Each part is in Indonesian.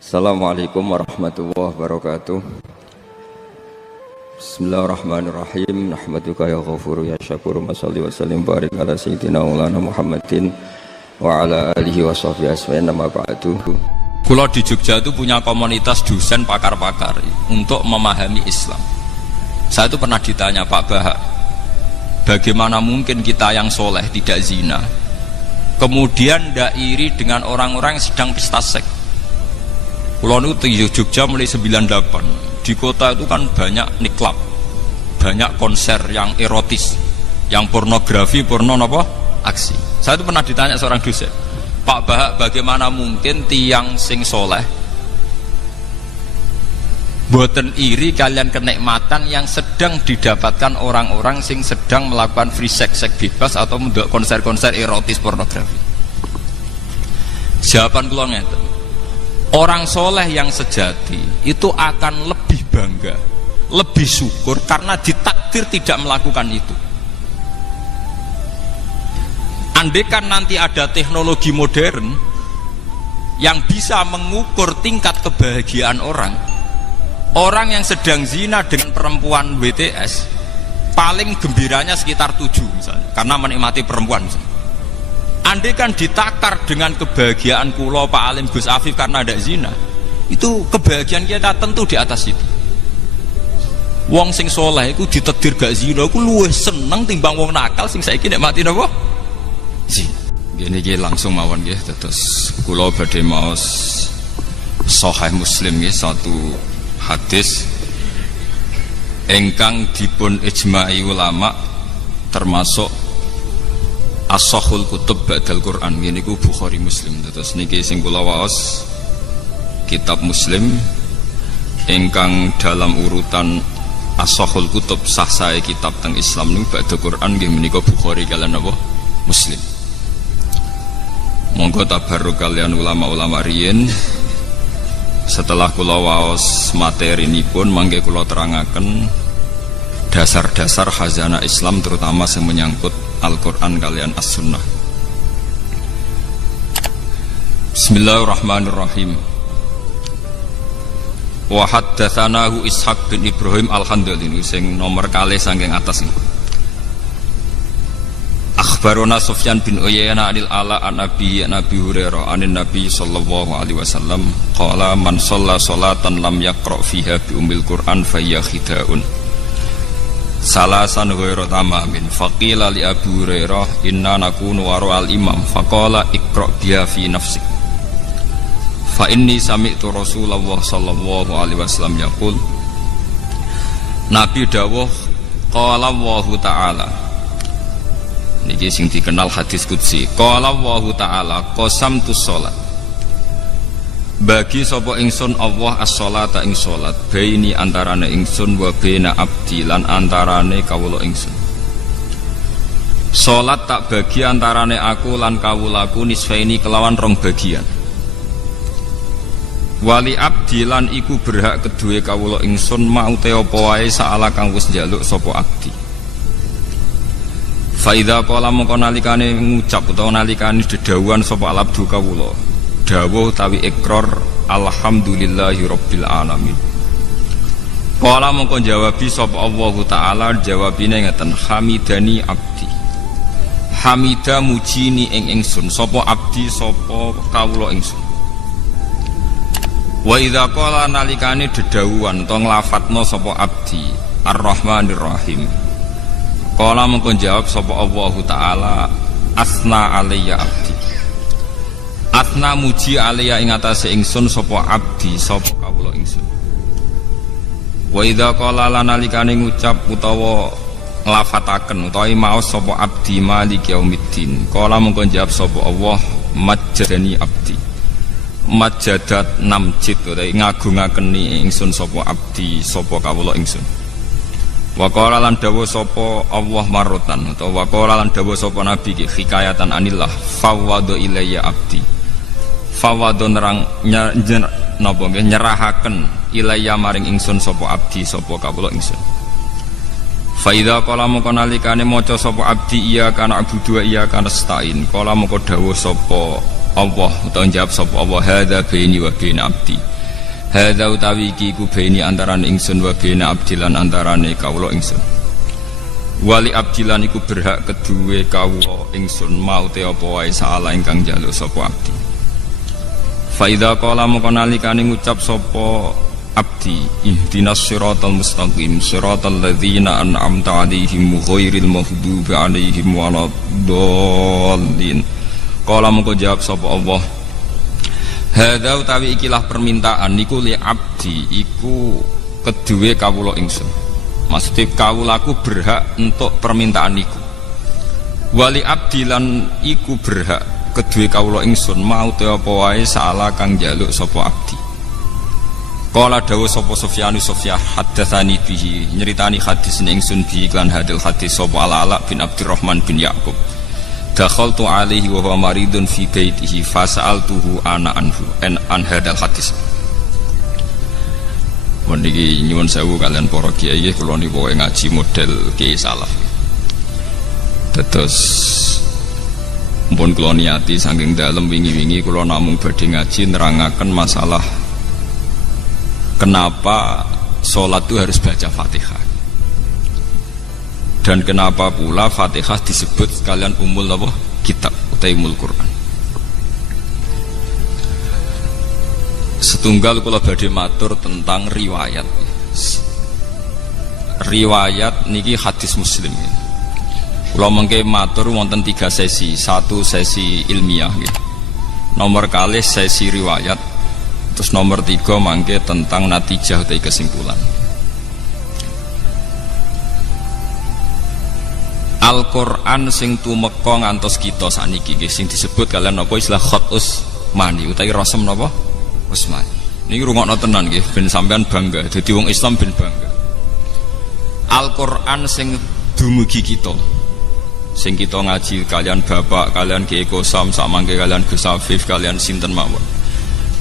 Assalamualaikum warahmatullahi wabarakatuh. Bismillahirrahmanirrahim. Nahmaduka ya ghafuru ya syakuru. Mashalli wa sallim barik ala sayyidina maulana Muhammadin wa ala alihi wa sahbihi asma'in nama ba'du. Kulo di Jogja itu punya komunitas dosen pakar-pakar untuk memahami Islam. Saya itu pernah ditanya, Pak Bahak, bagaimana mungkin kita yang soleh tidak zina, kemudian tidak iri dengan orang-orang yang sedang pesta seks? Kulo itu di Jogja mulai 98. Di kota itu kan banyak niklab, banyak konser yang erotis, yang pornografi, aksi. Saya itu pernah ditanya seorang dosen, Pak Bahak, bagaimana mungkin tiang sing soleh boten iri kalian kenikmatan yang sedang didapatkan orang-orang sing sedang melakukan free sex bebas atau konser-konser erotis pornografi? Jawaban kula ngeten, orang soleh yang sejati itu akan lebih bangga, lebih syukur karena ditakdir tidak melakukan itu. Andaikan nanti ada teknologi modern yang bisa mengukur tingkat kebahagiaan orang yang sedang zina dengan perempuan WTS paling gembiranya sekitar 7 misalnya, karena menikmati perempuan misalnya. Andaikan ditakar dengan kebahagiaan kulo Pak Alim Gus Afif karena ada zina, itu kebahagiaan kita tentu di atas itu. Wong sing soleh itu ditedir gak zina, aku luwih seneng timbang wong nakal sing saiki nikmati napa? Zina. Gini langsung mawon nggih, terus kulo badhe maos Sahih Muslim nggih, satu hadis ingkang dipun ijma'i ulama termasuk as-sahul kutub ba'dal Quran, ini ku Bukhari Muslim. Terus niki sing kula waos kitab Muslim ingkang dalam urutan as-sahul kutub sah sae kitab teng Islam niku ba'dal Quran nggih menika Bukhari kalian apa Muslim. Monggo tabarruk kalian ulama-ulama riyin. Setelah kula waos materi nipun mangke kula terangaken dasar-dasar khazanah Islam terutama yang menyangkut Al-Quran kalian As-Sunnah. Bismillahirrahmanirrahim. Wa haddatsanahu Ishaq bin Ibrahim Al-Handali sing nomor kalih saking atas ini. Akhbarona Sufyan bin Uyainah anil Ala an Nabi Hurairah anin Nabi sallallahu alaihi wasallam qala man shalla sholatan lam yaqra fiha bi ummil Qur'an fa hiya khida'un salasan ghairu tamamin. Faqila li Abu Hurairah inna nakunu wara al imam faqala iqra biha fi nafsik fa inni sami'tu Rasulullah sallallahu alaihi wasallam yaqul. Nabi dawuh qala Allahu ta'ala, niki sing dikenal hadis qudsi, qala Allahu ta'ala qasamtu sholat, bagi sapa ingsun Allah as-sholata ing sholat, baini antarane ingsun wa baina abdi lan antarane kawula ingsun. Sholat tak bagi antarane aku lan kawulaku nisfaini kelawan rong bagian. Wali abdi lan iku berhak kedue kawula ingsun mau te apa wae saala kang wis njaluk sapa abdi. Fa idza qala mongko nalikane ngucap utawa nalikane dedawuhan sapa alabdu kawula dawuh tawi ikrar alhamdulillahi rabbil alamin. Qala mongko jawabi sapa Allah taala, jawabine ngeten, hamidani abdi, hamida mujini ing ingsun sapa abdi sapa kawula ingsun. Wa idza qala nalikane dedawuhan utawa nglafatna sapa abdi arrahmanir rahim, qala mongko jawab sapa Allah taala asna alayya abdi, asna muji alayya ing atase ingsun sapa abdi sapa kawula ingsun. Wa idza qala nalikane ngucap utawa nglafataken utawa maos sapa abdi maliki yaumiddin, qala mongko jawab sapa Allah majjadani abdi, majjadat namjid utawa ngagungakeni ingsun sapa abdi sapa kawula ingsun. Wa qala lan dawuh sapa Allah marotan utawa wa qala lan dawuh sapa nabi ki hikayatan anillah fawwadu ilayya abdi, fawwadu nerang napa nggih nyerahaken ilayya maring ingsun sapa abdi sapa kawula ingsun. Fa idza qala mongko nalikane maca sapa abdi iya kana abudu wa iya kana stain, qala mongko dawuh sapa Allah utawa jawab sapa Allah hadza baini wa baina abdi, Hadza utawi iki ku baini antarane ingsun wa baina abdilan antarane kawula ingsun. Wali abdilan iku berhak kedue kawula ingsun mau te apa wae saala ingkang njaluk sapa abdi. Fa idza qala mongko nalikane ngucap sapa abdi ihdinas siratal mustaqim siratal ladzina an'amta 'alaihim ghairil maghdubi 'alaihim waladdallin. Qala mongko jawab sapa Allah, hadza utawi ikilah permintaan niku li abdi iku kedue kawula ingsun. Maksudnya kawulaku berhak untuk permintaan niku. Wali abdi lan iku berhak kedue kawula ingsun mau te apa wae saala kang njaluk sapa abdi. Qala dawu sapa Sufyan haddatsani bihi nyeritani hadis ingsun bi iklan hadil hadis sapa Ala bin Abdurrahman bin Yaqub. Dakhaltu alaihi wa huwa maridun fi baitihi fasa'altuhu ana anhu an hadal hadis. Niki nyuwun sewu kalian para kiai kula niku ngaji model kiai salaf. Terus mpun kula niati saking dalem wingi-wingi kula namung badhe ngaji nerangaken masalah kenapa sholat itu harus baca Fatihah. Dan kenapa pula Fatihah disebut sekalian umul apa? Kitab atau umul Quran. Setunggal kula badhe matur tentang riwayat. Riwayat niki hadis Muslim. Kula mengke matur wonten 3 sesi. 1 sesi ilmiah nggih. Nomor kalih sesi riwayat. Terus nomor 3 mangke tentang natijah atau kesimpulan. Al-Quran sing tumeka ngantos kita saniki sing disebut kalian apa istilah khat Utsmani utawi rasem napa Utsmani. Niki rungokno tenan nggih ben sampean bangga dadi wong Islam ben bangga. Al-Quran sing dumugi kita sing kita ngaji kalian bapak kalian Ki Eko Sam samangke kalian Gus Afif kalian sinten mawon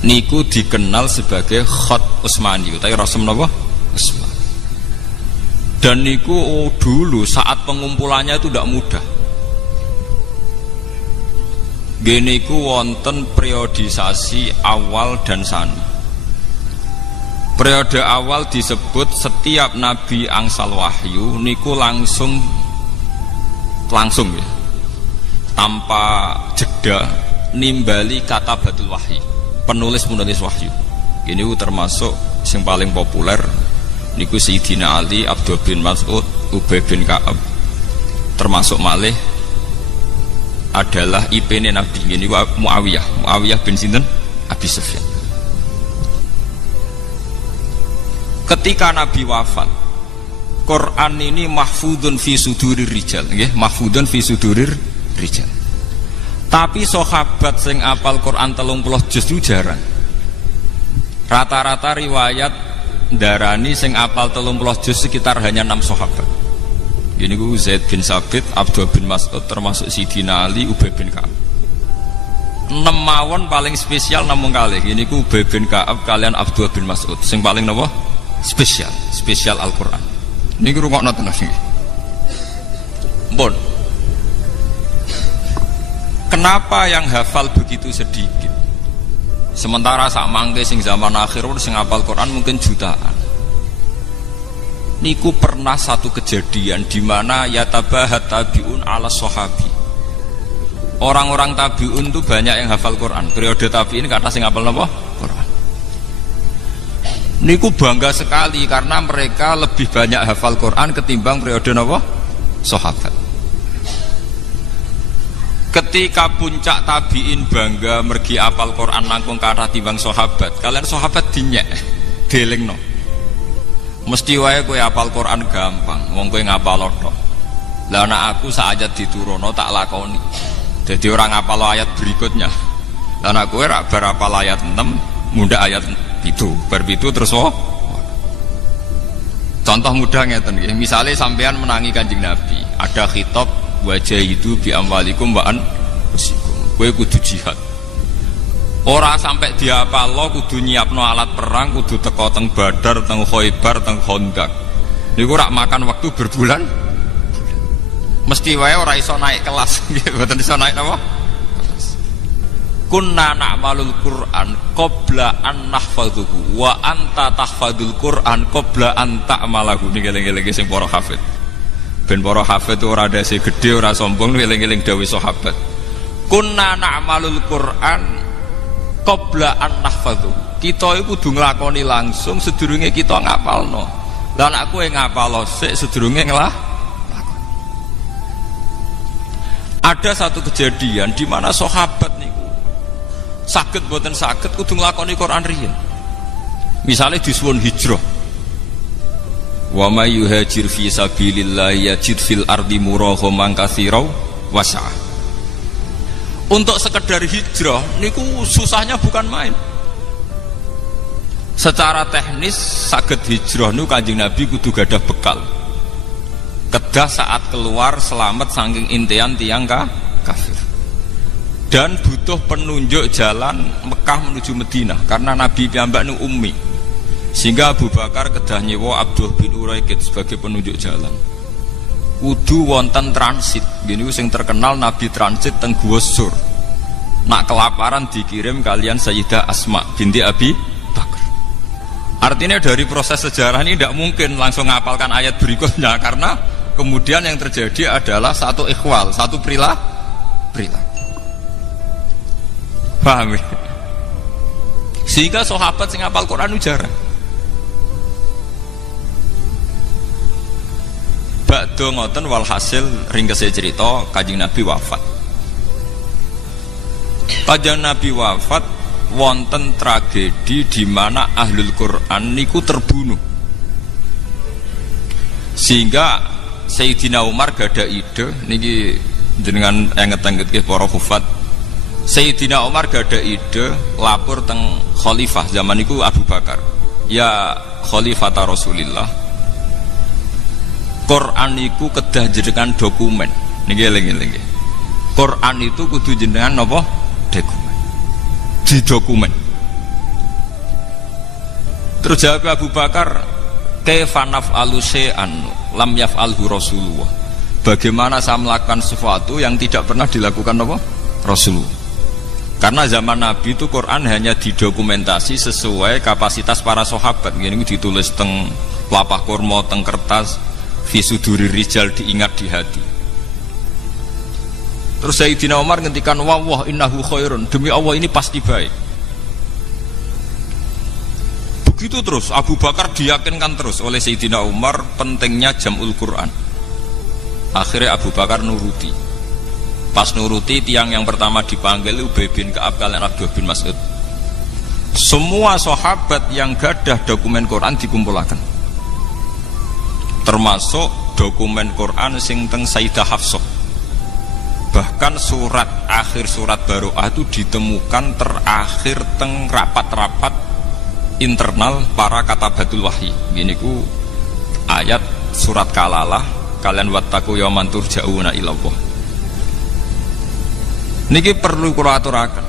niku dikenal sebagai khat Utsmani utawi rasem napa Utsmani. Dan niku dulu saat pengumpulannya itu tidak mudah. Geniku wonten periodisasi awal dan sani. Periode awal disebut setiap nabi angsal wahyu niku langsung ya, tanpa jeda nimbali kata batul wahyu, penulis wahyu. Ini termasuk yang paling populer. Niku Sayyidina Ali, Abdul bin Mas'ud, Ubay bin Ka'ab, termasuk malih adalah IP-ne Nabi. Ini Muawiyah bin sinten? Abi Sufyan. Ketika Nabi wafat, Quran ini mahfudun fi sudurir rijal, nggih, mahfudun fi sudurir rijal. Tapi sahabat sing apal Quran 30 juz jarang. Rata-rata riwayat darani sing apal 30 juz sekitar hanya 6 sahabat. Ini ku Zaid bin Sabit, Abdul bin Mas'ud, termasuk Sayyidina Ali, Ubay bin Ka'ab. 6 mawon paling spesial namung kalih. Ini ku Ubay bin Ka'ab kalian Abdul bin Mas'ud. Sing paling napa? Spesial Al-Qur'an. Niki rungokno tenan iki. Mbon. Kenapa yang hafal begitu sedikit? Sementara sak mangke sing zaman akhir sing hafal Quran mungkin jutaan. Niku pernah satu kejadian di mana yatabahat tabiun ala sahabi. Orang-orang tabiun itu banyak yang hafal Quran. Periode tabiin kata sing hafal napa? Quran. Niku bangga sekali karena mereka lebih banyak hafal Quran ketimbang periode napa? Sahabat. Ketika puncak tabiin bangga mergi apal Quran langkung kata timbang sahabat, kalian sahabat dinyek delingno. Mesti wae kowe apal Quran gampang, wong kowe ngapal tok. Lah anak aku sak ayat diturono tak lakoni. Jadi orang apal ayat berikutnya. Lah anak kowe rak bar apal ayat 6, munda ayat 7, bar 7 terus Contoh mudah ngeten nggih, misale sampean menangi Kanjeng Nabi, ada khitab wajah itu bi amwalikum wa anfusikum. Kowe kudu jihad. Ora sampai diapalo kudu nyiapno alat perang, kudu teko teng Badar, teng Khaibar, teng Khandaq. Niku rak makan waktu berbulan. Mesti wae ora iso naik kelas, nggih, mboten iso naik apa? Kelas. kunna na'malul Qur'an qabla an nahfadhuhu wa anta tahfadzul Qur'an qabla an ta'malahu. Niki eling-eling sing para hafid. Ben para hafid ora dase gedhe ora sombong, eling-eling dawuh sahabat. Kunna na'malul Qur'an qabla an nahfadhuhu. Kita iku kudu nglakoni langsung sedurunge kita ngapalno. Lah nek kowe ngapalo sik sedurunge Ada satu kejadian di mana sahabat niku saged boten saged kudu nglakoni Quran riyen. Misale disuwun hijrah. Wa may yuhajir fi sabilillah yajid fil ardi muraghaman katsira wa sa'ah. Untuk sekedar hijrah niku susahnya bukan main. Secara teknis saged hijrah niku Kanjeng Nabi kudu gadah bekal. Kedah saat keluar selamat saking intian tiang kafir, dan butuh penunjuk jalan Mekah menuju Madinah karena Nabi piyambak nu ummi, sehingga Abu Bakar kedah nyewa Abdullah bin Uraikid sebagai penunjuk jalan. Kudu wonten transit, gini sing terkenal Nabi transit teng Gua Sur. Nak kelaparan dikirim kalian Sayyidah Asma binti Abi Bakar. Artinya dari proses sejarah ini tidak mungkin langsung ngapalkan ayat berikutnya karena kemudian yang terjadi adalah satu ikhwal, satu perilaku. Paham ya? Sehingga sahabat sing hafal Quran jarang. Bakdo ngoten walhasil ringkese cerita Kanjeng Nabi wafat. Kanjeng Nabi wafat wonten tragedi di mana ahlul Quran niku terbunuh. Sehingga Sayyidina Umar gada ide niki jenengan enget-enget para hufat. Sayyidina Umar gada ide lapor teng khalifah zaman niku Abu Bakar. Ya khalifata Rasulillah. Quran niku kedah jenengan dokumen. Niki eling-eling. Quran itu kudu jenengan napa? Dokumen. Di dokumen. Terus jawab Abu Bakar, kaifa naf'alu syai'an lam yaf'alhu Rasulullah. Bagaimana saya melakukan sesuatu yang tidak pernah dilakukan apa? Rasulullah. Karena zaman Nabi itu Quran hanya didokumentasi sesuai kapasitas para sahabat. Ini ditulis teng lapah kurma, teng kertas, fi suduri rijal, diingat di hati. Terus Sayyidina Umar ngendikan wawah innahu khairun, demi Allah ini pasti baik. Begitu terus Abu Bakar diyakinkan terus oleh Sayyidina Umar pentingnya jam'ul Quran. Akhirnya Abu Bakar nuruti. Pas nuruti, tiang yang pertama dipanggil Ubay bin Ka'ab kalian Abdullah bin Mas'ud. Semua sahabat yang gadah dokumen Quran dikumpulkan, termasuk dokumen Quran sing teng Sayyidah Hafsah. Bahkan akhir surat Baroah itu ditemukan terakhir teng rapat-rapat internal para katabatul wahyi. Gini ku ayat surat Kalalah, kalian wattaqu yauman turja'una ilallah. Niki perlu kula aturaken.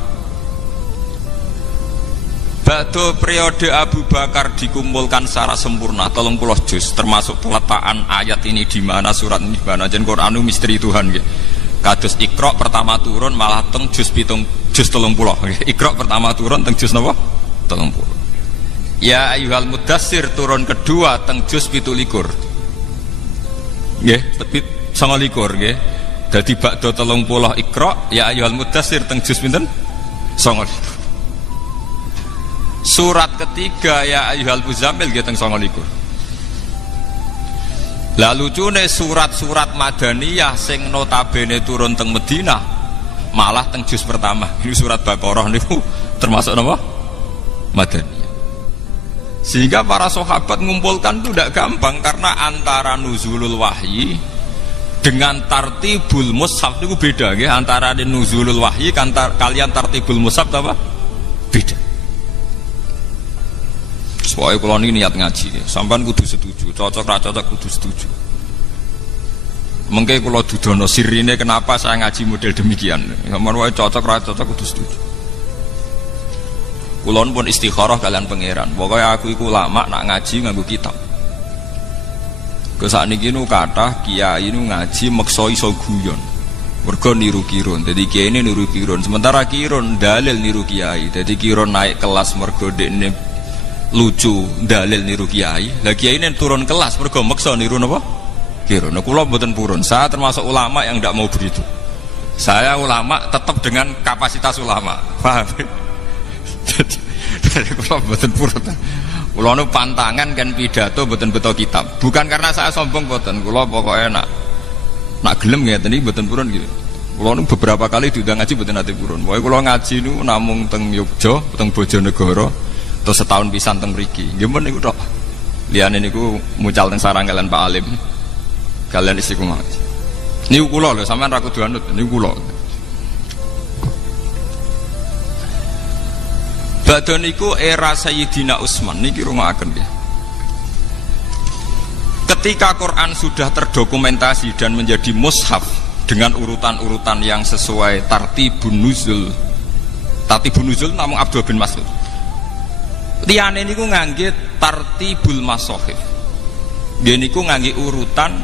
Ba'da periode Abu Bakar dikumpulkan secara sempurna 30 juz, termasuk peletakan ayat ini di mana, surat ini di mana. Jen Quran itu misteri Tuhan nggih. Kados Iqra pertama turun malah teng juz 30 nggih. Iqra pertama turun teng juz napa? 30. Ya ayyuhal mudassir turun kedua teng juz 17. Nggih, tapi 29 nggih. Dadi ba'da 30 Iqra, ya ayyuhal mudassir teng juz pinten? 29. Surat ketiga ya ayyuhal muzammil nggih teng 29. Lah lucune surat-surat Madaniyah sing notabene turun teng Madinah malah teng juz pertama. Ini surat Baqarah niku termasuk napa? Madaniyah. Sehingga para sahabat mengumpulkan itu tidak gampang karena antara nuzulul wahyi dengan tartibul mushaf itu beda ya. Antara nuzulul wahyi kalian tartibul mushaf apa? Beda. Soalnya kalau ini niat ngaji ya. Sampai kudu setuju, cocok kudu setuju. Mungkin kalau dudono sirine kenapa saya ngaji model demikian. Sampai cocok kudu setuju. Kulon pun istikharah kalian pangeran. Pokoknya aku iku lama nak ngaji nganggo kitab. Ke sakniki nu kathah kiai nu ngaji meksa iso guyon. Mergo niru kirun. Jadi kiai ini niru kirun. Sementara kirun dalil niru kiai. Jadi kirun naik kelas mergo dekne lucu dalil niru kiai. Lah kiai ini turun kelas mergo maksa niru napa? Kirun. Nah, kula mboten purun. Saya termasuk ulama yang tidak mau begitu. Saya ulama tetap dengan kapasitas ulama. Paham? Jadi kula mboten purun. Kula nu pantangan kan pidato mboten beto kitab. Bukan karena saya sombong mboten. Kula pokoknya nak gelem ngeten iki mboten purun gitu. Kula nu beberapa kali diundang ngaji mboten ate purun. Pokoke kula ngaji nu namung teng Yogya, teng Bojonegoro, terus setahun pisan teng mriki. Nggih men niku tok. Liyane niku mucal teng sarang kalian Pak Alim. Kalian istiqomah. Niku kula lho, sampean ra kudu anut, niku kula. Badhe niku era Sayyidina Utsman niki rungokaken nggih. Ketika Quran sudah terdokumentasi dan menjadi mushaf dengan urutan-urutan yang sesuai tartibun nuzul. Tartibun nuzul namung Abdul bin Mas'ud. Liyane niku ngangge tartibul masahif. Nggih niku ngangge urutan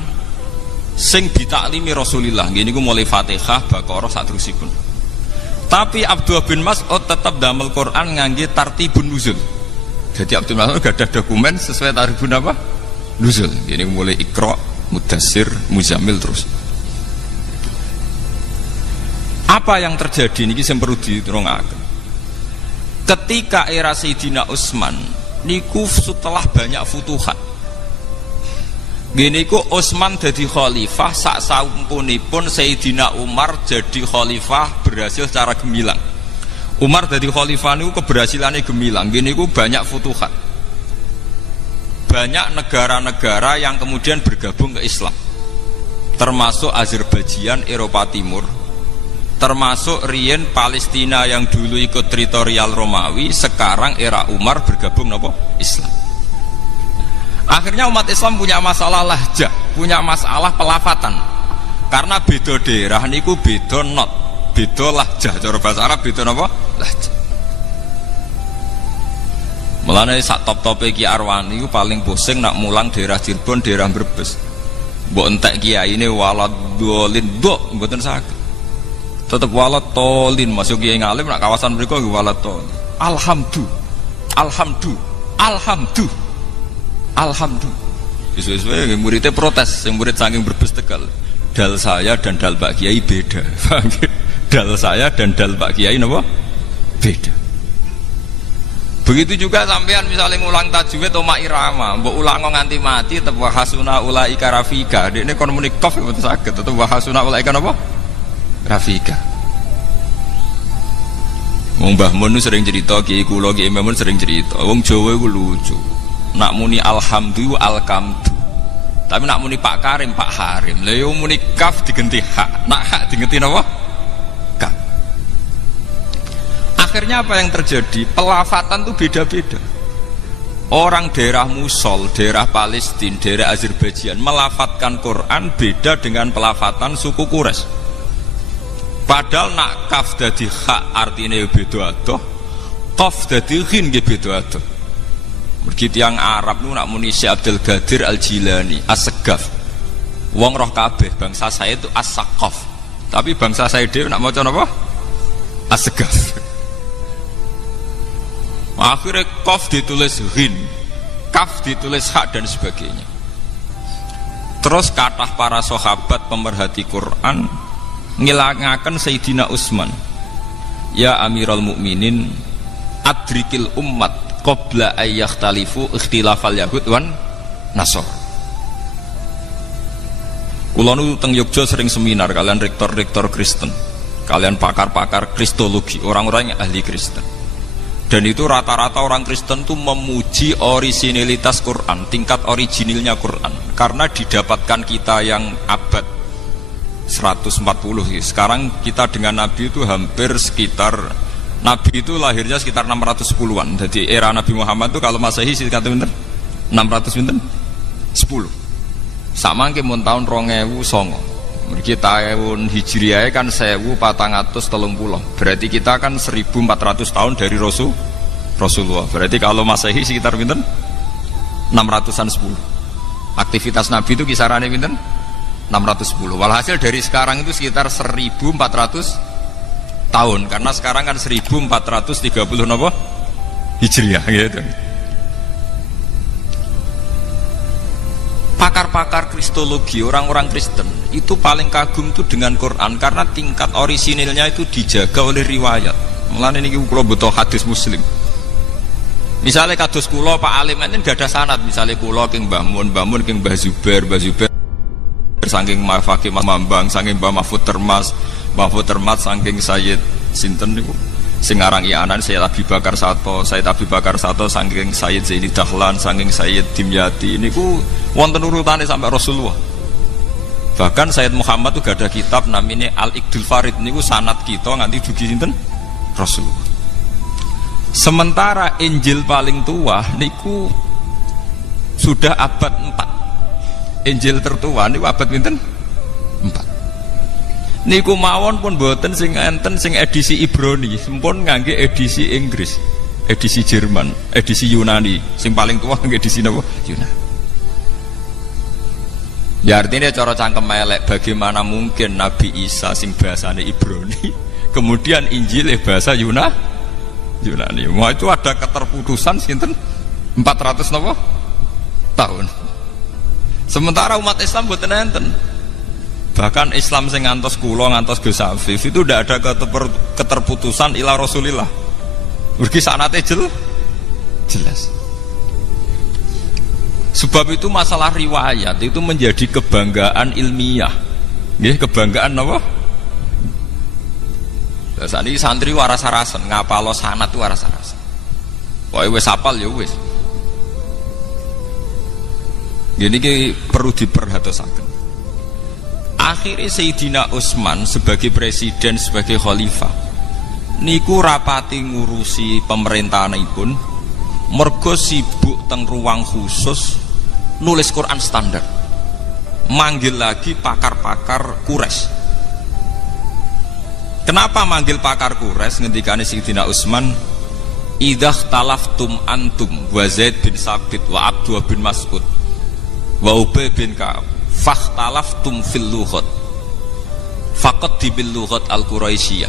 sing ditaklimi Rasulullah. Nggih niku mulai Fatihah, Baqarah saterusipun. Tapi Abdul bin Mas'ud tetap damel Quran ngangge tartibun nuzul. Jadi Abdul Mas'ud gak ada dokumen sesuai tartibun apa? Nuzul. Ini mulai Iqra, Mudassir, Muzammil terus. Apa yang terjadi niki sing perlu diterungaken. Ketika era Sayyidina Utsman niku setelah banyak futuhat. Gini ku Utsman jadi khalifah sak sampunipun Sayyidina Umar jadi khalifah berhasil secara gemilang. Umar jadi khalifah niku keberhasilannya gemilang. Gini ku banyak futuhat. Banyak negara-negara yang kemudian bergabung ke Islam. Termasuk Azerbaijan, Eropa Timur. Termasuk riyen Palestina yang dulu ikut teritorial Romawi, sekarang era Umar bergabung nopo Islam. Akhirnya umat Islam punya masalah lahjah, punya masalah pelafatan. Karena beda daerah niku beda not, beda lahjah. Cara bahasa Arab beda napa? Lahjah. Mulane sak top-tope Ki Arwani niku paling pusing nak mulang daerah Cirebon, daerah Brebes. Mbok entek kiyaine waladolin nduk mboten saged. Tetep waladolin masuk kiai ngalim nak kawasan mriku nggih waladolin. Alhamdulillah. Sesuai muridnya protes, yang murid saking Brebes Tegal. Dal saya dan dal Pak Kiai beda. Dal saya dan dal Pak Kiai napa? Beda. Begitu juga sampean misalnya ngulang tajwid oma irama, mbok ulang nganti mati tetep wahasuna ulaika rafika. Dekne kon muni qaf mboten saged, tetep wahasuna ulaika napa? Rafika. Wong Mbah Mun sering cerita, Kiai kula Kiai Mun sering cerita. Wong Jawa iku lucu. Nak muni alhamdulillah alkamdu. Tapi nak muni Pak Karim Pak Harim. Lah yo muni kaf digenti hak. Nak hak digenti napa? Kaf. Akhirnya apa yang terjadi? Pelafatan itu beda-beda. Orang daerah Musol, daerah Palestina, daerah Azerbaijan melafatkan Quran beda dengan pelafatan suku Quraisy. Padahal nak kaf dadi hak artinya beda adoh, qaf dadi ghin nggih beda adoh. Begitu yang Arab nu nak muni Syekh Abdul Qadir Al-Jilani As-Segaf. Wong roh kabeh bangsa saya itu As-Saqaf. Tapi bangsa saya dhewe nak maca napa? As-Segaf. Akhirnya qaf ditulis ghin, kaf ditulis hak dan sebagainya. Terus kathah para sahabat pemerhati Quran ngilangaken Sayyidina Utsman. Ya Amirul Mukminin, adrikil ummat qabla ayyakhtalifu ikhtilafal yahud wan nasor. Kula nu teng Yogya sering seminar kalian rektor-rektor Kristen, kalian pakar-pakar kristologi, orang-orang yang ahli Kristen. Dan itu rata-rata orang Kristen itu memuji orisinilitas Quran, tingkat originilnya Quran, karena didapatkan kita yang abad 140. Sekarang kita dengan Nabi itu hampir sekitar, Nabi itu lahirnya sekitar 610-an. Jadi era Nabi Muhammad itu kalau Masehi sekitar 600 10. Sama ke mun tahun 2009. Kita tahun Hijriah kan 1430. Berarti kita kan 1400 tahun dari Rasulullah. Berarti kalau Masehi sekitar pinten? 600-an 10. Aktivitas Nabi itu kisarannya pinten? 610. Walhasil dari sekarang itu sekitar 1400 tahun, karena sekarang kan 1430 napa Hijriah gitu. Pakar-pakar kristologi, orang-orang Kristen itu paling kagum tuh dengan Quran karena tingkat orisinilnya itu dijaga oleh riwayat. Mulane niki kula butuh hadis Muslim. Misalnya kados kula Pak Alim enten gak ada sanad, misalnya kula king Mbah Mun, Mbah Mun king Mbah Zubair saking Mafaki Mambang, saking Mbah Mahfud Termas saking Sayyid sinten niku sing aran Ianan Sayyid Abi Bakar Sato saking Sayyid Zaini Dahlan, saking Sayyid Dimyati niku wonten urutane sampai Rasulullah. Bahkan Sayyid Muhammad tuh gak ada kitab namanya Al-Iqdul Farid niku sanad kita nganti dugi sinten Rasulullah. Sementara Injil paling tua niku sudah abad 4. Injil tertua niku abad pinten? 4. Niku mawon pun boten sing enten sing edisi Ibrani, sampun ngangge edisi Inggris, edisi Jerman, edisi Yunani. Sing paling tua ngangge edisi napa? Yunani. Ya artinya cara cangkem elek, bagaimana mungkin Nabi Isa sing bahasane Ibrani, kemudian Injil bahasa Yunani. Wah itu ada keterputusan sinten 400 napa tahun. Sementara umat Islam boten enten. Bahkan Islam sing ngantos kula ngantos Gus Afif itu tidak ada keterputusan ila Rasulillah. Mergi sanate jelas. Sebab itu masalah riwayat itu menjadi kebanggaan ilmiah. Nggih, kebanggaan apa? Saat ini santri waras-warasan, ngapalo sanad itu waras-warasan. Pokoke wis hafal ya wis. Gini ki perlu diperhatosaken. Akhirnya Sayyidina Utsman sebagai presiden, sebagai khalifah niku rapati ngurusi pemerintahanipun mergo sibuk teng ruang khusus nulis Quran standar, manggil lagi pakar-pakar Quraisy. Kenapa manggil pakar Quraisy? Ngendikane Sayyidina Utsman, idah talaftum antum wa Zaid bin Sabit wa Abdullah bin Mas'ud wa Ubay bin Ka'ab fakhtalaftum fil lughat faqad bil lughat al quraisyah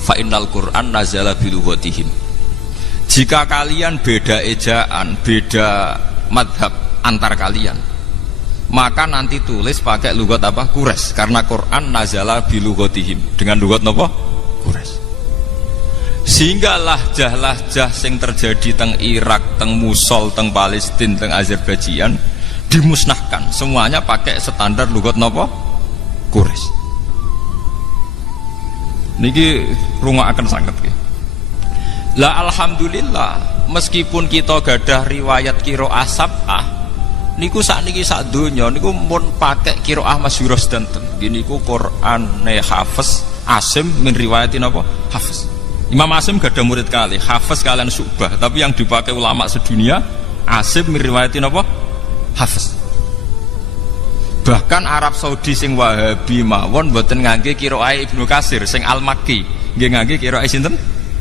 fa innal Qur'an nazala bi lughatihim. Jika kalian beda ejaan, beda madhab antar kalian, maka nanti tulis pakai lughat apa? Quraisy, karena Quran nazala bi lughatihim, dengan lughat napa? Quraisy. Sehingga lahjah-lahjah sing terjadi teng Irak, teng Mosul, teng Palestina, teng Azerbaijan dimusnahkan, semuanya pakai standar lughat napa? Quraisy. Niki rungokaken sanget nggih. Lah alhamdulillah, meskipun kita gadah riwayat qiraah sab'ah, niku sakniki sak donya niku mun pakai qiraah masyhurah sedanten. Niku Qur'ane Hafiz Asim min riwayatin apa? Hafiz. Imam Asim gadah murid kali, Hafiz kalian Syu'bah, tapi yang dipakai ulama sedunia Asim min riwayatin apa? Hafiz. Bahkan Arab Saudi sing Wahabi mawon mboten ngangge qiraah Ibnu Katsir sing Al-Makki, nggih ngangge qiraah sinten?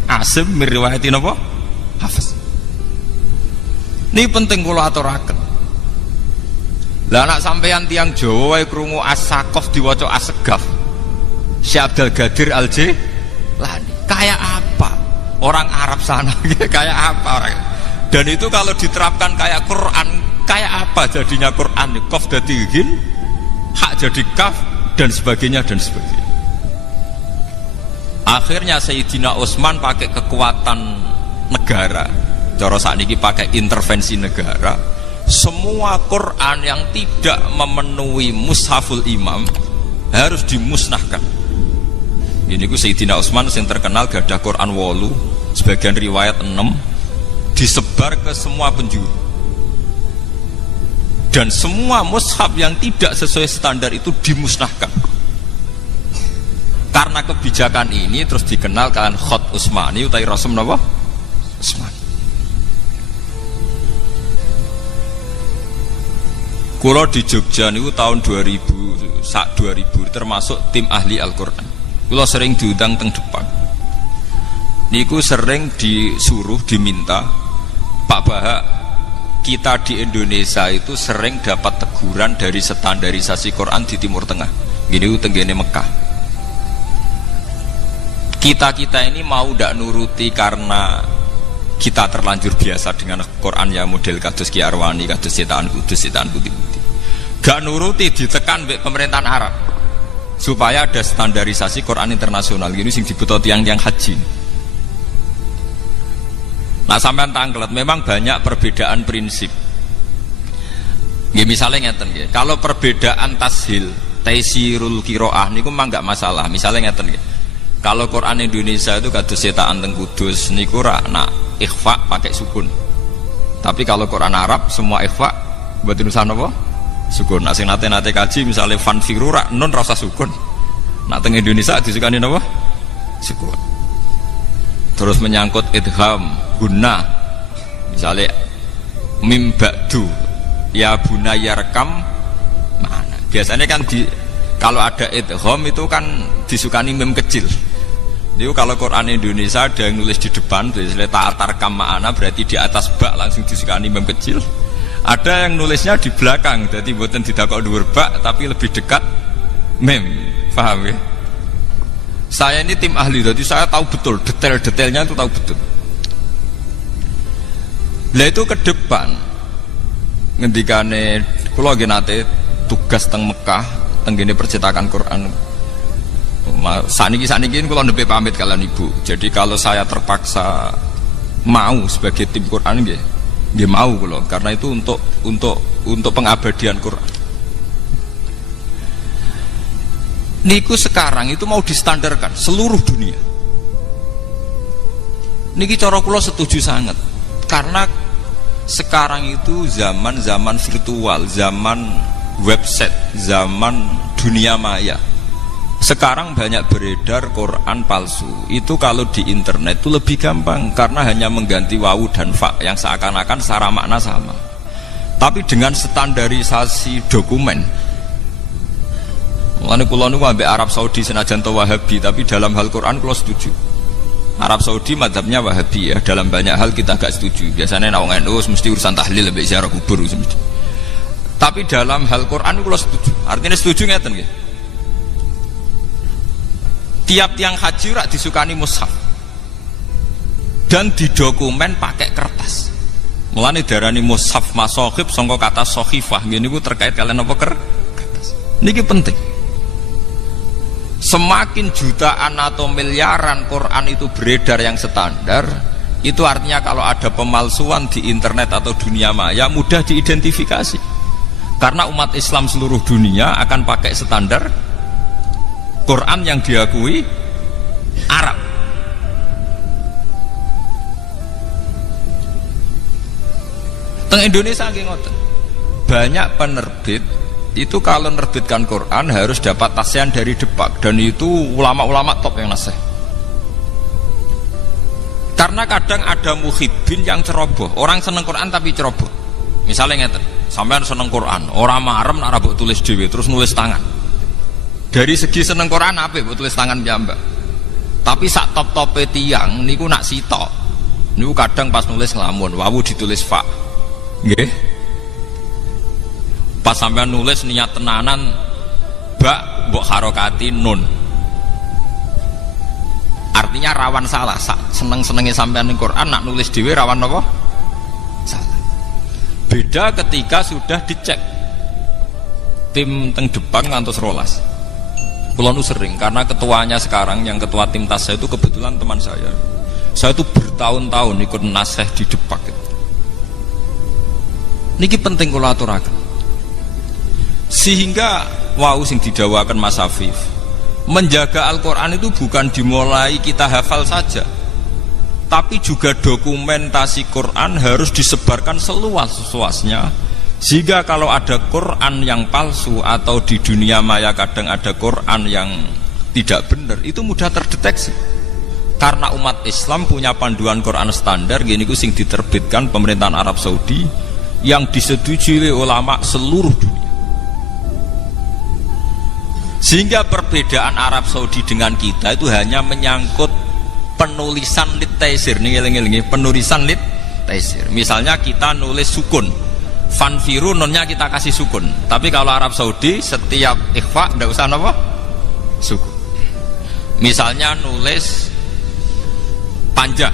Asim min riwayatin apa? Hafiz. Ini penting kula aturaken. Lah anak sampeyan tiang Jawa wae krungu As-Saqaf diwaca As-Segaf. Syekh Abdul Qadir Al-Jilani. Kayak apa? Orang Arab sana kayak apa orang? Dan itu kalau diterapkan kayak Quran, kayak apa jadinya Quran? Qaf dadi ghin, hak jadi kaf dan sebagainya dan sebagainya. Akhirnya Sayyidina Utsman pakai kekuatan negara. Cara sakniki pakai intervensi negara. Semua Quran yang tidak memenuhi mushaful imam harus dimusnahkan. Ini ku Sayyidina Utsman yang terkenal gadah Quran 8, sebagian riwayat 6, disebar ke semua penjuru. Dan semua mushaf yang tidak sesuai standar itu dimusnahkan. Karena kebijakan ini terus dikenal kalian Khot Utsmani utai Rasul napa? Utsmani. Kula di Jogja niku tahun 2000 termasuk tim ahli Al-Qur'an. Kula sering diundang teng depan. Niku sering disuruh diminta Pak Bahak kita di Indonesia itu sering dapat teguran dari standarisasi Quran di Timur Tengah. Gini tenggene Mekah. Kita ini mau ndak nuruti karena kita terlanjur biasa dengan Quran ya model kados Ki Arwani, kados Setaan Kudus, Setaan Putih-Putih. Gak nuruti ditekan mbek pemerintahan Arab supaya ada standarisasi Quran internasional. Gini sing dibutuh tiang-tiang haji. Nah sampean tanglet, memang banyak perbedaan prinsip. Ya, misalnya ngeten ya, kalau perbedaan tashil, taisirul kiroah niku mah nggak masalah. Misalnya ngeten ya, kalau Quran Indonesia itu kados Setaan teng Kudus niku ra nak ikhfa pakai sukun. Tapi kalau Quran Arab semua ikhfa buat tulisan apa? Sukun. Nah sing nate kaji misalnya fanfiru ra non rasa sukun. Nah teng Indonesia disukani apa? Sukun. Terus menyangkut idgham guna misalnya mim ba'du ya bunayya rekam mana biasanya kan kalau ada idgham itu kan disukani mim kecil. Itu kalau Quran Indonesia ada yang nulis di depan misalnya ta'atarkam ma'ana berarti di atas bak langsung disukani mim kecil. Ada yang nulisnya di belakang jadi buatan didakok dhuwur bak tapi lebih dekat mim. Paham ya? Saya ini tim ahli, jadi saya tahu betul detail-detailnya itu tahu betul. Lah itu ke depan, ngendikane kula nggih nate tugas teng Mekah, teng gene percetakan Quran. Saniki kula nembe pamit kalian ibu. Jadi kalau saya terpaksa mau sebagai tim Quran nggih mau kula, karena itu untuk pengabadian Quran. Niku sekarang itu mau distandarkan seluruh dunia. Niki cara kula setuju sangat. Karena sekarang itu zaman virtual, zaman website, zaman dunia maya. Sekarang banyak beredar Quran palsu. Itu kalau di internet itu lebih gampang karena hanya mengganti wawu dan fa yang seakan-akan secara makna sama. Tapi dengan standarisasi dokumen, mulane kula niku ambek Arab Saudi senajan to Wahabi, tapi dalam hal Quran kula setuju. Arab Saudi mazhabnya Wahabi ya, dalam banyak hal kita agak setuju. Biasanya nek wong NU mesti urusan tahlil lebih ziarah kubur mesti. Tapi dalam hal Quran kula setuju. Artinya setuju ngeten nggih. Tiap tiang haji rak disukani mushaf. Dan didokumen pakai kertas. Mulane darani mushaf masokhib sangka kata sokhifah. Nggih niku terkait kalian apa kertas. Niki penting. Semakin jutaan atau miliaran Quran itu beredar yang standar, itu artinya kalau ada pemalsuan di internet atau dunia maya mudah diidentifikasi. Karena umat Islam seluruh dunia akan pakai standar Quran yang diakui Arab. Teng Indonesia nggih ngoten. Banyak penerbit itu kalau menerbitkan Quran harus dapat tasian dari Depak, dan itu ulama-ulama top yang nasih. Karena kadang ada muhibbin yang ceroboh, orang seneng Quran tapi ceroboh. Misalnya ngeten, sampean seneng Quran, orang marem nak rabuk tulis dhewe terus nulis tangan. Dari segi seneng Quran apik mbok tulis tangan piyambak. Tapi sak top-tope tiyang niku nak sitok. Niku kadang pas nulis nglamun, wawu ditulis fa. Nggih. Pas sampean nulis niat tenanan bak mbok harokati nun, artinya rawan salah. Seneng-senenge sampean ning Quran nak nulis dhewe rawan apa? Salah. Beda ketika sudah dicek tim teng Depan ngantos rolas. Kula nu sering karena ketuanya sekarang yang ketua tim tas saya itu kebetulan teman saya. Saya itu bertahun-tahun ikut nasih di Depak. Niki penting kula aturaken. Sehingga wau sing didawakan Mas Afif, menjaga Al-Quran itu bukan dimulai kita hafal saja, tapi juga dokumentasi Quran harus disebarkan seluas-luasnya, sehingga kalau ada Quran yang palsu atau di dunia maya kadang ada Quran yang tidak benar, itu mudah terdeteksi. Karena umat Islam punya panduan Quran standar gini ku sing diterbitkan pemerintahan Arab Saudi yang disetujui oleh ulama seluruh dunia. Sehingga perbedaan Arab Saudi dengan kita itu hanya menyangkut penulisan lit taisir nih, penulisan lit taisir. Misalnya kita nulis sukun, fanfiru nonnya kita kasih sukun. Tapi kalau Arab Saudi setiap ikhfa ndak usah apa? Sukun. Misalnya nulis panjang,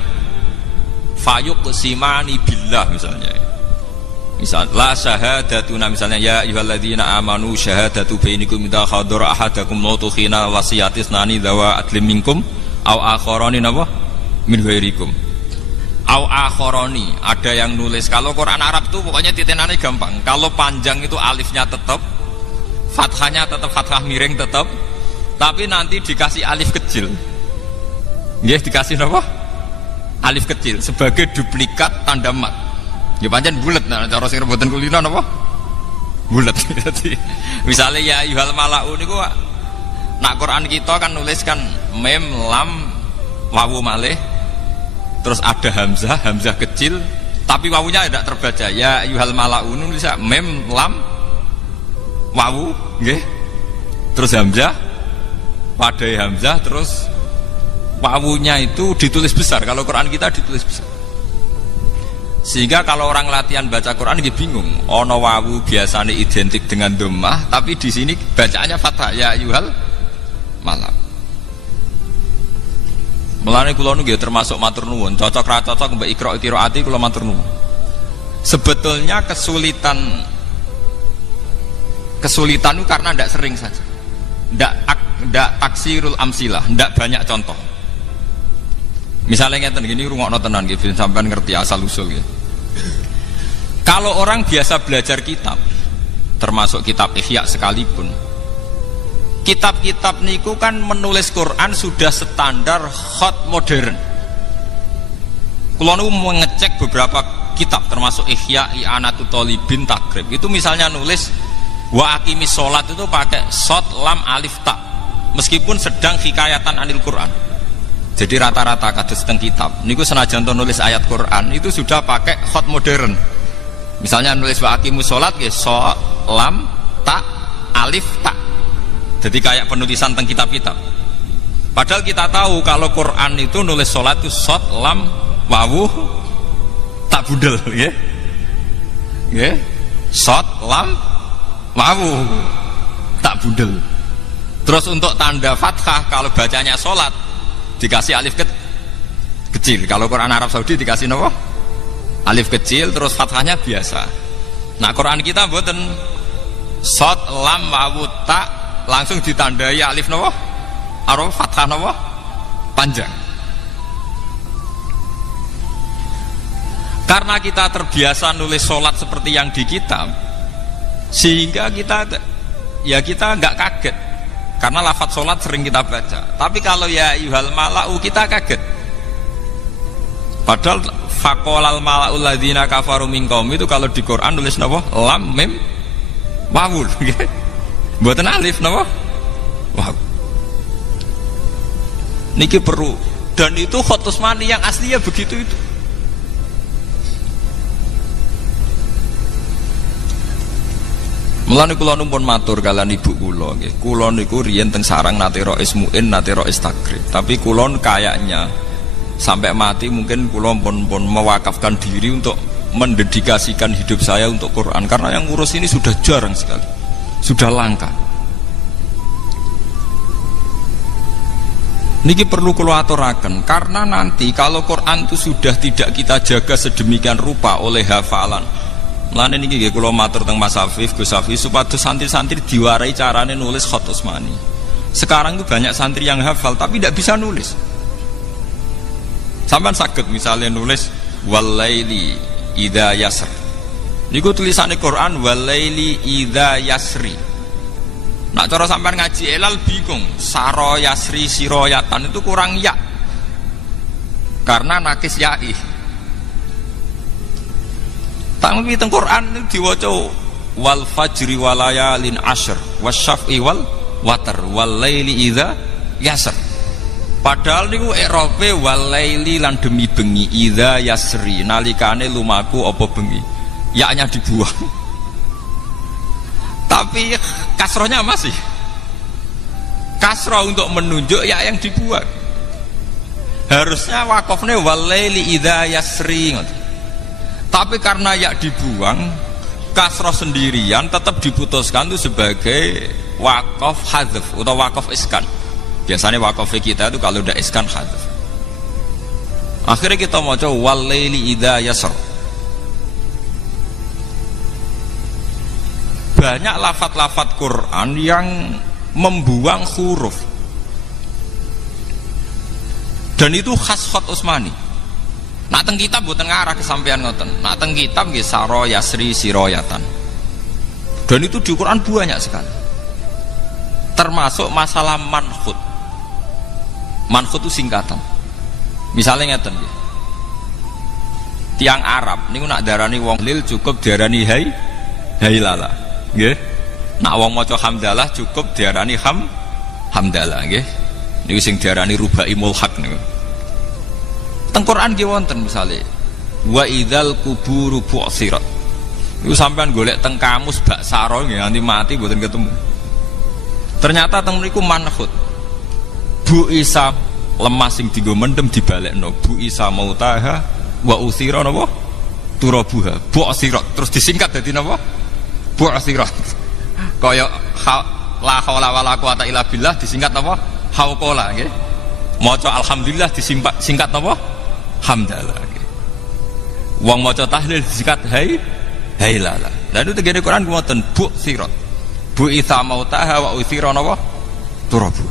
fayuq simani billah misalnya. Misal la syahadatuna misalnya ya ayyuhalladzina amanu syahadatu bainakum idza hadara ahadakum mautu khina wasiyatis nani dawa adlim minkum au akharani napa min ghairikum au akharani. Ada yang nulis, kalau Quran Arab itu pokoknya titenane gampang. Kalau panjang itu alifnya tetap, fathahnya tetap fathah miring tetap, tapi nanti dikasih alif kecil. Nggih, dikasih napa? Alif kecil sebagai duplikat tanda mat. Ya pancen bulet, nah cara sing rebutan kulino napa? Bulet. Jadi misalnya ya ayyuhal mala'u niku nak Quran kita kan nulis kan mem lam wawu malih, terus ada hamzah, hamzah kecil, tapi wawunya tidak terbaca. Ya ayyuhal mala'u nulis mem lam wawu, nggih. Terus hamzah, padai hamzah, terus wawunya itu ditulis besar. Kalau Quran kita ditulis besar. Sehingga kalau orang latihan baca Quran dia bingung. Ono wawu biasanya identik dengan dhammah, tapi di sini bacaannya fathah. Ya ayyuhal malak. Mulane kula niku termasuk matur nuwun, cocok ra cocok mbek Iqra qiraati kula matur nuwun. Sebetulnya kesulitan itu karena ndak sering saja. Ndak taksirul amsilah, ndak banyak contoh. Misalnya ngeten gini, rungokno tenan nggih sampean ngerti asal usul ya. Kalau orang biasa belajar kitab, termasuk kitab Ihya sekalipun, kitab-kitab niku kan menulis Quran sudah standar hot modern. Kalau niku mengecek beberapa kitab termasuk Ihya, I'anatul Thalibin, Takrib, itu misalnya nulis wa aqimis sholat itu pakai shot lam alif ta, meskipun sedang hikayatan anil Quran. Jadi rata-rata kados teng kitab niku senajan to nulis ayat Quran itu sudah pakai hot modern. Misalnya nulis wa aqimus sholat nggih shot lam ta alif ta. Jadi kayak penulisan teng kitab-kitab. Padahal kita tahu kalau Quran itu nulis sholat itu shot lam wawu tak budel ya. Nggih. Shot lam wawu tak budel. Terus untuk tanda fathah kalau bacanya sholat dikasih alif kecil. Kalau Quran Arab Saudi dikasih apa? Alif kecil, terus fathahnya biasa. Nah Quran kita mboten shot lam wawu ta langsung ditandai alif napa? Arab fathah napa? Panjang. Karena kita terbiasa nulis sholat seperti yang di kitab, sehingga kita nggak kaget. Karena lafaz sholat sering kita baca. Tapi kalau ya ayyuhal mala'u kita kaget. Padahal faqolal mala'ul ladzina kafaru min qaum itu kalau di Quran nulis napa? Lam mim wawul. Mboten alif napa? Waw. Niki perlu, dan itu khot Utsmani yang aslinya begitu itu. Mulane kula numpun matur kalian ibu kula nggih. Kula niku riyen teng sarang nate rois muin, nate rois takrib. Tapi kula kayaknya sampai mati mungkin kula pun mewakafkan diri untuk mendedikasikan hidup saya untuk Quran, karena yang ngurus ini sudah jarang sekali. Sudah langka. Niki perlu kula aturaken karena nanti kalau Quran itu sudah tidak kita jaga sedemikian rupa oleh hafalan. Mulane niki nggih kula matur teng Mas Afif, Gus Afif supados santri-santri diwarai carane nulis khot Utsmani. Sekarang itu banyak santri yang hafal tapi tidak bisa nulis. Sampeyan saged misalnya nulis walaili idza yasr. Niku tulisane Quran walaili idza yasri. Nak cara sampean ngaji elal bingung, saro yasri siroyatan itu kurang ya. Karena nakis ya'i. Tapi teng Quran itu diwaca wal fajri walayalin ashr wasyaf'i wal watar wal laili idza yasr. Padahal niku i'rabe wal laili lan demi bengi idza yasri nalikane lumaku apa bengi. Ya-nya dibuang. Tapi kasrohnya masih. Kasroh untuk menunjuk ya yang dibuang. Harusnya wakofnya wal laili idza yasri. Tapi karena ya dibuang, kasroh sendirian tetap diputuskan itu sebagai wakaf hadzf atau wakaf iskan. Biasanya wakaf kita itu kalau udah iskan hadzf. Akhirnya kita mau coba wal-laili idza yasr. Banyak lafat-lafat Quran yang membuang huruf. Dan itu khas Khat Utsmani. Nak teng kitab mboten ngarah kesampean ngoten. Nak teng kitab nggih saro yasri siroyatan. Dan itu di Quran banyak sekali. Termasuk masalah manhut. Manhut itu singkatan. Misalnya ngeten nggih. Tiang Arab niku nak darani wong lil cukup diarani hai lala. Nggih. Nak wong maca hamdalah cukup diarani hamdalah nggih. Niku sing diarani rubai mulhaq niku. Teng Quran nggih wonten misale wa idzal kuburu bu'sirat. Niku sampean golek teng kamus bak saro nggih nganti mati mboten ketemu. Ternyata teng mriku manhut. Bu Isa lemah sing dienggo mendem dibalekno. Bu Isa mautaha wa usira napa? Turabuha. Bu'sirat terus disingkat dadi napa? Bu'sirat. Kaya la haula wala quwata illa billah disingkat napa? Hauqala nggih. Maca alhamdulillah disingkat napa? Hamdalah. Wong maca tahlil disingkat hai lala. Lalu tegene Quran ngoten bu sirat. Bu itha mautaha wa uthira napa? Turabu.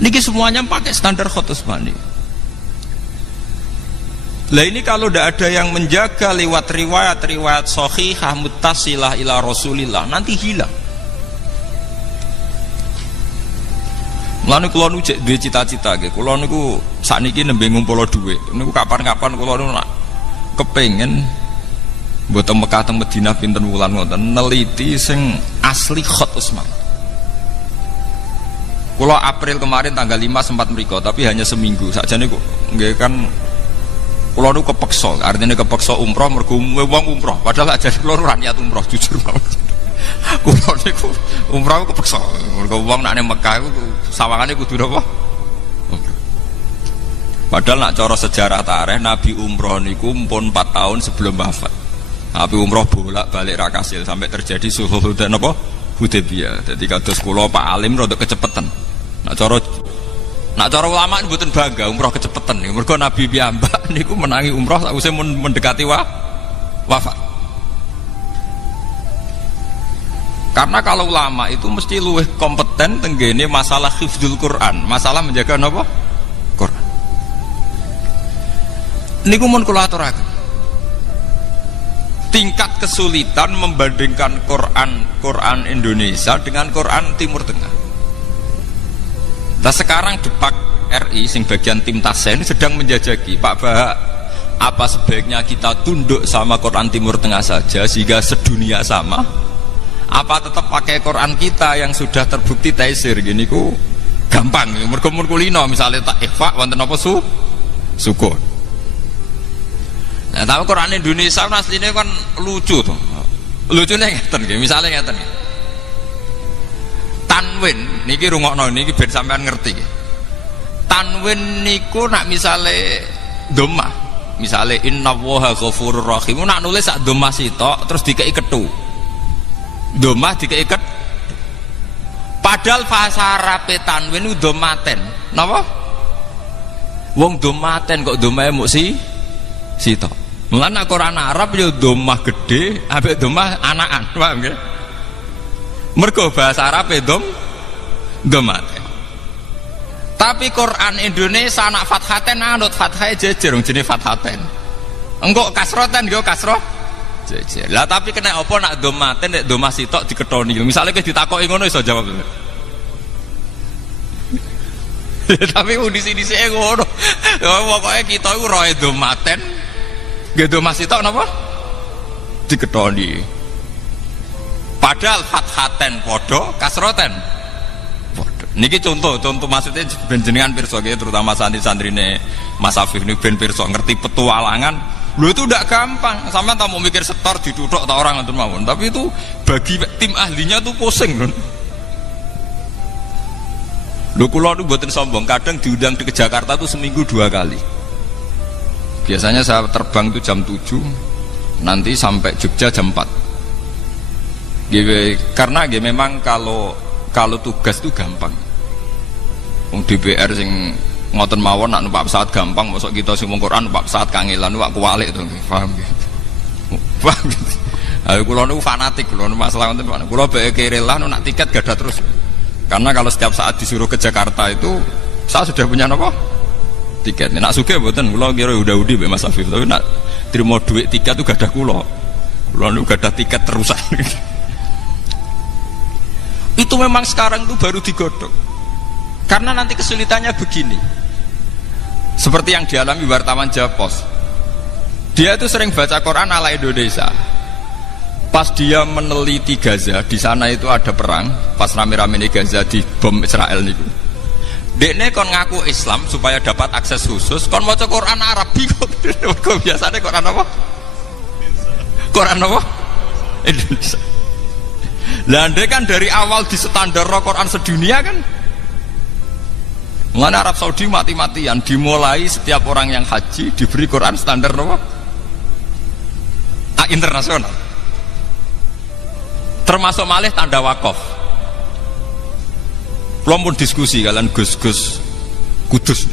Niki semuanya pakai standar Khat Utsmani. Lah ini kalau tidak ada yang menjaga lewat riwayat-riwayat sahihah muttasilah ila Rasulillah nanti hilang. Mulane kula nu cek duwe cita-cita nggih. Kula niku sakniki nembe ngumpul dhuwit. Niku kapan-kapan kula nu nak kepengin mboten Mekah teng Madinah pinten wulan ngoten neliti sing asli Khat Utsmani. Kula April kemarin tanggal 5 sempat mriko tapi hanya seminggu. Sakjane kok nggih kan kula nu kepeksa, artinya kepeksa umroh mergo wong umroh. Padahal aja kula ora niat umroh jujur mawon. Kula niku umroh kepeksa. Mergo wong nek nang Mekah iku sawangane kudu napa? Padahal nak cara sejarah tarikh Nabi umroh niku pun 4 tahun sebelum wafat. Nabi umroh bolak-balik ra kasil sampai terjadi sulhul Hudaybiyah. Dadi kados kula Pak Alim rada kecepetan. Nak cara ulama mboten bangga umroh kecepetan niku. Mergo Nabi piyambak niku menangi umroh sakwise mendekati wafat. Karena kalau ulama itu mesti luwih kompeten tenggene masalah hifdzul Quran, masalah menjaga napa? Quran. Niku mun kula aturaken. Tingkat kesulitan membandingkan Quran Indonesia dengan Quran Timur Tengah. Nah sekarang Depak RI sing bagian tim Tasen sedang menjajaki Pak Bahak, apa sebaiknya kita tunduk sama Quran Timur Tengah saja sehingga sedunia sama? Apa tetap pakai Quran kita yang sudah terbukti taisir gini ku gampang mergo kulino misalnya tak ikhfa wonten apa sukun. Nah, tahu Quran Indonesia aslinya kan lucu tuh. Lucunya ngeten nggih, misale ngeten nggih. Tanwin niki rungokno niki ben sampean ngerti nggih. Tanwin niku nak misale dhammah, misale innallaha ghafurur rahim nak nulis sak dhammah sitok terus dikei kethu. Dhammah dikei ket. Padahal bahasa Arab tanwin ku dhammaten. Napa? Wong dhammaten kok dhamahe muk sitok. Mulane Quran Arab yo dhammah gede, ambek dhammah anakan, paham nggih? Mergo bahasa Arab dhammaten. Tapi Quran Indonesia anak fathaten anut fathahe jejer wong jenenge fathaten. Engko kasroten yo kasroh jejer. Lah tapi kena apa nak dhammaten nek dhammah sitok diketoni. Misale wis ditakoki ngono iso jawab. Tapi udisi-udisi ngono. Pokoke kita iku roe dhammaten. Gitu masih tau napa? Diketoni. Padahal fathaten podo, kasroten podo. Niki contoh maksudnya jenengan pirsa nggih terutama santri-santrine Mas Afif niku ben pirsa ngerti petualangan. Lho itu udah gampang. Sampeyan tak mau mikir setor diduduk tak orang ngoten mawon. Tapi itu bagi tim ahlinya tuh pusing, lho. Lho kula niku mboten sombong, kadang diundang ke Jakarta tuh seminggu 2 kali. Biasanya saya terbang itu jam 7, nanti sampai Jogja jam 4. Karena memang kalau tugas itu gampang. DPR sing ngoten mawon nak numpak pesawat gampang, mosok kita sing wong Quran numpak pesawat kangelan numpak kuwalik to, paham gitu. Paham gitu. Ayo kula niku fanatik, kula masalah ngoten Pak. Kula bae kerelah nak tiket gadah terus. Karena kalau setiap saat disuruh ke Jakarta itu saya sudah punya apa? Tiket. Nak sugih mboten, kula kira udah-udi mbek Mas Afif, tapi nak trimo duit tiket itu gadah kula. Kula niku gadah tiket terusan. Itu memang sekarang itu baru digodok. Karena nanti kesulitannya begini. Seperti yang dialami wartawan Japos. Dia itu sering baca Quran ala Indonesia. Pas dia meneliti Gaza, di sana itu ada perang, pas rame-rame di Gaza di bom Israel niku. Dekne kon ngaku Islam supaya dapat akses khusus, kon maca Quran Arab bingung. Kok biasanya Quran apa? Quran apa? Indonesia. Lah andai kan dari awal di standar Quran sedunia kan. Mengenai Arab Saudi mati-matian dimulai setiap orang yang haji diberi Quran standar apa? Internasional. Termasuk malih tanda wakaf. Belum pun diskusi kalian Gus Kudus.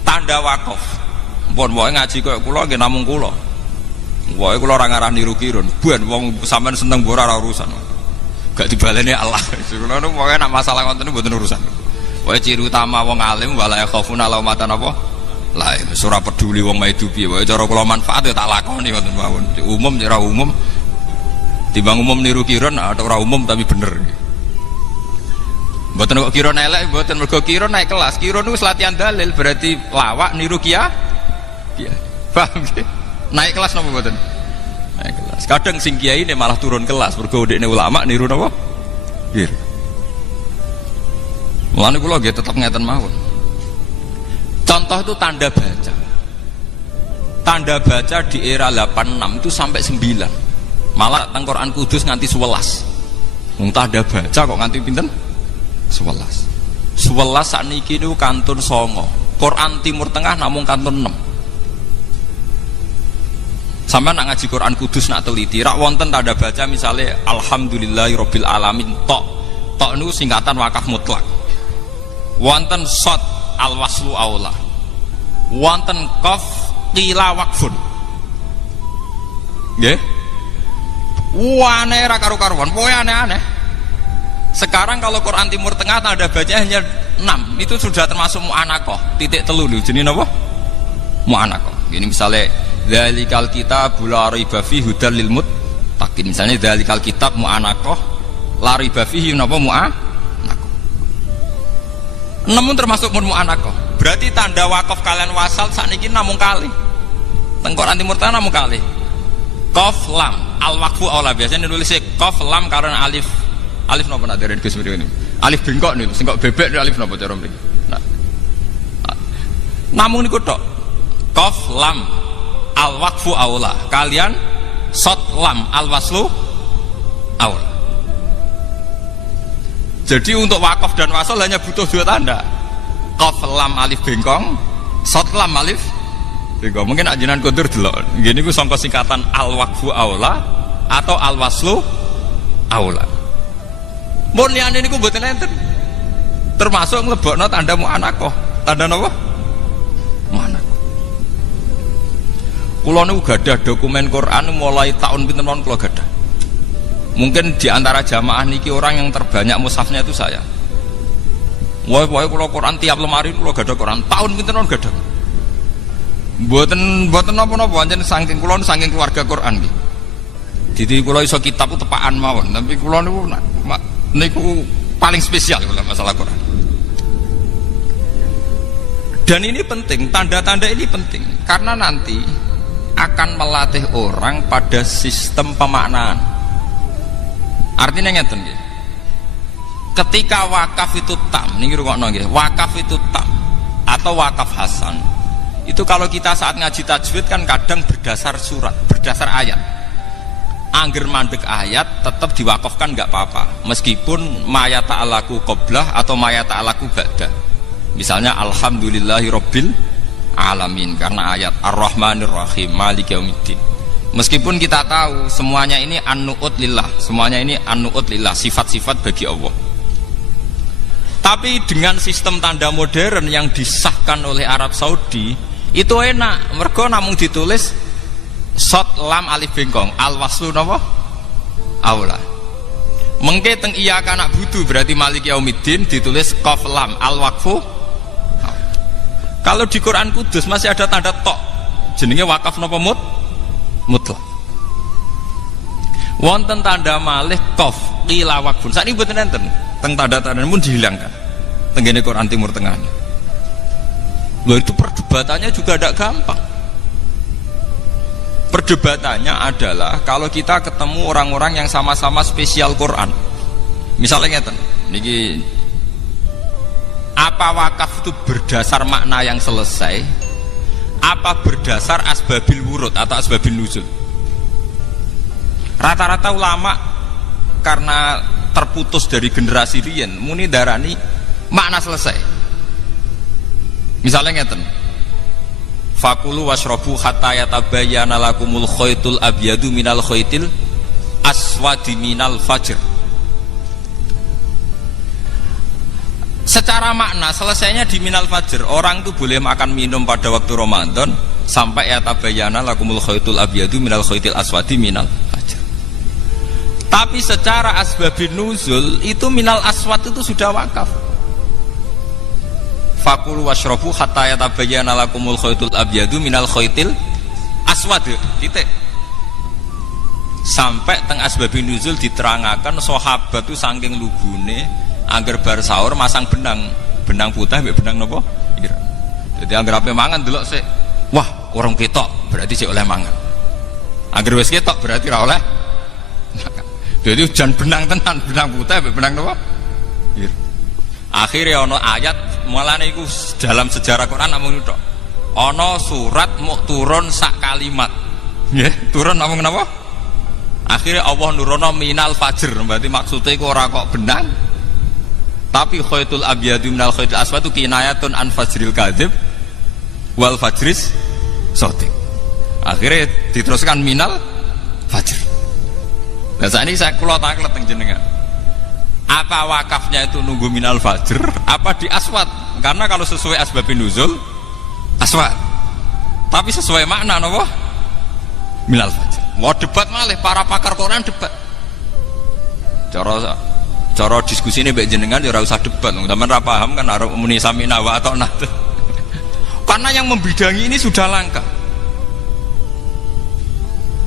Tanda wakaf. Pun wae ngaji koyo kula nggih namung kula. Wae kula ora ngarah niru kirun. Ben wong sampean seneng ora urusan. Gak dibaleni Allah. Kula nu pokoke nek masalah ngoten mboten urusan. Wae ciri utama wong alim wala yakhafuna laumatan apa? Lah ora peduli wong maidu piye wae cara kula manfaat ya tak lakoni ngoten mawon. Umum ora umum. Timbang umum niru kiron atau ora umum tapi bener. Mboten kok kiron elek, mboten mergo kiron naik kelas. Kiron niku latihan dalil berarti lawak niru kiai. Paham nggih? Naik kelas napa mboten? Naik kelas. Kadang sing kiai ini malah turun kelas mergo dekne ulama niru napa? Kiron. Mulane kula nggih tetep ngeten mawon. Contoh itu tanda baca. Tanda baca di era 86 itu sampai 9. Malah teng Quran Kudus nganti 11. Wong tanda baca kok nganti pinten? 11. 11 sakniki niku kantun 9. Quran Timur Tengah namung kantun 6. Sampeyan nak ngaji Quran Kudus nak teliti, rak wonten tanda baca misalnya alhamdulillahirabbil alamin tok niku singkatan wakaf mutlak. Wonten shot al-waslu aula, wonten qaf qila waqfun. Nggih? Aneh ra karu-karuan, pokoke aneh-aneh. Sekarang kalau Quran Timur Tengah tanda baca hanya 6, itu sudah termasuk mu'anaqah, titik telu lho jenenge napa? Mu'anaqah. Ini misalnya dzalikal kitabul la raiba fihi hudal lil muttaqin. Misalnya dzalikal kitab mu'anaqah la raiba fihi napa mu'anaqah. Namun termasuk mu'anaqah. Berarti tanda wakaf kalian wasal sakniki namung kali. Teng Quran Timur Tengah namung kali. Qaf lam al-waqfu aula biasanya nulis qaf lam karena alif napa nak dereng Gus mriki niku. Alif bengkok niku, sing kok bebek niku alif napa cara mriki. Nah. Namung niku tok. Qaf lam al-waqfu aula. Kalian shot lam al-waslu aula. Jadi untuk wakaf dan wasal hanya butuh 2 tanda. Qaf lam alif bengkong, shot lam alif bengkong. Mungkin ajenan kondur delok. Gini ku sangka singkatan al-waqfu aula atau al-waslu aula. Mun liyane niku mboten enten. Termasuk nglebokno tanda mu'anaqah. Tanda napa? Mu'anaqah. Kula niku gadah dokumen Quran mulai tahun pinten mawon kula gadah. Mungkin di antara jamaah niki orang yang terbanyak mushafnya itu saya. Wah kula Quran tiap lemari kula gadah Quran tahun pinten mawon gadah. Mboten napa-napa pancen saking kula saking keluarga Quran nggih. Dadi kula iso kitab ku tepakan mawon, tapi kula niku paling spesial kula masalah Quran. Dan ini penting, tanda-tanda ini penting karena nanti akan melatih orang pada sistem pemaknaan. Artinya ngeten nggih. Ketika wakaf itu tam, niki rungokno nggih, wakaf itu tam atau wakaf hasan. Itu kalau kita saat ngaji tajwid kan kadang berdasar surat, berdasar ayat. Angger mandek ayat tetap diwakafkan nggak apa-apa, meskipun ma yata'alaku qoblah atau ma yata'alaku ba'dah. Misalnya alhamdulillahirabbil alamin, karena ayat Ar-Rahmanir Rahim Maliki Yaumiddin. Meskipun kita tahu semuanya ini an-nu'ut lillah, semuanya ini an-nu'ut lillah, sifat-sifat bagi Allah. Tapi dengan sistem tanda modern yang disahkan oleh Arab Saudi itu enak, mergo namung ditulis shot lam alif bengkong al-waslu napa? Aula. Mengke teng iya kana budu berarti Maliki Yaumiddin ditulis qaf lam al-waqfu. Kalau di Quran Kudus masih ada tanda tok, jenenge wakaf napa mutlak. Wonten tanda malih qaf qila waqfun. Sakniki mboten enten. Teng tanda-tanda pun dihilangkan. Tenggene Quran Timur Tengah. Loh, itu perdebatannya juga tidak gampang. Perdebatannya adalah kalau kita ketemu orang-orang yang sama-sama spesial Quran. Misalnya ngeten, niki apa wakaf itu berdasar makna yang selesai, apa berdasar asbabil wurud atau asbabil nuzul. Rata-rata ulama karena terputus dari generasi riyen muni darani makna selesai. Misalnya ngeten, fakulu washrobu hatta yatabayyana lakumul khaytul abyadu minal khaytil aswadi minal fajr. Secara makna selesainya di minal fajr. Orang tuh boleh makan minum pada waktu Ramadan sampai yatabayyana lakumul khaytul abyadu minal khaytil aswadi minal fajr. Tapi secara asbabin nuzul itu minal aswad itu sudah wakaf. Fakulu washrobu hatta yatabayyana lakumul khaytul abyadu minal khaytil aswad. Titik. Sampai teng asbabin nuzul diterangakan sahabat itu saking lugune angger bar sahur masang benang putih mbek benang napa? Ireng. Jadi angger ape mangan delok sik. Wah, orang ketok berarti sik oleh mangan. Angger wis ketok berarti ora oleh. Jadi hujan benang tenan, benang putih mbek benang napa? Ireng. Akhirnya ana ayat mulane iku dalam sejarah Quran namung tok. Ana surat mau turun sak kalimat. Nggih, turun namung napa? Akhirnya Allah nurono minal fajr, berarti maksudnya iku ora kok benang. Tapi khaytul abyadu minal khaytil aswad itu kinayatun an fajril kadzib wal fajris shadiq. Akhirnya diteruskan minal fajr. Nah saat ini saya kula taklet teng jenengan. Apa wakafnya itu nunggu minal fajr apa di aswad? Karena kalau sesuai asbabun nuzul aswad. Tapi sesuai makna napa? Minal fajr. Mau debat malih para pakar Quran debat. Cara diskusi ini mbek jenengan ya ora usah debat, teman ra paham kan arep muni samina wa ata'na. Karena yang membidangi ini sudah langka.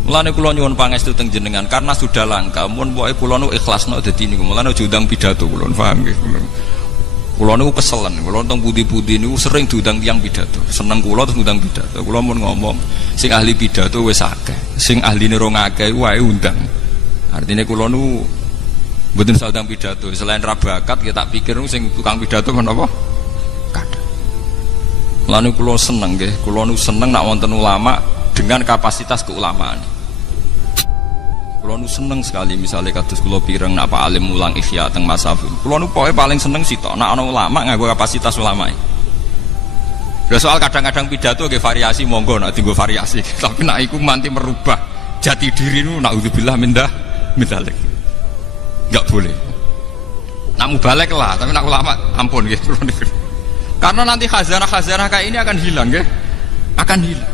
Mulane kula nyuwun pangestu teng jenengan karena sudah langka, mun pokoke kula nu ikhlasno dadi niku. Mulane aja ndang pidato kula paham nggih. Kula niku keselen, kula teng pundi-pundi niku sering diundang tiyang pidato. Seneng kula terus ngundang pidato. Kula mun ngomong, sing ahli pidato wis akeh, sing ahline rong akeh wae undang. Artinya kula nu mboten saudang pidato, selain ra bakat kita pikir sing tukang pidato menapa? Kadang. Lan kula seneng nggih, kula nu seneng nak wonten ulama dengan kapasitas keulamaan. Kula nu seneng sekali misalnya kados kula pireng nak Pak Alim mulang Ihya teng Masafun. Kula nu pokoke paling seneng sitok nak ana ulama nganggo kapasitas ulama. Lha soal kadang-kadang pidato nggih variasi monggo nak dienggo variasi. Tapi nak iku manti merubah jati diri nu naudzubillah min dzalik. Enggak boleh. Nak mubalek lah, tapi nak ulama ampun gitu. Karena nanti khazanah-khazanah kayak ini akan hilang, ya, akan hilang.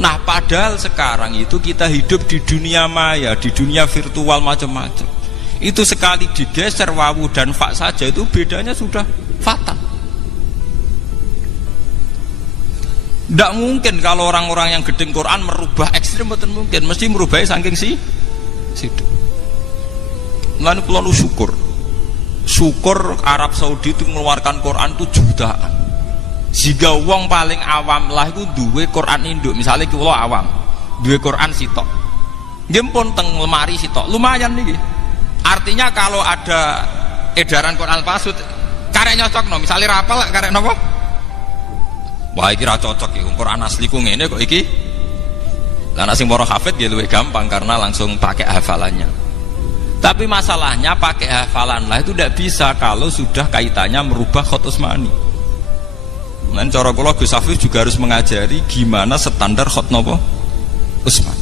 Nah, padahal sekarang itu kita hidup di dunia maya, di dunia virtual macam-macam. Itu sekali digeser wawu dan fa saja itu bedanya sudah fatal. Tidak mungkin kalau orang-orang yang gedeng Quran merubah ekstrim, betul mungkin. Mesti merubahnya saking situ. Lalu kalau syukur Arab Saudi itu mengeluarkan Quran itu jutaan. Jika wong paling awam lah itu duwe Quran induk, misalnya kula awam duwe Quran sitok, nggih pun teng lemari sitok, lumayan nih. Artinya kalau ada edaran Quran palsu karek nyocok no, misalnya rapal karek nopo, wah iki ra cocok iki Quran asli ku ngene kok iki. Lah nek sing para hafid ya luwih gampang karena langsung pakai hafalannya. Tapi masalahnya pakai hafalan lah itu tidak bisa kalau sudah kaitannya merubah khot Utsmani. Nah, cara kula Gus Hafiz juga harus mengajari gimana standar khot napa Utsman.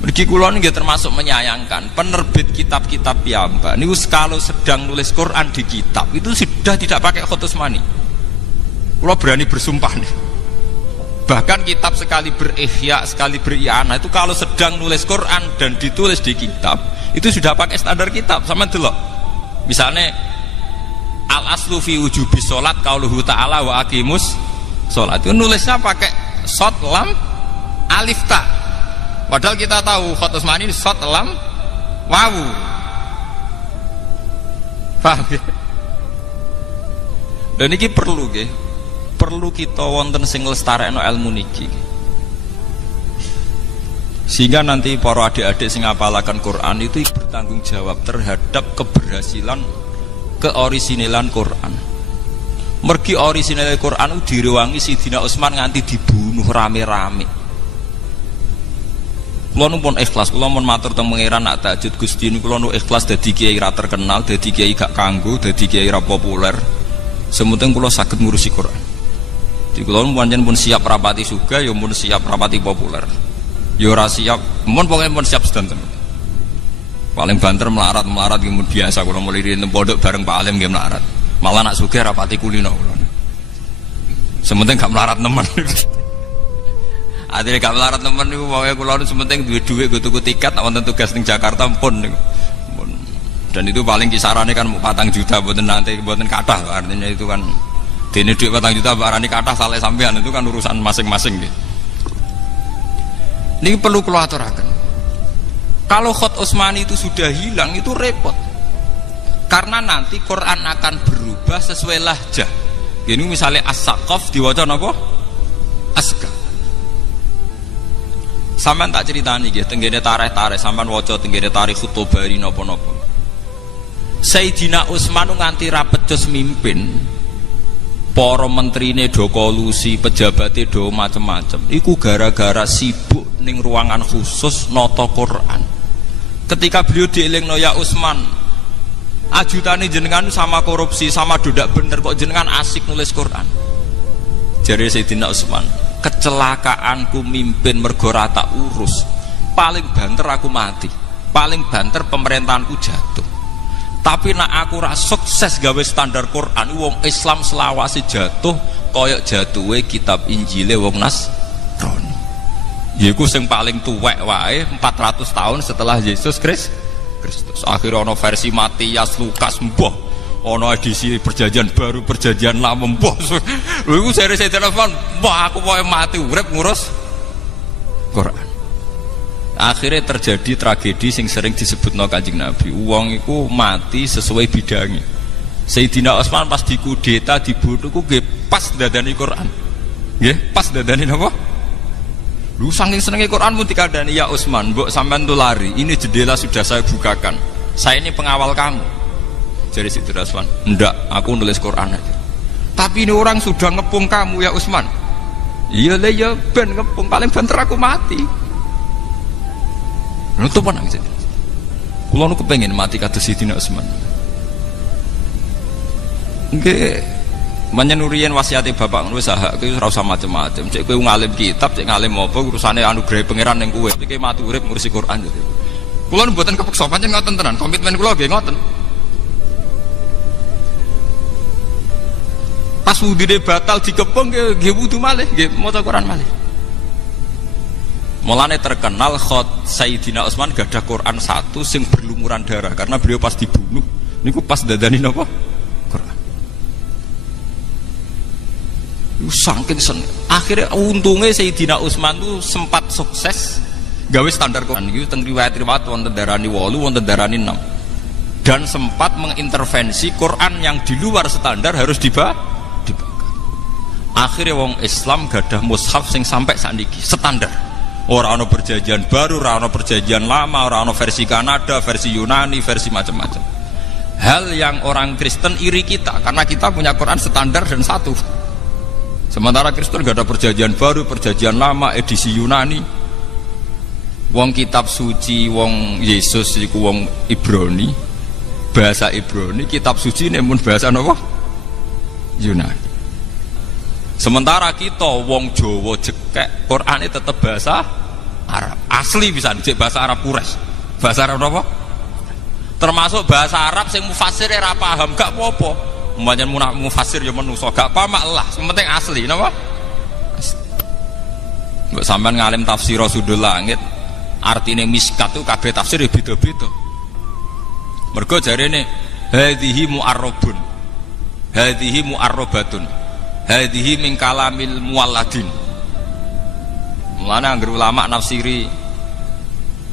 Mriki kula nggih termasuk menyayangkan penerbit kitab-kitab piyambak niku kalau sedang nulis Quran di kitab itu sudah tidak pakai khot Utsmani. Kula berani bersumpah nih. Bahkan kitab sekali berihya, sekali beriana itu kalau sedang nulis Quran dan ditulis di kitab itu sudah pakai standar kitab. Sama delok. Misalnya al aslu fi wujubi sholat qauluhu ta'ala wa aqimus sholat, itu nulisnya pakai shot lam alif ta, padahal kita tahu khot Utsmani ini shot lam wawu. Paham ya? Dan ini perlu kita wonten sing lestarekno ilmu niki sehingga nanti para adik-adik sing ngapalaken Quran itu bertanggung jawab terhadap keberhasilan keorisinalan Quran. Mergi orisinal Quran direwangi Sidina Utsman nganti dibunuh rame-rame. Kula nu pun ikhlas, kula mun matur teng pangeran nak tahajud Gusti niku kula nu ikhlas dadi kiai ra terkenal, dadi kiai gak kanggo, dadi kiai ra populer. Sementing kula saged ngurusi Quran. Di kula pancen pun siap rapati sugih, ya pun siap rapati populer. Ya ora siap, mun pokoke pun siap sedanten. Paling banter melarat yang biasa kalau mulai di pondok bareng Pak Alim nggih melarat. Malah nak sugih rapati kulino kula. Sementing gak melarat nemen. Adine gak melarat nemen niku pokoke kula sementing duwe dhuwit nggo tuku tiket wonten tugas ning Jakarta pun niku. Dan itu paling kisarannya kan 4 juta mboten nanti mboten kathah, artinya itu kan dene dhuwit 4 juta barani kathah saleh sampean itu kan urusan masing-masing nggih. Niki perlu kula aturaken. Kalau khot Utsmani itu sudah hilang itu repot. Karena nanti Quran akan berubah sesuai lahjah. Gini misalnya as-saqaf diwaca napa? Aska. Sampeyan tak critani nggih tenggene tarikh-tarikh sampeyan waca tenggene tarikh Khutobari napa-napa. Sayyidina Utsman nganti ra pecus mimpin. Para menterine do kolusi, pejabate do macem-macem. Iku gara-gara sibuk ning ruangan khusus nata Quran. Ketika beliau dielingno ya Utsman, ajutane jenengan sama korupsi, sama dodak bener kok jenengan asik nulis Quran. Jare Sayyidina Utsman, kecelakaanku mimpin mergo ra tak urus. Paling banter aku mati. Paling banter pemerintahanku jatuh. Tapi nak aku ra sukses gawe standar Quran, wong Islam selawase jatuh koyok jatuhe kitab Injile wong Nasrani. Yaiku sing paling tuwek wae 400 tahun setelah Yesus Kristus. Akhirnya ono versi Matias, Lukas, mbah. Ono edisi perjanjian baru, perjanjian lama, mbah. Lho iku seri telepon, mbah aku mau mati urip ngurus Quran. Akhirnya terjadi tragedi sing sering disebutno Kanjeng Nabi. Wong iku mati sesuai bidangi. Sayyidina Utsman pas dikudeta dibunuh ku nggih pas dadani Quran. Nggih, pas dadani napa? Lu saking senengnya Quran pun dikandani ya Utsman, mbok sampean tuh lari, ini jendela sudah saya bukakan. Saya ini pengawal kamu. Jadi Sayyidina Utsman, ndak, aku nulis Quran aja. Tapi ini orang sudah ngepung kamu ya Utsman. Iya lah ya ben ngepung, paling banter aku mati. Nutup apa nangis? Kulo nu kepengen mati kados Sayyidina Utsman. Nggih. Menyenurian wasiatnya bapak ngono saha kowe ora usah macam-macam. Cek kowe ngalim kitab, cek ngalim apa urusane anugerah pangeran ning kowe. Iki mati urip ngurusi Quran. Kula mboten kepeksa pancen ngoten tenan. Komitmen kula nggih ngoten. Pas wudune batal dikepung nggih wudu malih, nggih maca Quran malih. Mulane terkenal khot Sayyidina Utsman gadah Quran 1 sing berlumuran darah karena beliau pas dibunuh niku pas dadani napa? Quran. Saking seneng. Akhirnya untungnya Sayyidina Utsman itu sempat sukses gawe standar Quran itu teng riwayat-riwayat wonten darani 8, wonten darani 6. Dan sempat mengintervensi Quran yang di luar standar harus dibakar. Akhirnya wong Islam gadah mushaf sing sampai sakniki standar. Ora ana perjanjian baru, ora ana perjanjian lama, ora ana versi Kanada, versi Yunani, versi macam-macam. Hal yang orang Kristen iri kita karena kita punya Quran standar dan satu. Sementara Kristen gak ada perjanjian baru, perjanjian lama, edisi Yunani. Wong kitab suci, wong Yesus iku wong Ibrani, bahasa Ibrani, kitab suci nemun bahasa apa? Yunani. Sementara kita wong Jawa jekek, Qur'ane tetep bahasa Arab. Asli bisa dicek bahasa Arab Quraisy. Bahasa Arab apa? Termasuk bahasa Arab sing mufassir ora paham, gak apa-apa. Umpamane mufassir ya menungso, gak paham lah, sing penting asli, napa? Mbok sampean ngalim tafsir Sudul Langit, artine miskat itu kabeh tafsir ya beda-beda. Mergo jarene hadhihi mu'arrabun, hadhihi mu'arrabatun, hadhihi min kalamil muwalladin. Mulane anggere ulama nafsiri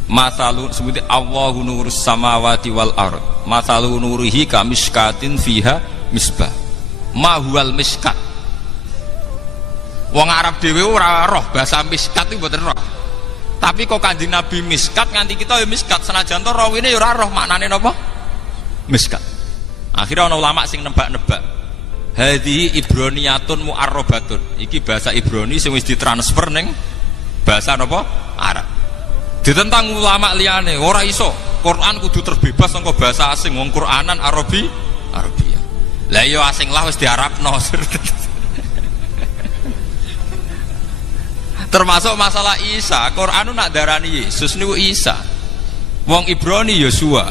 masalu sebuti Allahu nurus samawati wal ard, masalu nurihi kamiskatin fiha misbah, ma huwal miskat. Wong Arab dhewe ora roh bahasa miskat itu mboten roh. Tapi kok Kanjeng Nabi miskat nganti kita ya miskat, senajan to rawine ya ora roh maknane napa? Miskat. Akhirnya ana ulama sing nebak-nebak. Hadhihi ibroniyatun mu'arrabatun. Iki bahasa Ibrani sing wis ditransfer ning bahasa napa? Arab. Ditentang ulama liyane, ora iso. Quran kudu terbebas saka bahasa asing, wong Quranan Arabi, Arabia. Lah iya asing lah wis diarabno. Termasuk masalah Isa, Quran nak darani Yesus niku Isa. Wong Ibrani Yosua.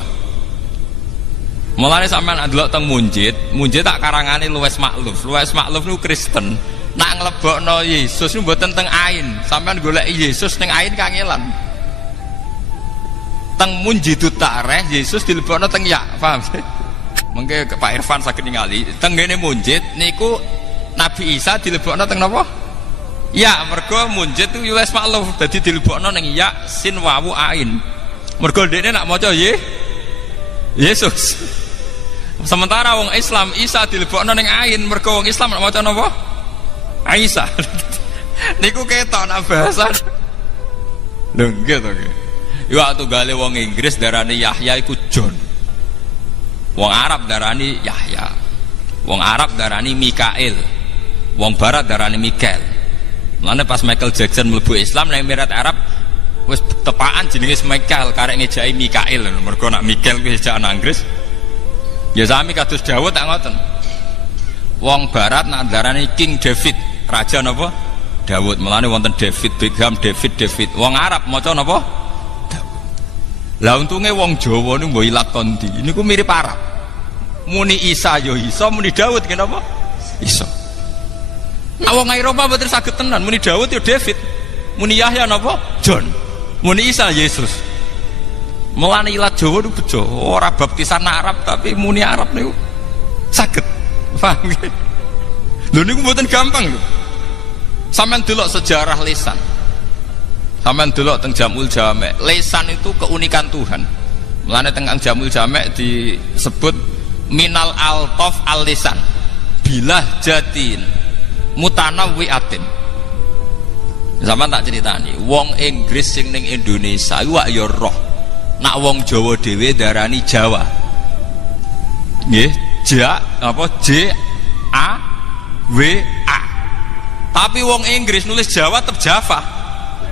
Mulane sampean ndelok teng Munjid tak karangane Luwes Makluf. Luwes Makluf niku Kristen. Nak nglebokno Yesus niku mboten teng Ain. Sampean golek Yesus ning Ain kangelan. Teng Munjidut Tareh Yesus dilebokno teng Ya, paham? Mengke Pak Irfan saged ningali teng ngene Munjid niku Nabi Isa dilebokno teng napa? Ya, mergo Munjid itu Luwes Makluf dadi dilebokno ning Ya sin wawu ain. Mergo dekne nak maca Yesus. Sementara wong Islam Isa dilebokno ning ain, mergo wong Islam nak maca napa? Isa. Niku ketok nak bahasa. Lho nggih to nggih. Yo waktu gale wong Inggris darani Yahya iku John. Wong Arab darani Yahya. Wong Arab darani Mikail. Wong Barat darani Mikael. Mulane pas Michael Jackson mlebu Islam nang Emirat Arab wis tepaan jenenge Michael karek ngejaki Mikail. Mergo nak Mikail kuwi ejakan Inggris. Ya sami kados Daud tak ngoten. Wong Barat nak darani King David, raja napa? Daud. Mulane wonten David Beckham, David. Wong Arab maca napa? Daud. Lah untunge wong Jawa niku mbok ilat kondi. Niku mirip Arab. Muni Isa ya Isa, muni Daud kenapa? Isa. Nah wong Eropa mboten saged tenan, muni Daud ya David, muni Yahya napa? John, muni Isa Yesus. Mulane ilat Jawa niku bejo, ora baptisan Arab tapi muni Arab niku saged. Paham nggih? Lho niku mboten gampang lho. Sampeyan delok sejarah lisan. Sampeyan delok teng Jamul Jamek, lisan itu keunikan Tuhan. Mulane teng Jamul Jamek disebut minal altof al lisan. Bilah jatin mutanawwi'atin. Zaman tak ceritani, wong Inggris sing ning Indonesia iku ya roh. Nak wong Jawa dhewe darani Jawa. Nggih, J A W A. Tapi wong Inggris nulis Jawa tetep Java.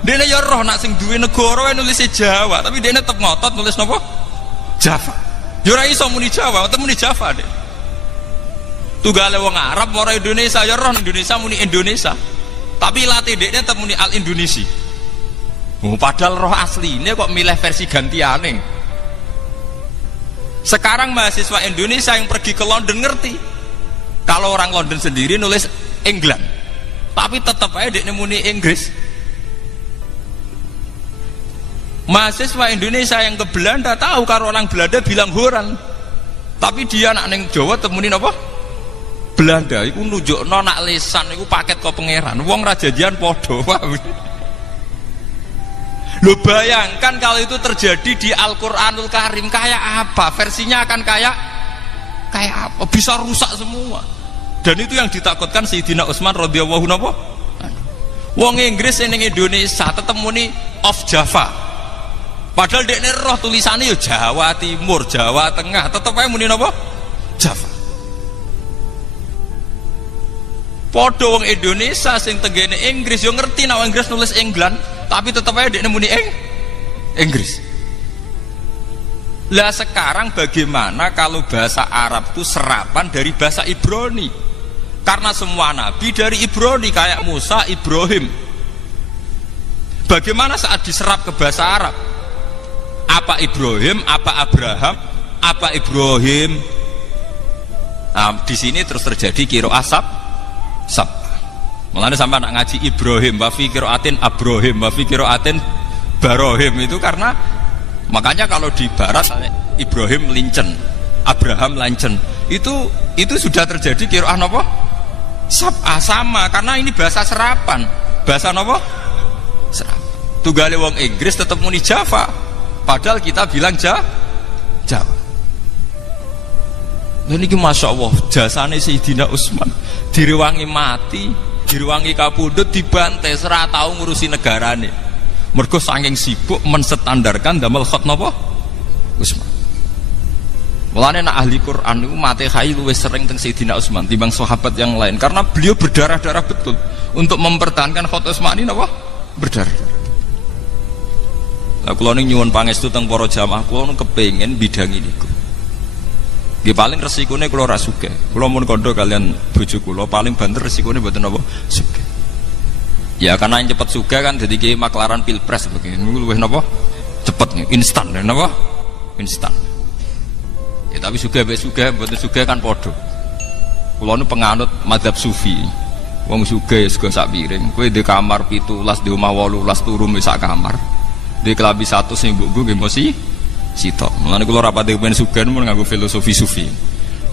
Dene ya roh nak sing duwe negara wae nulis Jawa, tapi dene tetep ngotot nulis napa? Java. Yo ora iso muni Jawa, tetep muni Java deh. Tunggale wong Arab ora Indonesia ya roh Indonesia muni Indonesia. Tapi latih dekne tetep muni Al Indonesi. Padahal roh asline kok milih versi gantiane. Sekarang mahasiswa Indonesia yang pergi ke London ngerti. Kalau orang London sendiri nulis England. Tapi tetap aja dekne muni Inggris. Mahasiswa Indonesia yang ke Belanda tahu kalau orang Belanda bilang Horan. Tapi dia nak ning Jawa tetep muni napa? Belanda iku nunjukno nak lisan iku paket kok pangeran. Wong ra janjian padha. Lho bayangkan kalau itu terjadi di Al-Qur'anul Karim kayak apa? Versinya akan kayak apa? Bisa rusak semua. Dan itu yang ditakutkan Sayyidina Utsman radhiyallahu anhu. Wong Inggris ning Indonesia tetep muni of Java. Padahal dekne roh tulisannya ya Jawa Timur, Jawa Tengah, tetep ae muni napa? Java. Padha wong Indonesia sing tenggene Inggris yo ngerti nek Inggris nulis England, tapi tetep ae dekne muni Inggris. Lah sekarang bagaimana kalau bahasa Arab itu serapan dari bahasa Ibrani? Karena semua nabi dari Ibrani kayak Musa, Ibrahim. Bagaimana saat diserap ke bahasa Arab? Apa Ibrahim, apa Abraham, apa Ibrahim? Nah, di sini terus terjadi qiraah sab. Mulane sampai anak ngaji Ibrahim, wa fi qiraatin Abrohim, wa fi qiraatin Barohim itu karena makanya kalau di barat Ibrahim lincen, Abraham lancen. Itu sudah terjadi qiraah napa? Sab'ah sama karena ini bahasa serapan. Bahasa napa? Serapan. Tunggale wong Inggris tetap muni Java. Padahal kita bilang Jawa. Dan ini Masya Allah jasane Sayyidina Utsman direwangi mati, direwangi kapundhut, dibantai, ora tau ngurusi negarane. Mergo saking sibuk menstandarkan damel khat napa? Utsman. Mulane nak ahli Quran itu mate khai luwih sering teng Sayyidina Utsman timbang sahabat yang lain karena beliau berdarah-darah betul untuk mempertahankan khat Utsman ini napa? Berdarah. Lah kula ning nyuwun pangestu teng para jamaah kula kepengin bidangi niku. Nggih paling resikone kula ora sugih. Kula mun kandha kalian bojo kula paling banter resikone mboten napa sugih. Ya karena yang cepet sugih kan dadi ki maklaran pilpres begini. Niku luwih napa? Cepet nih, instan napa? Instan. Ya tapi sugih mek sugih mboten sugih kan padha. Kula nu penganut mazhab sufi. Wong sugih ya sego sak piring. Kowe di kamar 17, di omah 18 turu sak kamar. Di kelabi 100 sing mbokku nggih mesti sitok. Mulane kula rapate ben sugih mun nganggo filosofi sufi.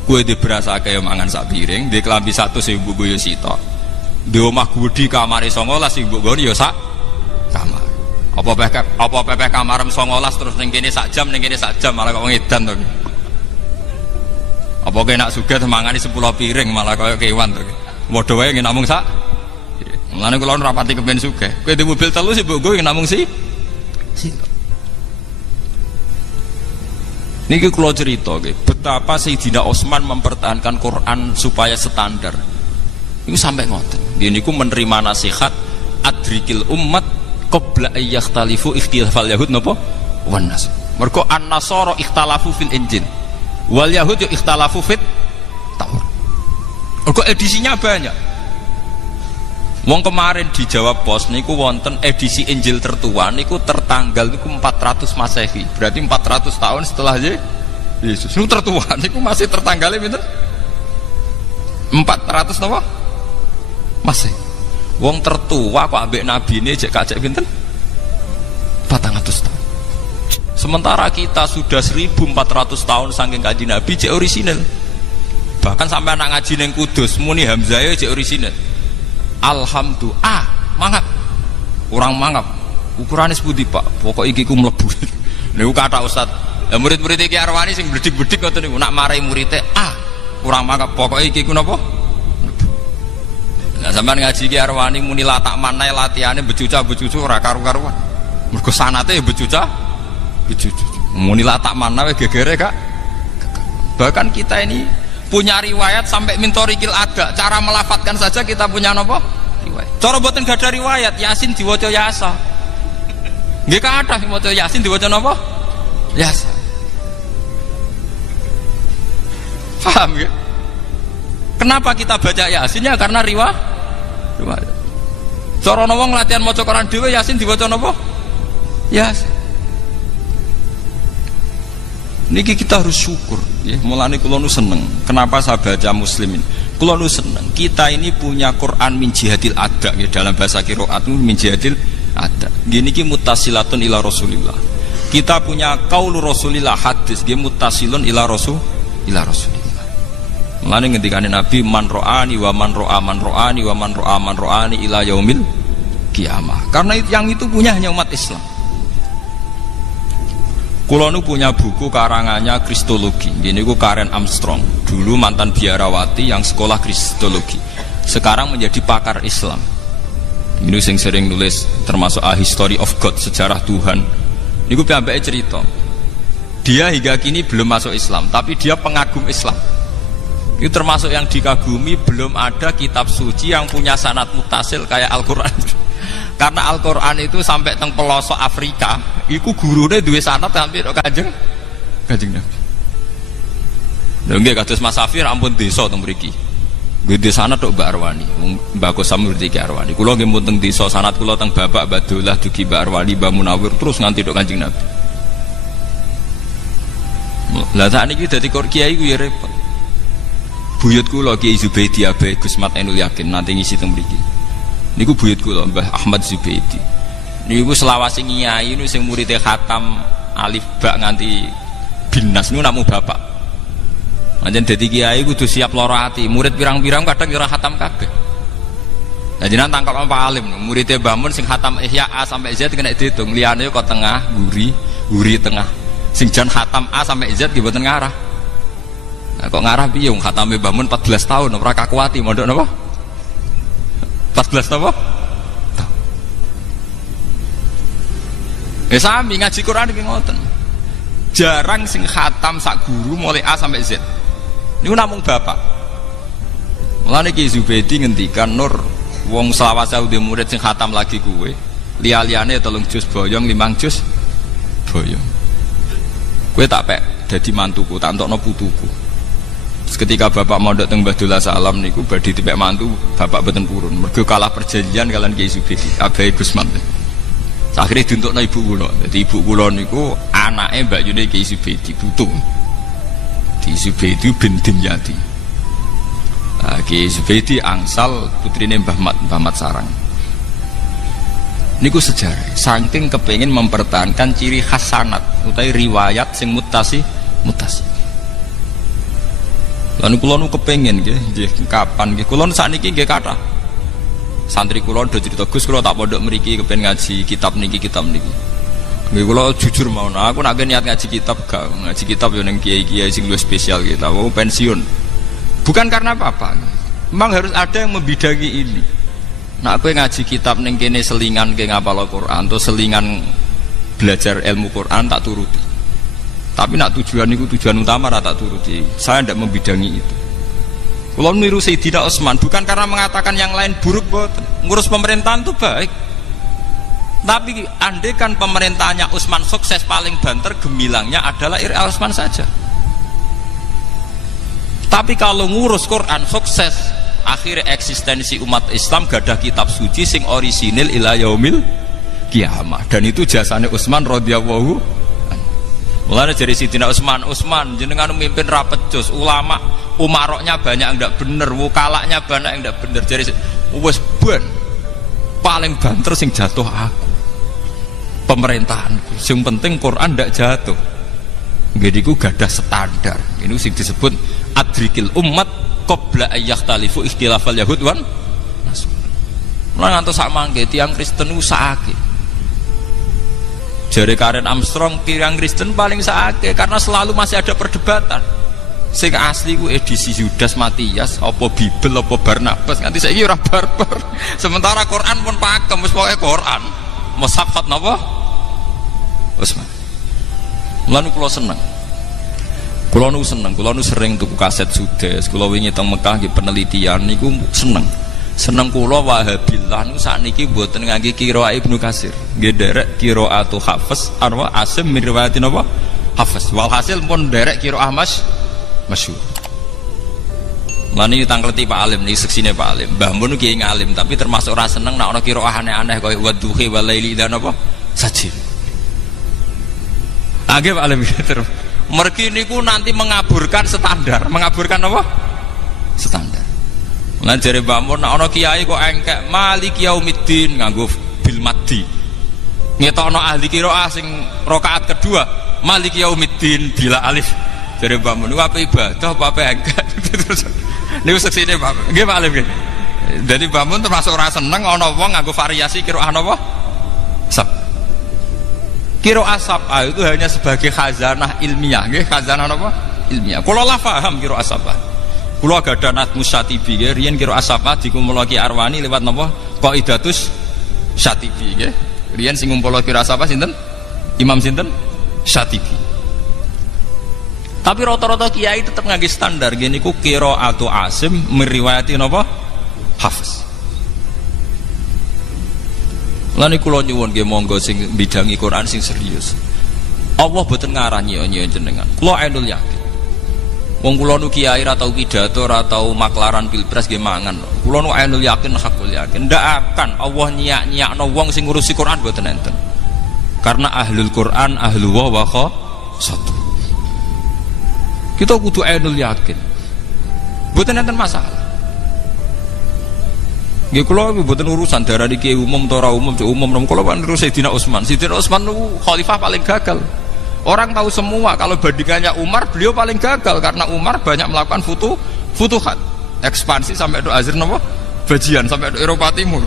Kowe di beras akeh mangan sak piring, di kelabi 100 sing mbokku ya sitok. Di omah gudi kamare 19 sing mbokku ya sak kamar. Apa pepeh kamar 19 terus ning kene sak jam, ning kene sak jam malah kok ngedan to. Apa kowe nak sugih mangani 10 piring malah kaya kewan to. Padha wae ngen namung sak. Mulane kula rapati kepen sugih. Kowe di mobil telu sing mbokku ngen namung niki kula cerita betapa Sayyidina Utsman mempertahankan Quran supaya standar. Niku sampai ngoten. Nggih niku menerima nasihat adrikil ummat qabla ayyakhtalifu ikhtilafal yahud napa? Wan nas. Mergo an-nasara ikhtalafu fil injil. Wal yahud ikhtalafu fit Taurat. Mergo edisinya banyak. Wong kemarin di Jawa Pos niku wonten edisi Injil tertua niku tertanggal niku 400 Masehi. Berarti 400 tahun setelah Yesus. Niku tertua niku masih tertanggalnya pinten? 400 napa? Masehi. Wong tertua kok ambek nabine jek kacek pinten? 400 tahun. Sementara kita sudah 1400 tahun saking Kanjeng Nabi jek orisinal. Bahkan sampai anak ngaji ning Kudus muni Hamzah jek orisinal. Alhamdulillah, mangap. Orang mangap. Ukurannya sepundi Pak? Pokok iki ku mlebu. Niku kata Ustaz. Ya murid-murid iki Arwani sing bledik-bledik ngoten niku nak marai murite, kurang mangap. Pokok iki ku napa? Nah sampean ngaji iki Arwani muni latak manai latihane becuca-becucu ora karu-karuan. Mergo sanate ya becuca. Muni latak manai gegere Kak. Bahkan kita ini punya riwayat sampai mintorikil ada cara melafatkan saja kita punya nopo riwayat. Cara boten gak ada riwayat Yasin diwaca Yasa. Nggih kathah maca Yasin diwaca napa? Yasa. Paham ya? Kenapa kita baca Yasin ya karena riwayat. Cara wong latihan maca Quran dhewe Yasin diwaca napa? Yasin. Niki kita harus syukur ya. Mulane kula nu seneng. Kenapa saya baca Muslimin? Kula nu seneng. Kita ini punya Quran min jihadil ada ya, dalam bahasa qiraat min jihadil ada. Gini ki muttasilatun ila Rasulillah. Kita punya qaulu Rasulillah hadis nggih muttasilun ila Rasulillah. Mulane ngendikane Nabi man ro'ani wa man ro'a man ro'ani wa man ro'a man ro'ani ila yaumil kiamah. Karena yang itu punya hanya umat Islam. Kulo nu punya buku karangannya Kristologi. Ini ku Karen Armstrong. Dulu mantan biarawati yang sekolah Kristologi. Sekarang menjadi pakar Islam. Ini sing sering nulis termasuk A History of God, sejarah Tuhan. Ini ku sampai cerita. Dia hingga kini belum masuk Islam, tapi dia pengagum Islam. Itu termasuk yang dikagumi, belum ada kitab suci yang punya sanad mutasil kayak Al-Quran. Karena Al-Quran itu sampai teng pelosok Afrika, iku gurune duwe sanad hampir Kanjeng Nabi. Lha nggih kados Mas Safir ampun desa teng mriki. Gede sanad tok Mbak Arwani, Mbak Kosam ngerti Ki Arwani. Kula nggih mun teng desa sanad kula teng Bapak Badullah dugi Mbak Arwani, Mbak Munawir terus nganti tok Kanjeng Nabi. Lah sakniki dadi kiai ku ya repot. Buyut kula Kiai Zubaidi Abai Gusmat Ainul Yakin nanti ngisi teng mriki. Niku buyut kula Mbah Ahmad Zubaidi. Niku selawase nyai niku sing muridé khatam alif ba nganti binas niku namung bapak. Anjen dadi kiai kudu siap lara ati, murid pirang-pirang kadang ora khatam kabeh. Lah jenengan tangkal Pak Alim, muridé Mbah Mun sing khatam Ihya A sampai Z kena diitung, liyane kok tengah, guri tengah. Sing jan khatam A sampai Z ki mboten ngarah. Nah, kok ngarah piye wong khatame Mbah Mun 14 tahun ora kakuati mondok napa? 14 napa? Sami ngaji Quran iki ngoten. Jarang sing khatam sak guru mulai A sampai Z. Niku namung bapak. Mulane Ki Zubaidi ngendikan Nur, wong selawase udah murid sing khatam lagi kuwe. Liya-liyane 3 juz boyong, 5 juz boyong. Kowe tak pek dadi mantuku, tak entokno putuku. Terus ketika bapak mondok teng Badullah Salam niku badhe dipek mantu, bapak boten purun. Mergo kalah perjanjian kalian Ki Zubaidi, Abai Gusman. Akhirnya diuntukno ibu kula. Dadi ibu kula niku anake Mbak Yune Ki Zubaidi putu. Ki Zubaidi bin Dimyati. Ki Zubaidi angsal putrine Mbah Mat Sarang. Niku sejarah. Saking kepengin mempertahankan ciri khas sanad utawi riwayat sing mutasi. Lan kula nu kepengin nggih kapan nggih kula sakniki nggih kathah. Santri kula do cerita Gus kula tak pondok mriki kepen ngaji kitab niki. Nggih kula jujur mawon aku nek niat ngaji kitab gak ngaji kitab yo ning kiai-kiai sing luwih spesial kita pensiun. Bukan karena apa-apa. Memang harus ada yang membidangi ini. Nek kowe ngaji kitab ning kene selingan ke ngapal Al-Qur'an atau selingan belajar ilmu Quran tak turuti. Tapi nak tujuan niku tujuan utama ra tak turuti. Saya tidak membidangi itu. Kalau niru Sayyidina Utsman bukan karena mengatakan yang lain buruk, ngurus pemerintahan itu baik. Tapi andaikan pemerintahnya Utsman sukses, paling banter gemilangnya adalah Ir.A. Utsman saja. Tapi kalau ngurus Quran sukses, akhirnya eksistensi umat Islam gadah kitab suci sing orisinil ila yaumil kiamah. Dan itu jasane Utsman radhiyallahu. Mulane dari Sayyidina Utsman jenengan mimpin rapet jos, ulama umaroknya banyak yang tidak bener, wukalanya banyak yang tidak bener. Jadi wes ben paling banter sing jatuh aku pemerintahanku. Sing penting Quran tidak jatuh. Gediku gadah standar. Ini sing disebut adrikil umat qabla ayyakhtalifu ikhtilafal yahud wan nasr. Mulane ngantos sak mangke tiyang Kristen usahake. Jare Karen Armstrong tiyang Kristen paling sakake karena selalu masih ada perdebatan. Sing asli ku edisi Yudas Matias apa Bibel apa Barnabas nganti saiki ora barbar. Sementara Quran pun pakem wis pokoke Quran. Mushaf khat napa? Utsman. Mulane kula seneng. Kula nu sering tuku kaset Sudes. Kula wingi teng Mekah nggih penelitian niku seneng. Seneng kula Wahabillah niku sakniki mboten ngangge qiraah Ibnu Katsir. Nggih derek qiraatu Hafiz arwa Asim min riwayatin apa? Hafiz. Walhasil pun derek qiraah masyhur. Mani tangkleti Pak Alim niki seksine Pak Alim. Mbah Mun ki ngalim tapi termasuk ora seneng nek ana qiraah aneh-aneh kaya wadduhi walaili dan apa? Sajid. Nggih Pak Alim terus. Mergi niku nanti mengaburkan standar. Mengaburkan apa? Standar. Lan jare Mbah Mun nek ana kiai kok engkek Maliki Yaumiddin nganggo bil maddi. Ngetokno ahli qiraah sing rakaat kedua Maliki Yaumiddin bila alif. Jare Mbah Mun niku apa ibadah apa engkek. Niku seksine Pak. Nggih Pak Alim nggih. Dadi Mbah Mun termasuk ora seneng ana wong nganggo variasi qiraah napa? Sab. Qiraah sab'ah itu hanya sebagai khazanah ilmiah, nggih, khazanah napa? Ilmiah. Kula la paham qiraah sab'ah. Kula gadah Natmus Syatibi nggih, riyen qiraah sab'ah dikumpulke Ki Arwani lewat napa? Qaidatus Syatibi nggih. Riyen sing ngumpulke qiraah sab'ah sinten? Imam sinten? Syatibi. Tapi rata-rata kiai tetap ngangge standar gini ku qiraatu Asim meriwayati napa? Hafiz. Lan kula nyuwun nggih monggo sing bidangi Quran sing serius. Allah boten ngarani nyo jenengan. Kula Ainul Yakin. Wong kula nu kiai ra tau pidato, ra tau maklaran pilpres nggih mangan. Kula nu ainul yakin hakul yakin ndak akan Allah nyiak-nyiakno wong sing ngurusi Quran mboten enten. Karena ahlul Quran ahlullah wa khassatu. Kita kudu ainul yakin. Mboten enten masalah. Nggih kula mboten urusan darani kiai umum ta ora umum, cek umum nom kula kan urus Sayyidina Utsman. Sayyidina Utsman niku khalifah paling gagal. Orang tahu semua kalau bandingannya Umar, beliau paling gagal karena Umar banyak melakukan futuhat, ekspansi sampai ke Azir napa? Bajian sampai ke Eropa Timur.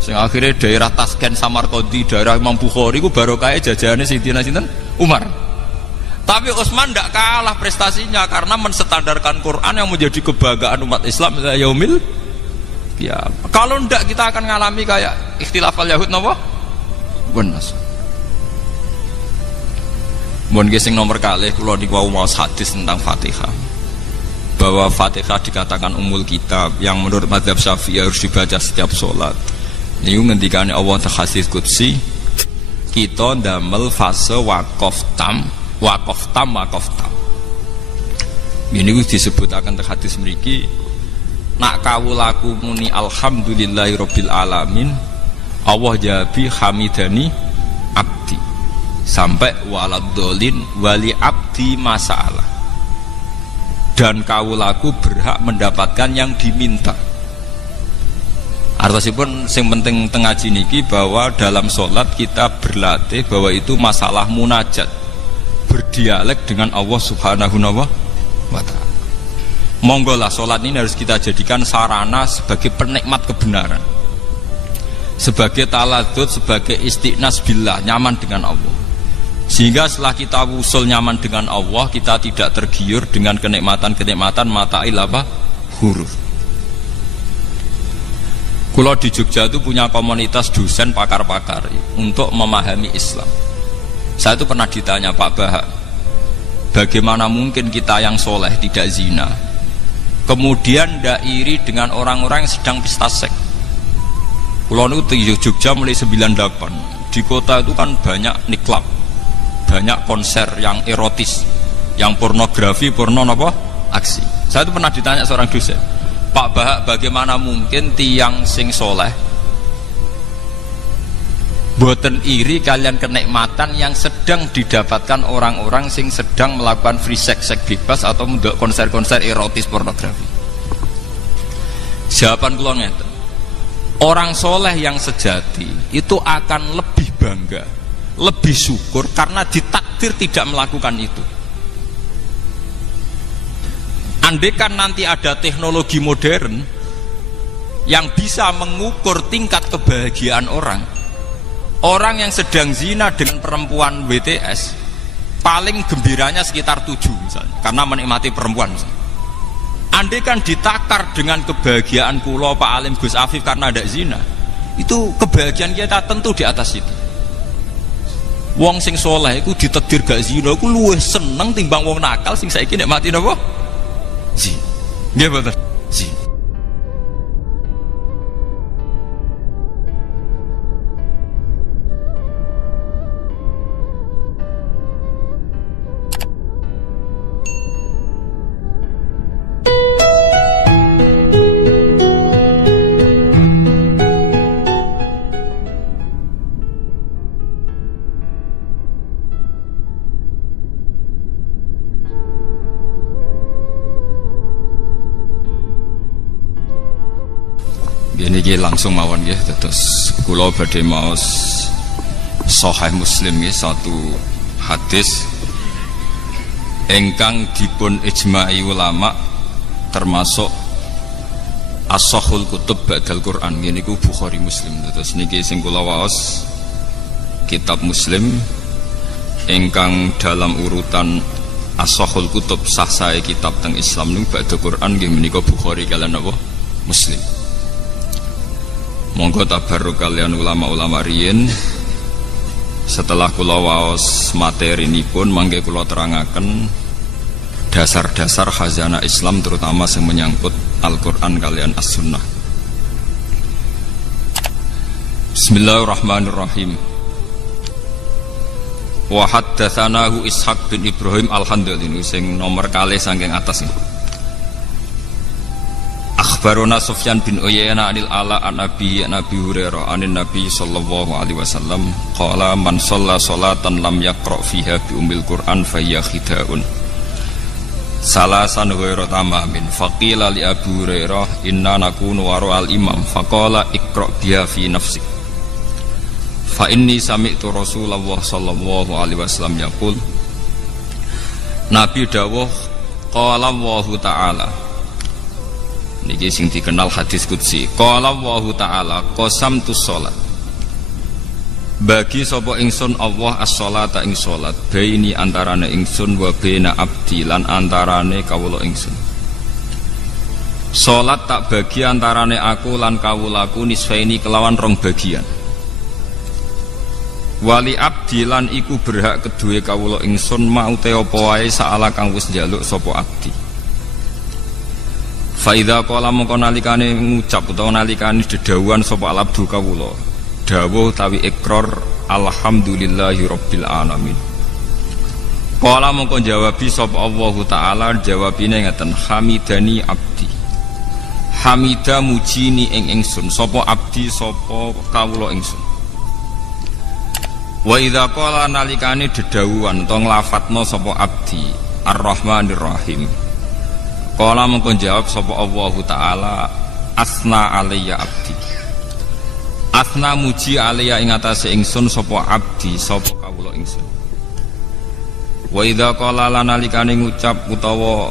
Sing akhirnya daerah Tasken, Samarkandi, daerah Imam Bukhari ku barokah jajahane Sayyidina sinten? Umar. Tapi Utsman tidak kalah prestasinya karena menstandarkan Quran yang menjadi kebanggaan umat Islam ila yaumil qiyamah. Kalau tidak kita akan ngalami kayak ikhtilafal Yahud napa? Benas. Mun sing nomor kalih kula niku mau hadis tentang Fatihah. Bahwa Fatihah dikatakan umul kitab yang menurut mazhab Syafi'i harus dibaca setiap sholat. Niku ngendikane Allah hadis qudsi, kita ndamel fase waqaf tam. Ini disebutaken teng hadis mriki, nak kawulaku muni alhamdulillahirabbil alamin, Allah jabi hamidani abdi. Sampai waladolin wali abdi masalah, dan kawulaku berhak mendapatkan yang diminta. Artosipun sing penting tengaji niki bahwa dalam sholat kita berlatih bahwa itu masalah munajat, berdialek dengan Allah subhanahu wa ta'ala. Monggolah sholat ini harus kita jadikan sarana sebagai penikmat kebenaran, sebagai taladud, sebagai istiqnas billah, nyaman dengan Allah. Sehingga setelah kita wusul nyaman dengan Allah, kita tidak tergiur dengan kenikmatan-kenikmatan mata'il apa? Huruf. Kula di Jogja itu punya komunitas dosen pakar-pakar untuk memahami Islam. Saya itu pernah ditanya, Pak Bahak, bagaimana mungkin kita yang soleh tidak zina, kemudian tidak iri dengan orang-orang yang sedang pesta seks? Kula itu di Jogja mulai 98. Di kota itu kan banyak niklab, banyak konser yang erotis, yang pornografi, aksi. Saya itu pernah ditanya seorang dosen, Pak Bahak, bagaimana mungkin tiang sing soleh boten iri kalian kenikmatan yang sedang didapatkan orang-orang sing sedang melakukan free sex bebas atau konser-konser erotis pornografi? Jawaban kula ngeten, orang soleh yang sejati itu akan lebih bangga, lebih syukur karena ditakdir tidak melakukan itu. Andaikan nanti ada teknologi modern yang bisa mengukur tingkat kebahagiaan orang yang sedang zina dengan perempuan WTS paling gembiranya sekitar 7 misalnya, karena menikmati perempuan misalnya. Andaikan ditakar dengan kebahagiaan kula Pak Alim Gus Afif karena ada zina, itu kebahagiaan kita tentu di atas itu. Wong sing soleh iku ditetir gak zina iku luwih seneng timbang wong nakal sing saiki nek mati napa? Zina. Nggih mboten? Zina. Niki langsung mawon nggih, terus kula badhe maos Sahih Muslim nggih, satu hadis ingkang dipun ijma'i ulama termasuk as-sahhul kutub ba'dal Quran nggih niku Bukhari Muslim. Terus niki sing kula waos kitab Muslim ingkang dalam urutan as-sahhul kutub sah sae kitab teng Islam niku ba'dal Quran nggih menika Bukhari kaliyan apa? Muslim. Monggo tabarruk kalian ulama-ulama riyin. Setelah kula waos materi nipun mangke kula terangaken dasar-dasar khazanah Islam terutama yang menyangkut Al-Qur'an kalian As-Sunnah. Bismillahirrahmanirrahim. Wa haddatsanahu Ishaq bin Ibrahim Al-Handali sing nomor kalih saking atas iki. Akhbarona Sufyan bin Uyainah anil Ala an Abi Hurairah anin Nabi sallallahu alaihi wasallam qala man shalla sholatan lam yaqra fiha bi ummil Qur'an fa hiya khidaun salasan ghairu tamamin faqila li Abu Hurairah inna nakunu wara al imam faqala iqra biha fi nafsik fa inni sami'tu Rasulullah sallallahu alaihi wasallam yaqul Nabi dawuh qala Allah taala niki sing dikenal hadis qudsi qala Allah taala qasamtu sholat bagi sapa ingsun Allah as-sholata ing salat baini antarane ingsun wa baina abdi lan antarane kawula ingsun salat tak bagi antarane aku lan kawulaku nisfaini kelawan rong bagian wali abdi lan iku berhak kedue kawula ingsun mau te apa wae saala kang wis njaluk sapa abdi. Faidha qala mongko nalikane ngucap utawa nalikane dedawuhan sapa abdu kawula dawuh tawi ikrar alhamdulillahi rabbil alamin. Qala mongko jawabi sapa Allah taala jawabine ngeten hamidani abdi. Hamida mujini ing ingsun sapa abdi sapa kawula ingsun. Wa idza qala nalikane dedawuhan utawa nglafatna sapa abdi Ar-Rahmanir Rahim. Qala mengko jawab sapa Allah taala asna alayya abdi. Asna muji alayya ing atase ingsun sapa abdi sapa kawula ingsun. Wa idza qala lanalikane ngucap utawa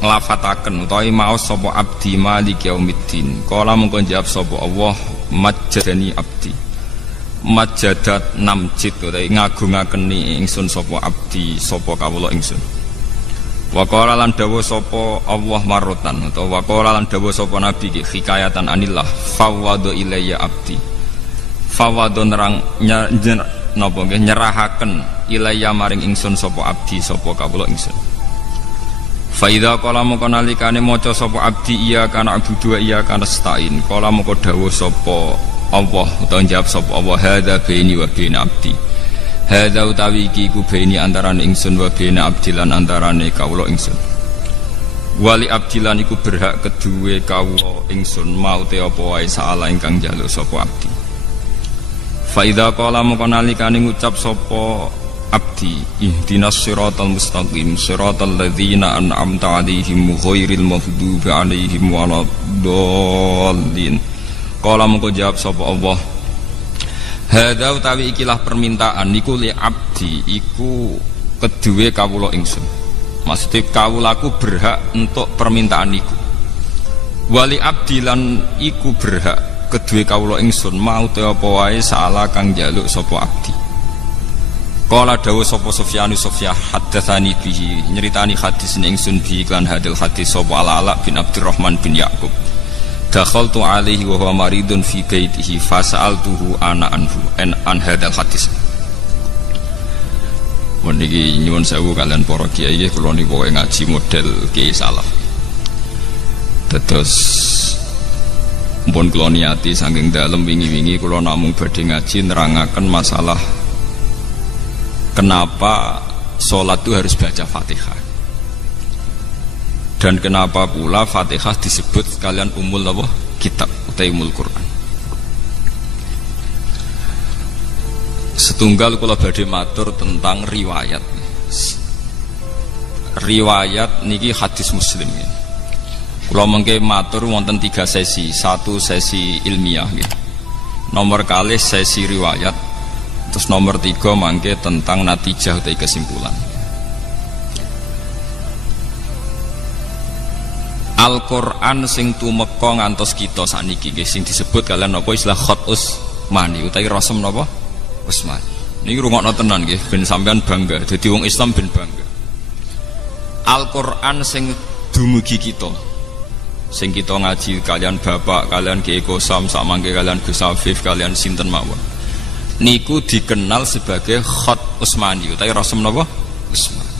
nglafataken utawa maos sapa abdi malik yaumiddin. Qala mengko jawab sapa Allah majjadani abdi. Majjadat namjid utawa ngagungaken ingsun sapa abdi sapa kawula ingsun. Wa qala lan dawuh sapa Allah marotan utawa wa qala lan dawuh sapa nabi ki hikayatan anillah fawwadu ilayya abdi fawwadu nerang napa nggih nyerahaken ilayya maring ingsun sapa abdi sapa kawula ingsun fa idza qala moko nalikane maca sapa abdi iya kana abudu iya kana stain qala moko dawuh sapa Allah utawa jawab sapa Allah hadza baini wa baina abdi hadza utawi iki ku baini antarane ingsun wa baina abdilan antarane kawula ingsun wali abdilan iku berhak kedue kawula ingsun mau te apa wae saala ingkang njaluk sapa abdi fa idza qala moko nalikane ngucap sapa abdi ihdinas siratal mustaqim siratal ladzina an'amta 'alaihim ghairil maghdubi 'alaihim waladdallin qala moko jawab sapa Allah hadza utawi ikilah permintaan niku li abdi iku kedue kawula ingsun. Maksudnya kawulaku berhak untuk permintaan niku. Wali abdi lan iku berhak kedue kawula ingsun mau te apa wae saala kang njaluk sapa abdi. Qala dawuh sapa Sufyan haddatsani bihi nyeritani hadis ning ingsun bi kan hadil hadis sapa Ala bin Abdurrahman bin Yaqub. Dakhaltu alaihi wa huwa maridun fi baitihi fasa'altuhu ana anhu an hadzal hadis. Niki nyuwun sewu kalian para kiai nggih kula niku ngaji model kiai salaf. Terus mpun kula niati saking dalem wingi-wingi kula namung badhe ngaji nerangaken masalah kenapa salat itu harus baca Fatihah. Dan kenapa pula Fatihah disebut sekalian umul Allah kitab atau umul Quran. Setunggal kula badhe matur tentang riwayat. Riwayat niki hadis Muslim ya. Kula mengke matur wonten 3 sesi. 1 sesi ilmiah ya. Nomor kalih sesi riwayat. Terus nomor 3 mangke tentang natijah atau kesimpulan. Al-Qur'an sing tumeka ngantos kita saniki nggih sing disebut kalian napa istilah khat Utsmani utawi rasem napa Utsmani. Niki rungokno tenan nggih ben sampean bangga dadi wong Islam ben bangga. Al-Qur'an sing dumugi kita. Sing kita ngaji kalian bapak, kalian Kiai Kosam, sak mangke kalian Gus Afif, kalian sinten mawon. Niku dikenal sebagai khat Utsmani utawi rasem napa Utsmani.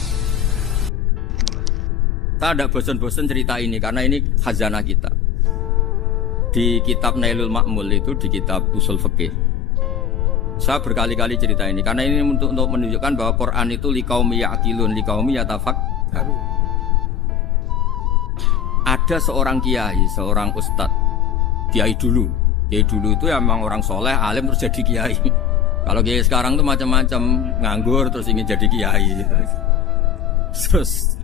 Kita tidak bosan-bosan cerita ini karena ini khazanah kita. Di kitab Nailul Ma'mul itu di kitab Usul Fiqih Saya berkali-kali cerita ini karena ini untuk menunjukkan bahwa Quran itu liqaumi ya'qilun, liqaumi yatafakkarun. Ada seorang kiai, seorang ustadz, kiai dulu itu emang orang soleh, alim terus jadi kiai. Kalau kiai sekarang tuh macam-macam, nganggur terus ingin jadi kiai, terus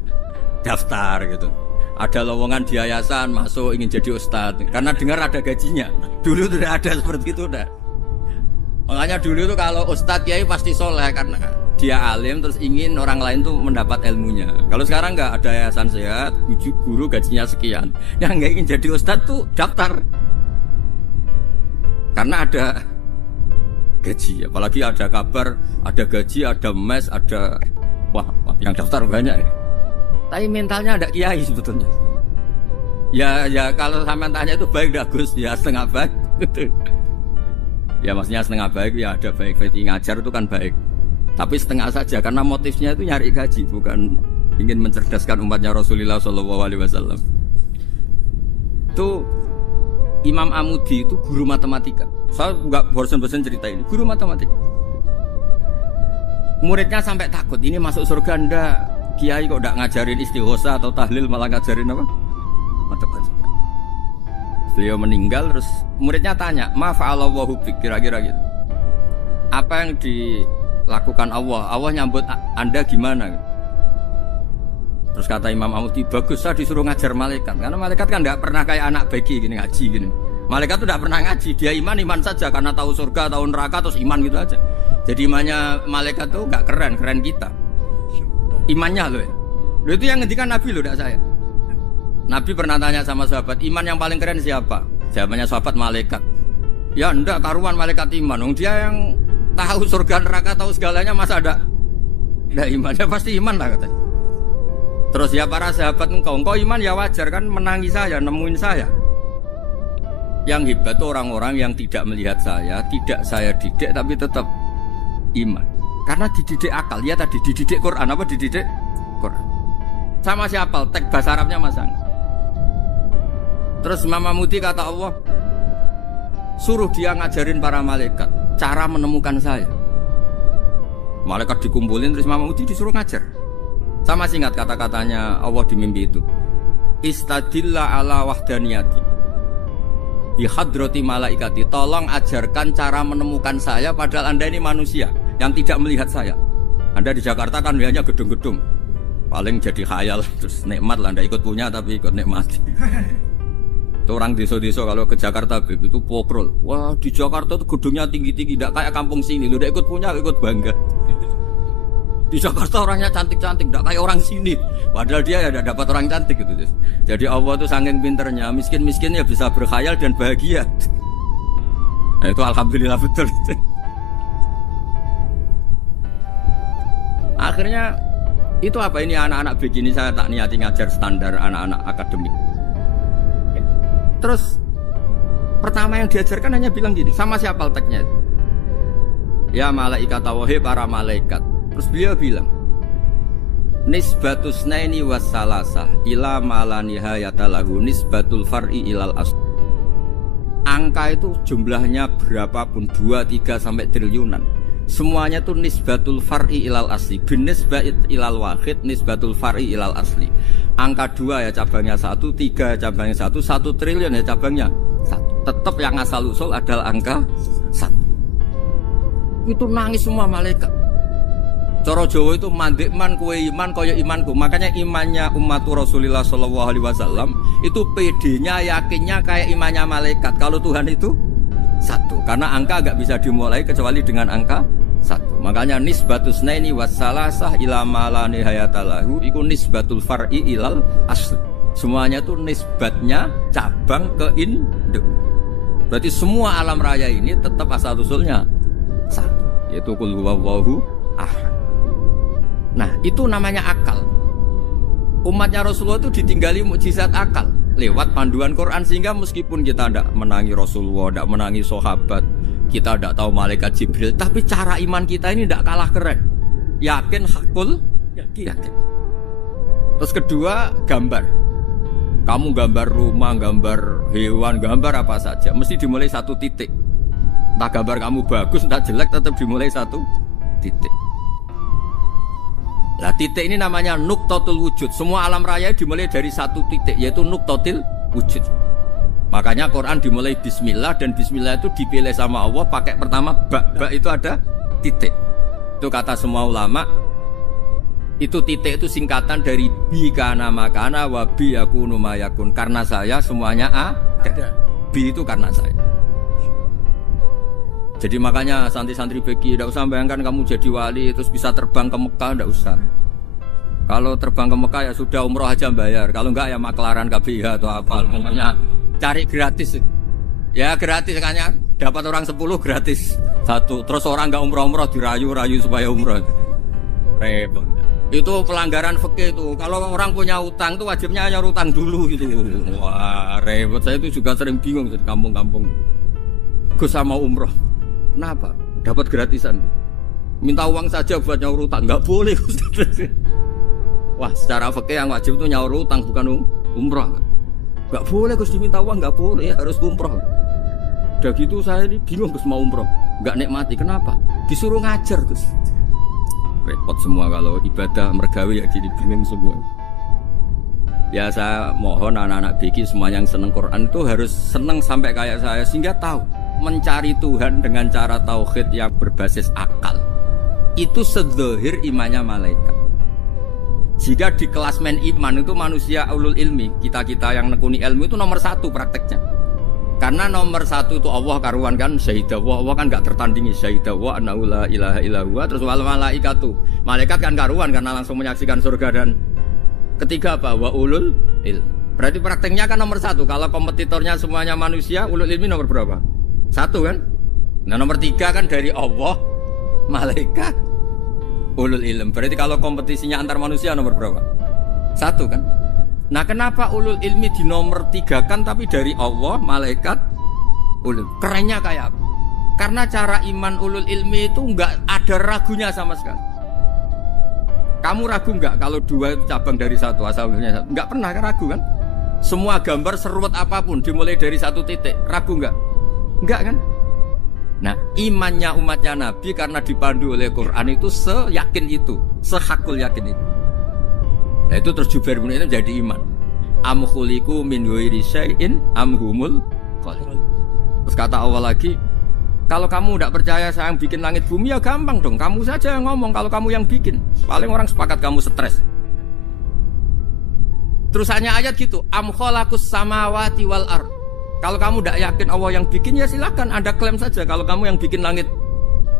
daftar gitu. Ada lowongan di yayasan masuk ingin jadi ustadz karena dengar ada gajinya. Dulu tidak ada seperti itu, udah. Makanya dulu tuh kalau ustadz kiai pasti soleh karena dia alim terus ingin orang lain tuh mendapat ilmunya. Kalau sekarang nggak ada yayasan sehat, guru gajinya sekian. Yang nggak ingin jadi ustadz tuh daftar karena ada gaji. Apalagi ada kabar, ada gaji, ada mes, ada wah yang daftar banyak. Tapi mentalnya ada kiai sebetulnya. Ya kalau sampean tanya itu baik dah Gus, ya setengah baik. Ya maksudnya setengah baik, ya ada baik ngajar itu kan baik. Tapi setengah saja karena motifnya itu nyari gaji, bukan ingin mencerdaskan umatnya Rasulullah SAW. Itu Imam Amudi itu guru matematika. Saya nggak bosan-bosan cerita ini, guru matematika. Muridnya sampai takut, ini masuk surga ndak? Kiai kok ndak ngajarin istighosa atau tahlil, malah ngajarin apa? Matematika. Beliau meninggal terus muridnya tanya, "Ma fa'alallahu bik?" Kira-kira gitu. Apa yang dilakukan Allah? Allah nyambut Anda gimana? Terus kata Imam Amudi, "Bagus, saya disuruh ngajar malaikat." Karena malaikat kan enggak pernah kayak anak bagi gini ngaji gini. Malaikat tuh enggak pernah ngaji, dia iman saja karena tahu surga, tahu neraka terus iman gitu aja. Jadi imannya malaikat tuh enggak keren kita. Imannya loh. Loh itu yang ngendikan Nabi loh, enggak saya. Nabi pernah tanya sama sahabat, iman yang paling keren siapa? Jawabannya sahabat malaikat. Ya enggak, karuan malaikat iman. Dia yang tahu surga neraka, tahu segalanya, masa ada imannya? Pasti iman lah katanya. Terus ya para sahabat, engkau iman ya wajar kan, menangi saya, nemuin saya. Yang hebat tuh orang-orang yang tidak melihat saya, tidak saya didik tapi tetap iman. Karena dididik akal, ya tadi dididik Quran, apa dididik Quran. Sama siapa? Teks bahasa Arabnya masang. Terus Imam Amudi kata Allah, suruh dia ngajarin para malaikat cara menemukan saya. Malaikat dikumpulin terus Imam Amudi disuruh ngajar. Sama singkat kata-katanya Allah di mimpi itu. Istadilla ala wahdaniyati bi hadrati malaikati. Tolong ajarkan cara menemukan saya padahal Anda ini manusia yang tidak melihat saya. Anda di Jakarta kan lihatnya gedung-gedung. Paling jadi khayal terus nikmat lah, Anda ikut punya tapi ikut nikmat. Itu orang desa-desa kalau ke Jakarta itu pokrol. Wah di Jakarta tuh gedungnya tinggi-tinggi, tidak kayak kampung sini. Lu udah ikut punya, ikut bangga. Di Jakarta orangnya cantik-cantik, tidak kayak orang sini. Padahal dia ya dapat orang cantik gitu. Jadi Allah tuh saking pinternya, miskin-miskin ya bisa berkhayal dan bahagia. Nah, itu alhamdulillah betul. Akhirnya itu apa ini anak-anak begini saya tak niati ngajar standar anak-anak akademik. Terus pertama yang diajarkan hanya bilang gini, sama siapa teknya? Ya malaikat wahi para malaikat. Terus beliau bilang, nisbatus naini wassalasah ila mala nihayata lahu nisbatul far'i ilal asl. Angka itu jumlahnya berapapun 2, 3 sampai triliunan. Semuanya itu nisbatul far'i ilal asli. Binisba'it ilal wahid nisbatul far'i ilal asli. Angka 2 ya cabangnya 1, 3 cabangnya 1, 1 triliun ya cabangnya 1. Tetap yang asal usul adalah angka 1. Itu nangis semua malaikat. Cara Jawa itu mandek man kowe iman kaya imanku. Makanya imannya umat Rasulullah SAW itu PD-nya yakinnya kayak imannya malaikat. Kalau Tuhan itu 1. Karena angka agak bisa dimulai kecuali dengan angka 1. Makanya nisbatus naini wassalasah ila ma la nihayata lahu iku nisbatul far'i ilal asl. Semuanya itu nisbatnya cabang ke induk. Berarti semua alam raya ini tetap asal usulnya 1, yaitu qul huwallahu ahad. Nah, itu namanya akal. Umatnya Rasulullah itu ditinggali mukjizat akal lewat panduan Quran, sehingga meskipun kita tidak menangi Rasulullah, tidak menangi sahabat, kita tidak tahu malaikat Jibril, tapi cara iman kita ini tidak kalah keren. Yakin, hakul, yakin. Terus kedua, gambar. Kamu gambar rumah, gambar hewan, gambar apa saja, mesti dimulai 1 titik. Entah gambar kamu bagus, entah jelek, tetap dimulai satu titik. Nah titik ini namanya nuqtatul wujud. Semua alam raya dimulai dari satu titik, yaitu nuqtatil wujud. Makanya Quran dimulai bismillah, dan bismillah itu dipilih sama Allah pakai pertama ba itu ada titik. Itu kata semua ulama. Itu titik itu singkatan dari bi kana makana wa bi yakunu mayakun. Karena saya semuanya ada. Bi itu karena saya. Jadi makanya santri-santri beki tidak usah bayangkan kamu jadi wali terus bisa terbang ke Mekah, tidak usah. Kalau terbang ke Mekah ya sudah umroh aja bayar. Kalau enggak ya maklaran KBH atau apa. Pokoknya cari gratis. Ya gratis kan ya. Dapat orang 10 gratis satu. Terus orang enggak umroh-umroh dirayu-rayu supaya umroh. Repot. Itu pelanggaran fikih itu. Kalau orang punya utang tuh wajibnya nyaur utang dulu gitu. Wah repot. Saya itu juga sering bingung di kampung-kampung. Gus sama umroh. Kenapa? Dapat gratisan. Minta uang saja buat nyaur utang, nggak boleh. Wah, secara fikih yang wajib itu nyaur utang bukan umroh. Nggak boleh Gus diminta uang, nggak boleh, harus umroh. Udah gitu saya ini bingung Gus mau umroh, nggak nikmati. Kenapa? Disuruh ngajar Gus. Repot semua kalau ibadah mergawe ya jadi bingung semua. Ya saya mohon anak-anak BK semua yang seneng Quran itu harus seneng sampai kayak saya sehingga tahu mencari Tuhan dengan cara tauhid yang berbasis akal itu sedzahir imannya malaikat. Jika di kelas men iman itu manusia ulul ilmi, kita-kita yang nekuni ilmu itu nomor 1 prakteknya. Karena nomor 1 itu Allah karuan kan, syahidawa, Allah kan gak tertandingi, syahidawa annahu la ilaha illallah. Terus wal malaikatu, malaikat kan karuan karena langsung menyaksikan surga. Dan ketiga apa? Wa ulul ilmi. Berarti prakteknya kan nomor 1. Kalau kompetitornya semuanya manusia, ulul ilmi nomor berapa? 1 kan? Nah nomor 3 kan dari Allah, malaikat, ulul ilm. Berarti kalau kompetisinya antar manusia nomor berapa? 1 kan? Nah kenapa ulul ilmi di nomor 3 kan tapi dari Allah, malaikat, ulul? Kerennya kayak apa? Karena cara iman ulul ilmi itu nggak ada ragunya sama sekali. Kamu ragu nggak kalau 2 itu cabang dari 1 asalnya? Nggak pernah kan ragu kan? Semua gambar seruat apapun dimulai dari 1 titik, ragu nggak? Enggak kan? Nah imannya umatnya Nabi karena dipandu oleh Quran itu seyakin itu, sehakul yakin itu. Nah itu terus Jubair bin itu jadi iman. Am khuliqu min ghairi syai'in am humul khaliqun. Terus kata Allah lagi, kalau kamu tidak percaya saya yang bikin langit bumi ya gampang dong, kamu saja yang ngomong kalau kamu yang bikin. Paling orang sepakat kamu stres. Terus hanya ayat gitu, am khalaqus samawati wal ardh. Kalau kamu tidak yakin Allah yang bikin ya silahkan Anda klaim saja kalau kamu yang bikin langit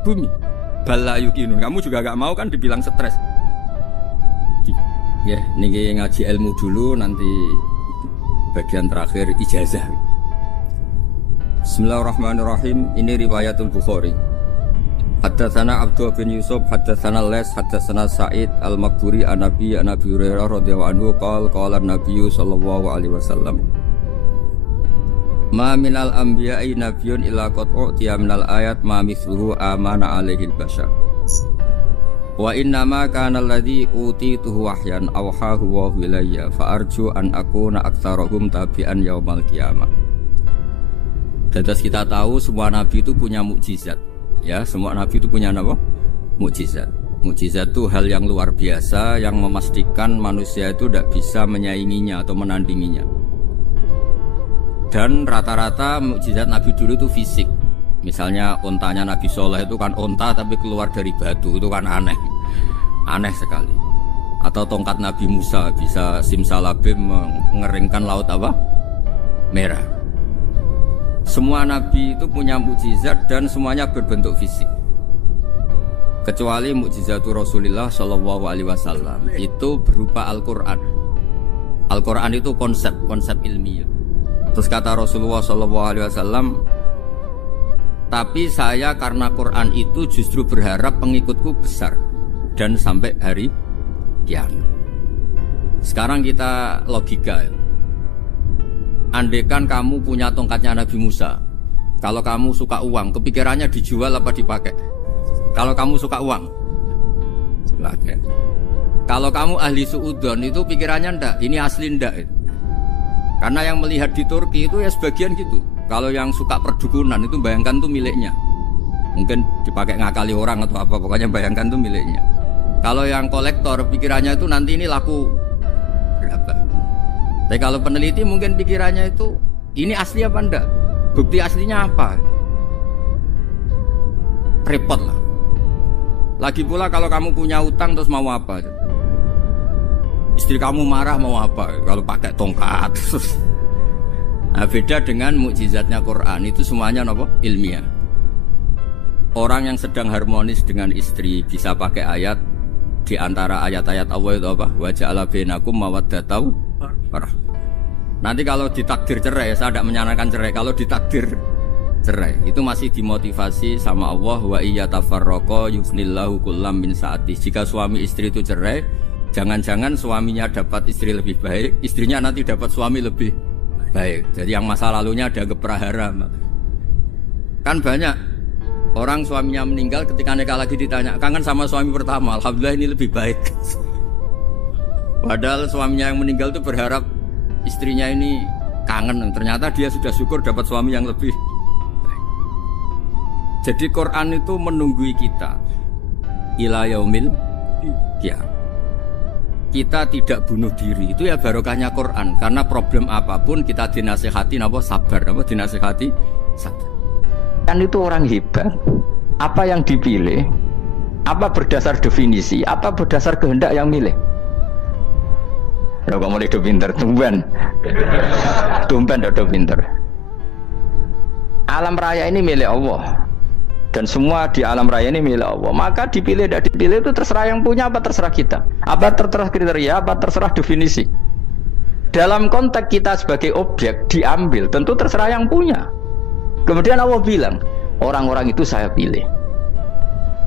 bumi. Bala yukinun. Kamu juga gak mau kan dibilang stres. Ya, ini ngaji ilmu dulu nanti bagian terakhir ijazah. Bismillahirrahmanirrahim. Ini riwayatul Bukhari. Haddatsana Abdullah bin Yusuf, haddatsana Les, haddatsana Sa'id al-Maqburi an-Nabi Hurairah radhiyallahu anhu qala an-Nabi sallallahu alaihi wasallam. Ma minal anbiya'i nabiyyun illa qad u'tiya minal ayat ma mithluhu amana alaihi al-bashar. Wa inna ma kana alladhi utituhu wahyan awhahu wa ilayya fa arju an akuna aktsarahum tabi'an yaumal qiyamah. Terus kita tahu semua nabi itu punya mukjizat. Ya, semua nabi itu punya apa? Mukjizat. Mukjizat itu hal yang luar biasa yang memastikan manusia itu tidak bisa menyainginya atau menandinginya. Dan rata-rata mukjizat Nabi dulu itu fisik. Misalnya ontanya Nabi Soleh itu kan onta tapi keluar dari batu, itu kan aneh. Aneh sekali. Atau tongkat Nabi Musa bisa simsalabim mengeringkan laut apa? Merah. Semua Nabi itu punya mukjizat dan semuanya berbentuk fisik. Kecuali mukjizatul Rasulullah Shallallahu Alaihi Wasallam itu berupa Al-Quran. Al-Quran itu konsep ilmiah. Terus kata Rasulullah SAW, tapi saya karena Quran itu justru berharap pengikutku besar dan sampai hari kiamat. Sekarang kita logika ya. Andaikan kamu punya tongkatnya Nabi Musa, kalau kamu suka uang, kepikirannya dijual apa dipakai? Kalau kamu suka uang, dipakai. Kalau kamu ahli suudon itu pikirannya ndak, ini asli ndak itu. Karena yang melihat di Turki itu ya sebagian gitu. Kalau yang suka perdukunan itu bayangkan tuh miliknya. Mungkin dipakai ngakali orang atau apa, pokoknya bayangkan itu miliknya. Kalau yang kolektor pikirannya itu nanti ini laku berapa. Tapi kalau peneliti mungkin pikirannya itu ini asli apa enggak? Bukti aslinya apa? Repot lah. Lagi pula kalau kamu punya utang terus mau apa? Istri kamu marah mau apa? Kalau pakai tongkat. Nah, beda dengan mukjizatnya Quran, itu semuanya apa? Ilmiah. Orang yang sedang harmonis dengan istri bisa pakai ayat di antara ayat-ayat Allah itu apa? Wa ja'ala bainakum mawaddatan warahmah. Nanti kalau ditakdir cerai, saya tidak menyarankan cerai. Kalau ditakdir cerai, itu masih dimotivasi sama Allah. Wa iyatafarraqa yufnillahu kullam min sa'ati. Jika suami istri itu cerai, jangan-jangan suaminya dapat istri lebih baik, istrinya nanti dapat suami lebih baik. Jadi yang masa lalunya ada keprahara. Kan banyak orang suaminya meninggal ketika nikah lagi ditanya, kangen sama suami pertama, alhamdulillah ini lebih baik. Padahal suaminya yang meninggal itu berharap istrinya ini kangen, ternyata dia sudah syukur dapat suami yang lebih baik. Jadi Quran itu menunggui kita ila yaumil qiyamah. Kita tidak bunuh diri, itu ya barokahnya Quran. Karena problem apapun kita dinasihati apa sabar, apa dinasihati sabar. Kan itu orang hebat. Apa yang dipilih? Apa berdasar definisi? Apa berdasar kehendak yang milih? Lo kamu lihat pinter, tumben do pinter. Alam raya ini milik Allah. Dan semua di alam raya ini milik Allah. Maka dipilih tidak dipilih itu terserah yang punya apa terserah kita. Apa terserah kriteria, apa terserah definisi. Dalam konteks kita sebagai objek diambil, tentu terserah yang punya. Kemudian Allah bilang, orang-orang itu saya pilih.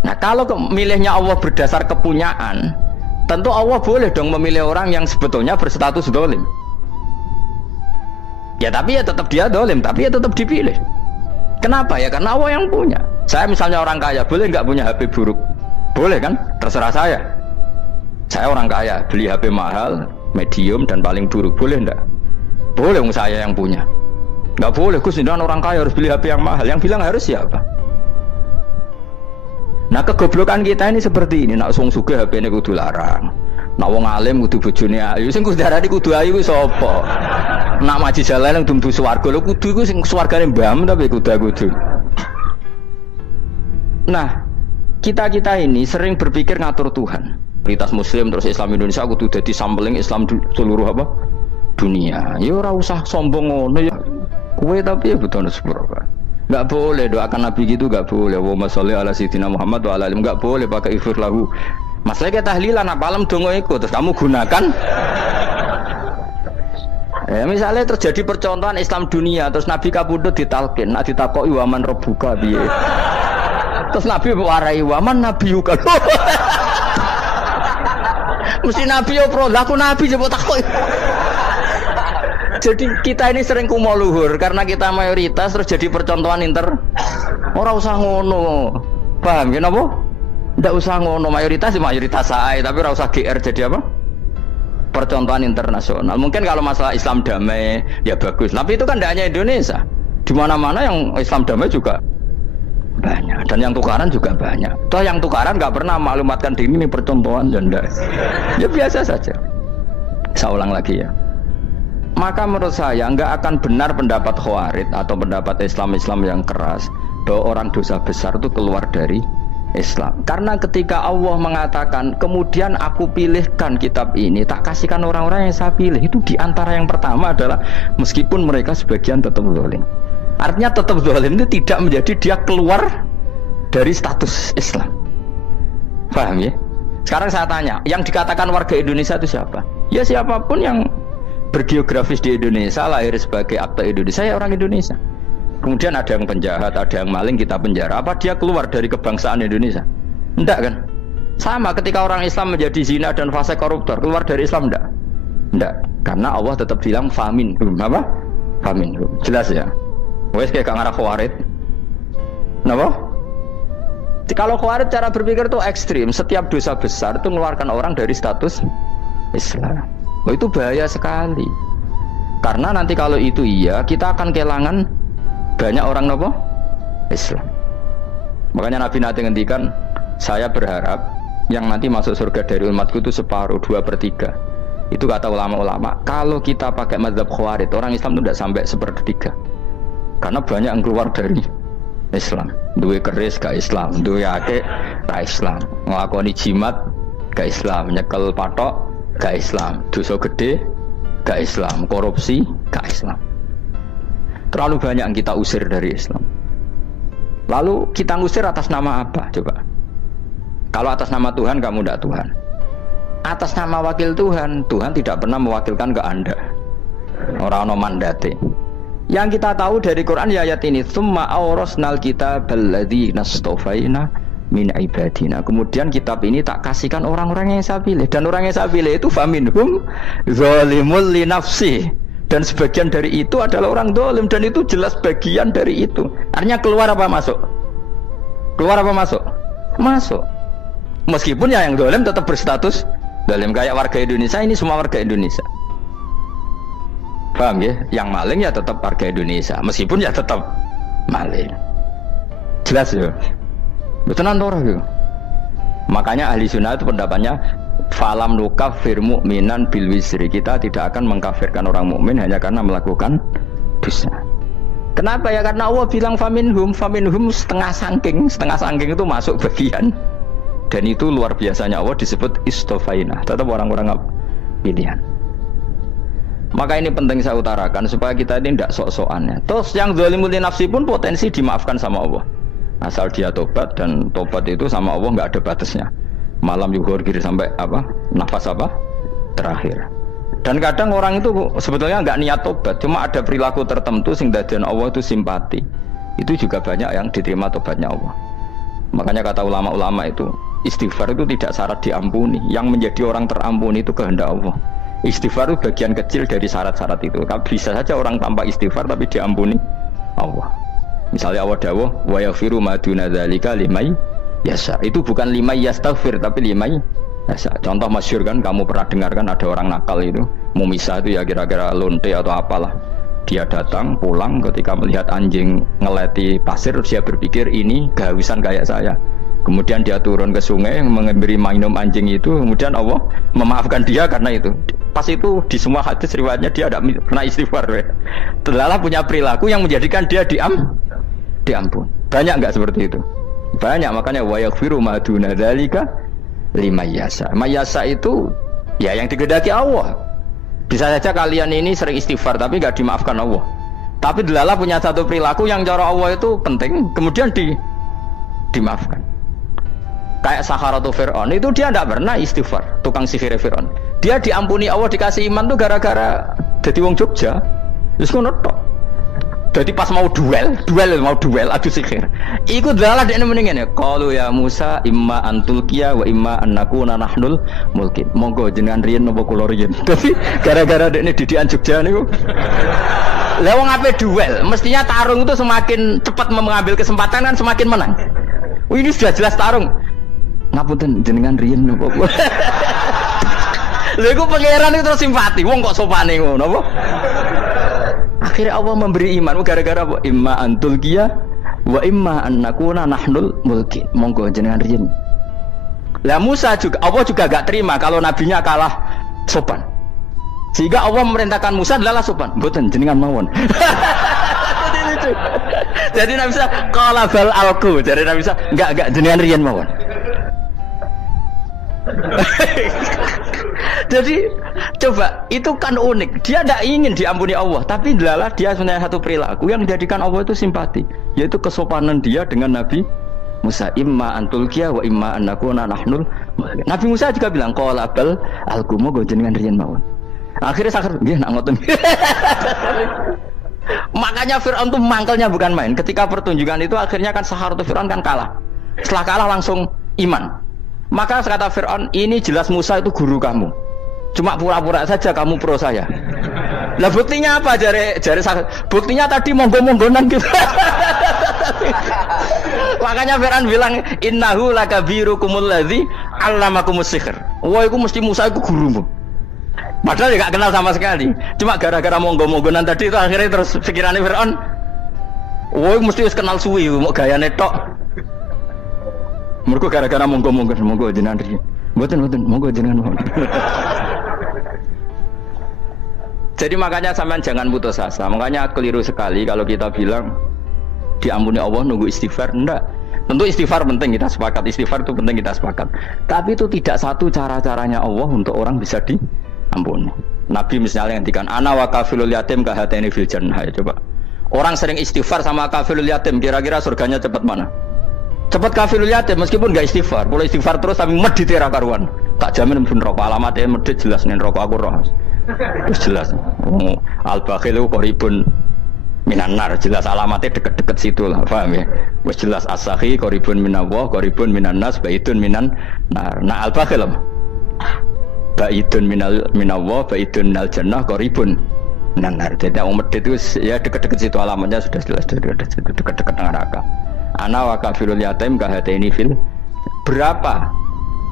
Nah kalau milihnya Allah berdasar kepunyaan, tentu Allah boleh dong memilih orang yang sebetulnya berstatus dolim. Ya tapi ya tetap dia dolim, tapi ya tetap dipilih. Kenapa ya? Karena Allah yang punya. Saya misalnya orang kaya, boleh nggak punya HP buruk? Boleh kan? Terserah saya. Saya orang kaya, beli HP mahal, medium dan paling buruk, boleh nggak? Boleh, saya yang punya. Nggak boleh, Gus, ini orang kaya harus beli HP yang mahal. Yang bilang harus siapa? Nah kegoblokan kita ini seperti ini. Nak wong sugih HP ini kudu larang. Nak wong alim kudu bojone ayu. Sing kudu darani kudu ayu kuwi sapa? Nak maji jalan yang dumdu swarga lho kudu iku sing swargane mbam tapi kudu. Nah, kita ini sering berpikir ngatur Tuhan. Prioritas Muslim terus Islam Indonesia kudu dadi sampling Islam seluruh apa? Dunia. Ya ora usah sombong ngono ya. Kowe tapi ya betul sepuro. Enggak boleh doakan Nabi gitu, enggak boleh. Allahumma sholli ala sayyidina Muhammad wa ala alihi, enggak boleh pakai ighfir lahu. Masalahnya tahlilan apa alam donga iku terus kamu gunakan. Misalnya terjadi percontohan Islam dunia terus Nabi kapundhut ditalkin, nak ditakoki waman rabbuka piye. Terus Nabi warai waman nabiyuka. Mesti Nabi yo pro, lah aku Nabi coba takoki. Jadi kita ini sering kumo luhur karena kita mayoritas terus jadi percontohan ora usah ngono. Paham ya napa? Ndak usah ngono, mayoritas saya, tapi ora usah GR jadi apa? Percontohan internasional. Mungkin kalau masalah Islam damai ya bagus, tapi itu kan tidak hanya Indonesia. Di mana-mana yang Islam damai juga banyak dan yang tukaran juga banyak. Toh yang tukaran nggak pernah maklumatkan diri ini percontohan dan enggak. Ya biasa saja. Saya ulang lagi ya. Maka menurut saya nggak akan benar pendapat Khawarij atau pendapat Islam yang keras bahwa orang dosa besar itu keluar dari Islam. Karena ketika Allah mengatakan kemudian aku pilihkan kitab ini tak kasihkan orang-orang yang saya pilih, itu diantara yang pertama adalah meskipun mereka sebagian tetap zalim. Artinya tetap zalim itu tidak menjadi dia keluar dari status Islam. Paham ya? Sekarang saya tanya, yang dikatakan warga Indonesia itu siapa? Ya siapapun yang bergeografis di Indonesia, lahir sebagai akta Indonesia, ya orang Indonesia. Kemudian ada yang penjahat, ada yang maling, kita penjara. Apa dia keluar dari kebangsaan Indonesia? Enggak kan? Sama ketika orang Islam menjadi zina dan fase koruptor, keluar dari Islam enggak? Enggak. Karena Allah tetap bilang famin. Apa? Famin. Jelas ya? Wes kayak ngarah Khawarij. Kenapa? Kalau Khawarij cara berpikir itu ekstrim. Setiap dosa besar itu mengeluarkan orang dari status Islam. Oh, itu bahaya sekali. Karena nanti kalau itu iya, kita akan kehilangan banyak orang apa? Islam. Makanya Nabi nanti ngendikan, saya berharap yang nanti masuk surga dari umatku itu separuh, 2/3. Itu kata ulama-ulama. Kalau kita pakai mazhab Khawarij, orang Islam itu tidak sampai 1/3. Karena banyak yang keluar dari Islam. Duwe keris gak Islam, duwe akeh gak Islam, nglakoni jimat gak Islam, nyekel patok gak Islam, dosa gede gak Islam, korupsi gak Islam. Terlalu banyak yang kita usir dari Islam. Lalu kita ngusir atas nama apa? Coba. Kalau atas nama Tuhan, kamu tidak Tuhan. Atas nama wakil Tuhan, Tuhan tidak pernah mewakilkan ke Anda. Orang-orang mandate. Yang kita tahu dari Quran ya ayat ini, tsumma awrasnal kitabal ladzina astafaina min ibadina. Kemudian kitab ini tak kasihkan orang-orang yang saya pilih, dan orang yang saya pilih itu faminhum zalimul li nafsi. Dan sebagian dari itu adalah orang zalim, dan itu jelas bagian dari itu. Artinya keluar apa masuk? Keluar apa masuk? Masuk. Meskipun ya yang zalim tetap berstatus zalim, kayak warga Indonesia, ini semua warga Indonesia. Paham ya? Yang maling ya tetap warga Indonesia, meskipun ya tetap maling. Jelas ya? Betul nanti. Makanya ahli sunnah itu pendapatnya falam nukafir mu'minan bil wisri. Kita tidak akan mengkafirkan orang mukmin hanya karena melakukan dosa. Kenapa ya? Karena Allah bilang faminhum setengah sangking itu masuk bagian. Dan itu luar biasanya Allah disebut istofaina, tetap orang-orang pilihan. Maka ini penting saya utarakan supaya kita ini tidak sok-sokan ya. Terus yang zalimul nafsi pun potensi dimaafkan sama Allah. Asal dia tobat, dan tobat itu sama Allah nggak ada batasnya. Malam yuhur kiri sampai apa? Nafas apa? Terakhir. Dan kadang orang itu sebetulnya nggak niat tobat, cuma ada perilaku tertentu sehingga dadian Allah itu simpati. Itu juga banyak yang diterima tobatnya Allah. Makanya kata ulama-ulama itu, istighfar itu tidak syarat diampuni. Yang menjadi orang terampuni itu kehendak Allah. Istighfar itu bagian kecil dari syarat-syarat itu. Bisa saja orang tanpa istighfar tapi diampuni Allah. Misalnya Allah dawuh, wa yaghfiru ma duna dzalika liman yasha. Itu bukan liman yastaghfir tapi liman yasha. Contoh masyhur kan, kamu pernah dengarkan ada orang nakal itu, mau misah itu ya kira-kira lonte atau apalah. Dia datang pulang ketika melihat anjing ngeleti pasir, dia berpikir ini kehausan kayak saya. Kemudian dia turun ke sungai memberi minum anjing itu, kemudian Allah memaafkan dia karena itu. Pas itu di semua hadis riwayatnya dia tidak pernah istighfar. Telah punya perilaku yang menjadikan dia diampun. Banyak enggak seperti itu? Banyak, makanya wa yaghfiru ma duna dzalika liman yasha. Mayasa itu ya yang digedaki Allah. Bisa saja kalian ini sering istighfar tapi enggak dimaafkan Allah. Tapi delala punya satu perilaku yang cara Allah itu penting, kemudian dimaafkan. Kayak Saharatu Fir'aun itu dia tidak pernah istighfar, tukang sihir Fir'aun. Dia diampuni Allah, dikasih iman tuh gara-gara jadi wong Jogja. Terus ngono tok. Jadi pas mau duel adu sihir. Iku delala dekne mendingan ya. Qalu ya Musa imma antulqiya wa imma annakuna nahnul mulkin. Monggo jenengan riyen napa kula riyen. Tapi gara-gara dekne didikan Jogja niku. Lah wong ape duel, mestinya tarung itu semakin cepat mengambil kesempatan kan semakin menang. Ini sudah jelas tarung. Ngapunten jenengan riyen napa kula. Lha iku pangeran itu terus simpati. Wong kok sopane ngono apa? Akhirnya Allah memberi iman gara-gara apa? Imma antulqiya wa imma annakuna nahnul mulkin. Monggo jenengan riyen. Lah Musa juga, Allah juga gak terima kalau nabinya kalah sopan. Sehingga Allah memerintahkan Musa adalah sopan. Mboten jenengan mawon. Jadi Nabi Musa qala bal alqu. Jadi Nabi Musa enggak jenengan riyen mawon. Jadi coba, itu kan unik. Dia tidak ingin diampuni Allah, tapi adalah dia sebenarnya satu perilaku yang menjadikan Allah itu simpati, yaitu kesopanan dia dengan Nabi Musa. Imma antulqiya wa imma annakuna nahnul. Nabi Musa juga bilang qala bal alqu go jenengan riyen mawon. Akhirnya sakar nggih nak ngoten. Makanya Fir'aun tuh mangkelnya bukan main. Ketika pertunjukan itu akhirnya kan Saharatu Fir'aun kan kalah. Setelah kalah langsung iman. Maka kata Fir'aun, ini jelas Musa itu guru kamu. Cuma pura-pura saja kamu pro saya. Lah buktinya apa? Jari buktinya tadi monggo-monggonan gitu. Makanya Fir'aun bilang innahu lakabirukumul ladzi 'allamakumus sihr. Wah, itu mesti Musa itu gurumu. Padahal dia gak kenal sama sekali. Cuma gara-gara monggo-monggonan tadi itu akhirnya terus pikirannya Fir'aun, wah mesti harus kenal suwi, mau gayane tok. Mergo gara-gara monggo jenengan iki. Mboten monggo jenengan. Jadi makanya sampean jangan putus asa. Makanya keliru sekali kalau kita bilang diampuni Allah nunggu istighfar. Enggak. Tentu istighfar penting, kita sepakat. Istighfar itu penting, kita sepakat. Tapi itu tidak satu cara-caranya Allah untuk orang bisa diampuni. Nabi misalnya ngendikan ana wa kafilul yatim kahateni fil jannah. Coba. Orang sering istighfar sama kafilul yatim, kira-kira surganya cepat mana? Cepat kafilul yatim meskipun enggak istighfar. Boleh istighfar terus tapi medit ra karuan. Tak jamin pun rokok alamatnya medit jelas nih rokok aku roh. Terus jelas. Al-bakhilu qaribun minan nar, jelas alamatnya deket-deket situ lah, paham ya? Wes jelas as-sakhi qaribun minallah, qaribun minan nas, baitun minan nar. Nah al-bakhil baitun minallah, baitun minal jannah, qaribun minan nar. Jadi medit itu ya deket-deket situ alamatnya sudah jelas deket-deket neraka. Ana wa kafirul yatim kahataini fil. Berapa?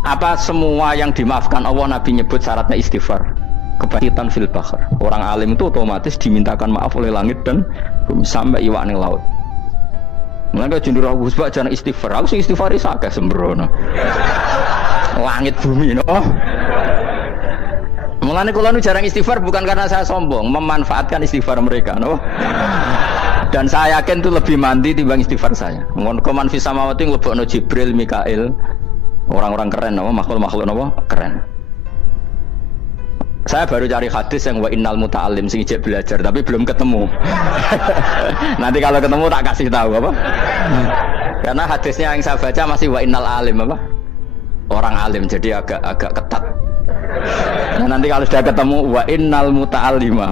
Apa semua yang dimaafkan Allah Nabi nyebut syaratnya istighfar? Kebahitan fil bahr. Orang alim itu otomatis dimintakan maaf oleh langit dan bumi sampai iwak ning laut. Mulane jendur aku sebab jangan istighfar. Aku sing istighfar iki akeh sembrono. Langit bumi no. Mulane kula nu jarang istighfar bukan karena saya sombong, memanfaatkan istighfar mereka no. Dan saya yakin itu lebih mandi timbang istighfar saya. Ngon koman fi samawati nglebokno Jibril, Mikail. Orang-orang keren no, makhluk-makhluk no, keren. Saya baru cari hadis yang wa innal muta'allim sing ijek belajar tapi belum ketemu. Nanti kalau ketemu tak kasih tahu apa? Karena hadisnya yang saya baca masih wa innal alim apa? Orang alim jadi agak ketat. Nah, nanti kalau sudah ketemu wa innal muta'allima.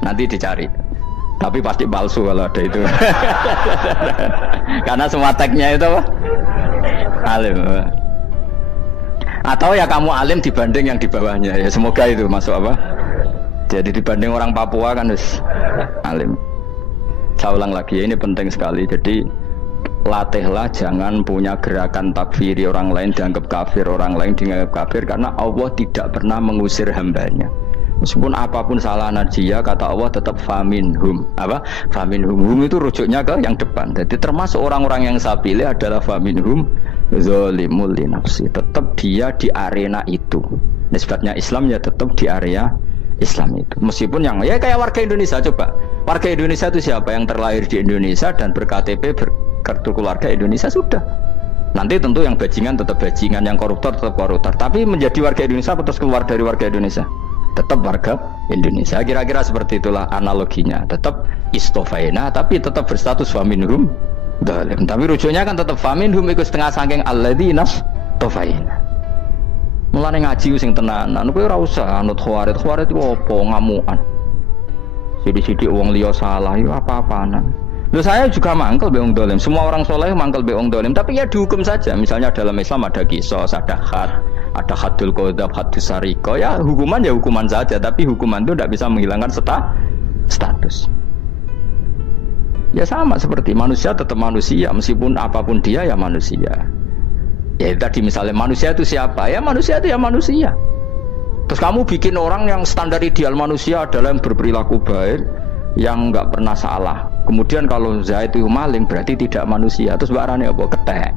Nanti dicari. Tapi pasti palsu kalau ada itu. Karena semua tagnya itu apa? Alim. Atau ya kamu alim dibanding yang di bawahnya ya semoga itu masuk apa? Jadi dibanding orang Papua kan harus alim. Saya ulang lagi ini penting sekali. Jadi latihlah jangan punya gerakan takfiri orang lain dianggap kafir, orang lain dianggap kafir karena Allah tidak pernah mengusir hambanya. Meskipun apapun salah najiyah kata Allah tetap faminhum. Apa? Faminhum. Hum itu rujuknya ke yang depan. Jadi termasuk orang-orang yang saya pilih adalah faminhum zalimul li nafsi. Tetap dia di arena itu. Nisbatnya Islam ya tetap di area Islam itu. Meskipun yang ya kayak warga Indonesia coba. Warga Indonesia itu siapa yang terlahir di Indonesia dan ber-KTP berkartu keluarga Indonesia sudah. Nanti tentu yang bajingan tetap bajingan, yang koruptor tetap koruptor. Tapi menjadi warga Indonesia terus keluar dari warga Indonesia. Tetap warga Indonesia. Kira-kira seperti itulah analoginya. Tetap istofaina tapi tetap berstatus faminhum dalim. Tapi rujuknya kan tetap faminhum ikut setengah saking alladzinas tofaina. Mulane ngaji sing tenanan kowe ora usah anut khawarit itu apa ngamukan. Sithik-sithik wong liya salah yo apa-apanan. Lho saya juga mangkel be wong dolim. Semua orang soleh mangkel be wong dolim, tapi ya dihukum saja. Misalnya dalam Islam ada qisas, ada had, ada hadul qadzab, hadus sariko. Ya hukuman saja, tapi hukuman itu tidak bisa menghilangkan status. Ya sama seperti manusia tetap manusia, meskipun apapun dia ya manusia. Ya tadi misalnya manusia itu siapa? Ya manusia itu ya manusia. Terus kamu bikin orang yang standar ideal manusia adalah yang berperilaku baik, yang nggak pernah salah. Kemudian kalau Zaid itu maling berarti tidak manusia. Terus barangnya apa? Ketek.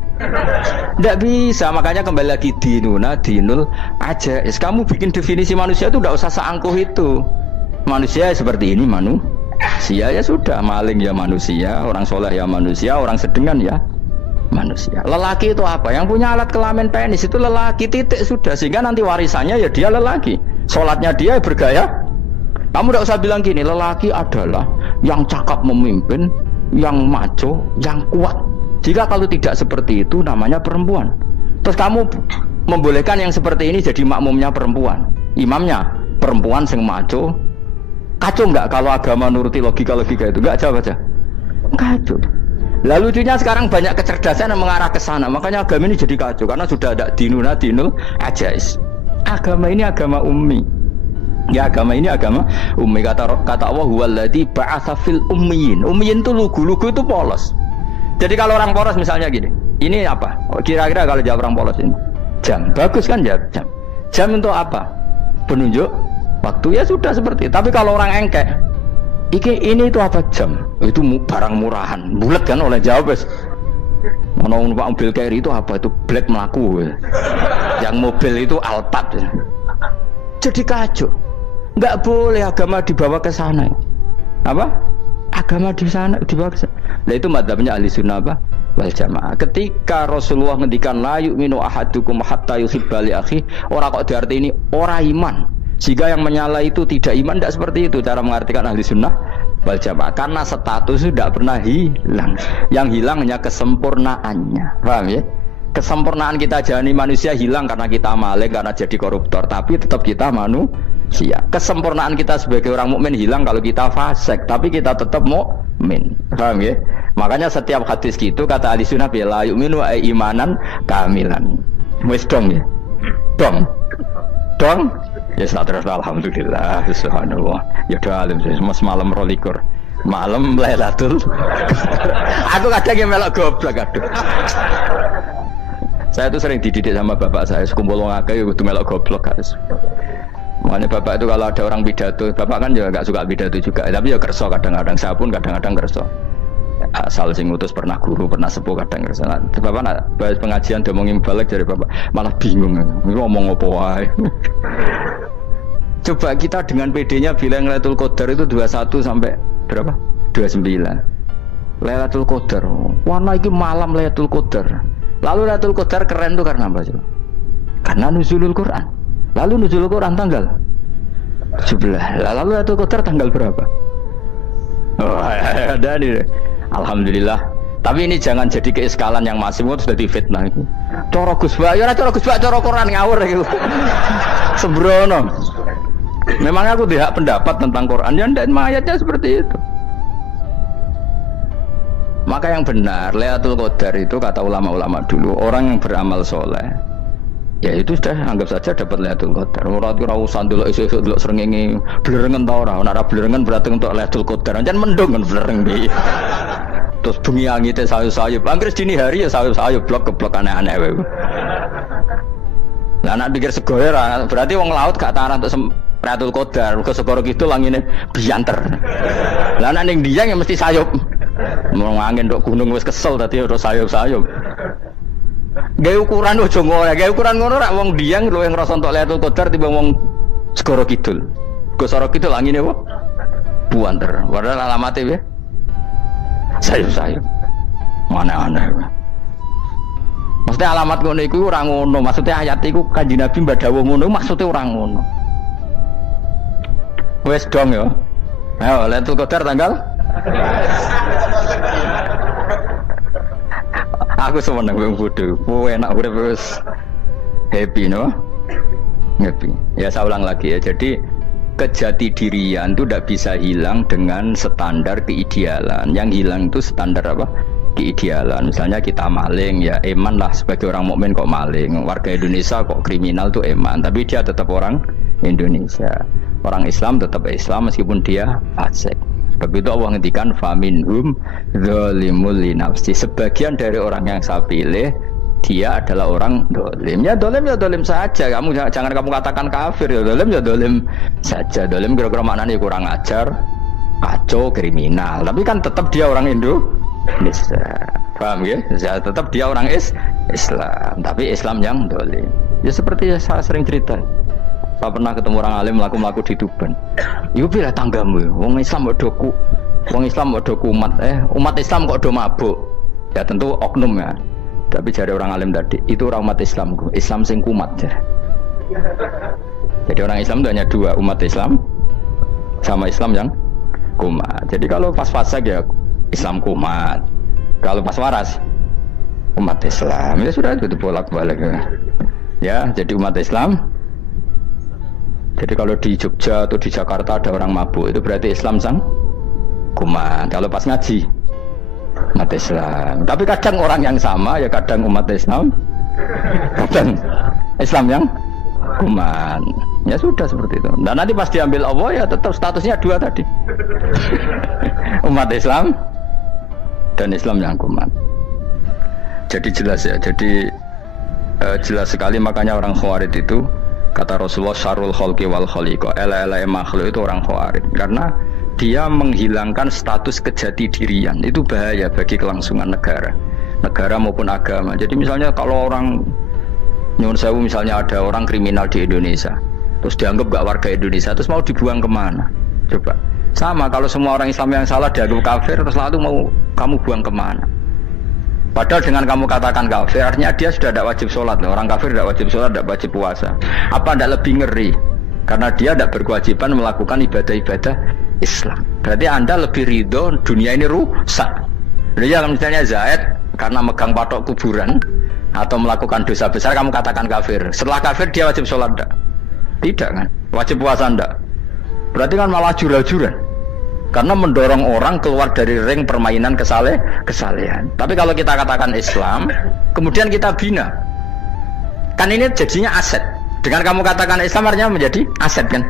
Tidak bisa. Makanya kembali lagi dinul aja. Kamu bikin definisi manusia itu tidak usah seangkuh itu. Manusia seperti ini manusia ya sudah. Maling ya manusia, orang soleh ya manusia, orang sedengan ya manusia. Lelaki itu apa? Yang punya alat kelamin penis itu lelaki titik sudah. Sehingga nanti warisannya ya dia lelaki. Sholatnya dia bergaya. Kamu tidak usah bilang gini, lelaki adalah yang cakap memimpin, yang maco, yang kuat. Jika kalau tidak seperti itu namanya perempuan. Terus kamu membolehkan yang seperti ini jadi makmumnya perempuan, imamnya perempuan sing maco. Kacau enggak kalau agama nuruti logika-logika itu? Enggak jawab aja. Kacau. Lalu lucunya sekarang banyak kecerdasan yang mengarah ke sana. Makanya agama ini jadi kacau karena sudah ada dinul ajais. Agama ini agama ummi. Ya agama ini agama ummi. Kata Allah huwallazi ba'atsa fil ummiyin. Ummiyin itu lugu itu polos. Jadi kalau orang polos misalnya gini, ini apa? Kira-kira kalau jawab orang polos ini jam, bagus kan jawab jam. Jam untuk apa? Penunjuk waktu ya sudah seperti itu. Tapi kalau orang engkek, ini itu apa jam? Itu barang murahan, bulat kan oleh jawab. Ono numpak mobil carry itu apa? Itu black melaku. Yang mobil itu Alphard. Jadi kacau. Enggak boleh agama dibawa ke sana. Apa? Agama di sana dibawa ke sana. Nah itu madzhabnya ahli sunnah apa? Wal jamaah. Ketika Rasulullah ngendikan la yu'minu ahadukum hatta yuhibba li akhi, ora kok diartini ora iman. Jika yang menyala itu tidak iman, tidak seperti itu cara mengartikan ahli sunnah wal jamaah. Karena status itu tidak pernah hilang. Yang hilang hanya kesempurnaannya. Paham ya? Kesempurnaan kita jadi manusia hilang karena kita maling, karena jadi koruptor. Tapi tetap kita manusia. Kesempurnaan kita sebagai orang mukmin hilang kalau kita fasik. Tapi kita tetap mukmin. Paham ya? Makanya setiap hadis gitu kata ahli sunnah la yu'minu imanan kamilan. Wis dong ya? Dong. Dong. Ya terus alhamdulillah subhanallah. Ya doa alim mas malam 22. Malam Lailatul. Aku kadang yang melok goblok aduh. Saya tuh sering dididik sama bapak saya, sekumpul wong akeh kudu melok goblok guys. Makanya bapak itu kalau ada orang pidato, bapak kan juga enggak suka pidato juga, tapi ya kerso kadang-kadang, saya pun kadang-kadang kerso. Asal sing ngutus pernah guru, pernah sepuh kadang kerso. Nah, bapak nak bahas pengajian ngomongin balik dari bapak, malah bingung. Ngomong apa wae. Coba kita dengan PD-nya bilang Lailatul Qadar itu 21 sampai berapa? 29. Lailatul Qadar. Warna iki malam Lailatul Qadar. Lalu Lailatul Qadar keren tuh karena apa coba? Karena nuzulul Quran. Lalu nuzulul Quran tanggal 17. Lalu Lailatul Qadar tanggal berapa? Oh, ada nih. Alhamdulillah. Tapi ini jangan jadi keiskalan yang masih sudah difitnah itu. Coro Gus Bak, ya coro Gus Bak, coro Quran ngawur gitu. Sembrono. Memang aku tidak pendapat tentang Quran, ya dan ayatnya seperti itu. Maka yang benar, Lailatul Qadar itu kata ulama-ulama dulu, orang yang beramal soleh, ya itu sudah anggap saja dapat Lailatul Qadar. Ora usah ndelok esuk-esuk ndelok srengenge blerengen ta ora. Nek blerengen berarti untuk Lailatul Qadar. Jan mendung kan blereng iki. Terus bengi angite sayup-sayup. Anggere dini hari ya sayup-sayup blok-blok aneh-aneh wae. Lah nek pikir segoyo ora, berarti wong laut gak taran untuk Lailatul Qadar. Mergo segoro kidul langine bianter. Lah nek ning Dieng ya mesti sayup. Mau angin dok gunung wis kesel tadi terus sayup-sayup. Gawe ukuran ojo ngono, gawe ukuran ngono rak wong Dieng luwih ngrasa entuk Lailatul Qadar timbang wong Segoro Kidul. Segoro Kidul angine apa? Buanter. Padahal alamate piye? Sayup-sayup. Mana-mana. Maksudnya alamat ngono iku ora ngono, maksudnya ayat iku Kanjeng Nabi mbadhawu ngono, maksudnya ora ngono. Wes dong ya. Ayo Lailatul Qadar tanggal aku seneng wong bodho. Kowe enak urip wis happy no? Happy. Ya saya ulang lagi ya. Jadi kejati dirian itu tidak bisa hilang dengan standar keidealan. Yang hilang itu standar apa? Keidealan. Misalnya kita maling ya eman lah sebagai orang mukmin kok maling. Warga Indonesia kok kriminal tuh eman, tapi dia tetap orang Indonesia. Orang Islam tetap Islam meskipun dia fasik. Sebab itu Allah ngendikan faminhum zalimul linafsi. Sebagian dari orang yang saya pilih dia adalah orang dolim. Ya dolim saja. Kamu jangan kamu katakan kafir ya dolim saja. Dolim kira-kira maknanya kurang ajar, kacau, kriminal. Tapi kan tetap dia orang Indonesia. Paham ya? Tetap dia orang Islam. Tapi Islam yang dolim. Ya seperti saya sering cerita. Saya pernah ketemu orang alim melaku di Tuban. Iku pilih tanggamu, wong Islam kok doku, wong Islam kok doku umat Islam kok do mabuk. Ya tentu oknum ya. Tapi jari orang alim tadi, itu orang umat Islamku, Islam sing kumat ya. Jadi orang Islam itu hanya dua, umat Islam sama Islam yang kumat. Jadi kalau pas fasik ya Islam kumat. Kalau pas waras umat Islam. Ya sudah itu bolak-balik ya. Ya, jadi umat Islam. Jadi kalau di Jogja atau di Jakarta ada orang mabuk, itu berarti Islam sang kumat. Kalau pas ngaji, umat Islam. Tapi kadang orang yang sama, ya kadang umat Islam, kadang Islam yang kumat. Ya sudah seperti itu. Dan nanti pas diambil Allah, ya tetap statusnya dua tadi. Umat Islam dan Islam yang kumat. Jadi jelas ya. Jadi jelas sekali makanya orang Khawarij itu kata Rasulullah syarrul khalqi wal khaliqa, ela-ela makhluk itu orang Khawarij karena dia menghilangkan status kejati dirian. Itu bahaya bagi kelangsungan negara. negara maupun agama. Jadi misalnya kalau orang nyuwun sewu, misalnya ada orang kriminal di Indonesia, terus dianggap gak warga Indonesia, terus mau dibuang kemana? Coba. Sama kalau semua orang Islam yang salah dianggap kafir, terus lalu mau kamu buang kemana? Padahal dengan kamu katakan kafir, artinya dia sudah tidak wajib sholat. Orang kafir tidak wajib sholat, tidak wajib puasa. Apa tidak lebih ngeri? Karena dia tidak berkewajiban melakukan ibadah-ibadah Islam. Berarti Anda lebih ridho dunia ini rusak. Jadi misalnya Zaid karena megang patok kuburan atau melakukan dosa besar, kamu katakan kafir. Setelah kafir dia wajib sholat tidak? Tidak kan? Wajib puasa tidak? Berarti kan malah jurah-juran. Karena mendorong orang keluar dari ring permainan kesalehan. Tapi kalau kita katakan Islam, kemudian kita bina, kan ini jadinya aset. Dengan kamu katakan Islam artinya menjadi aset kan?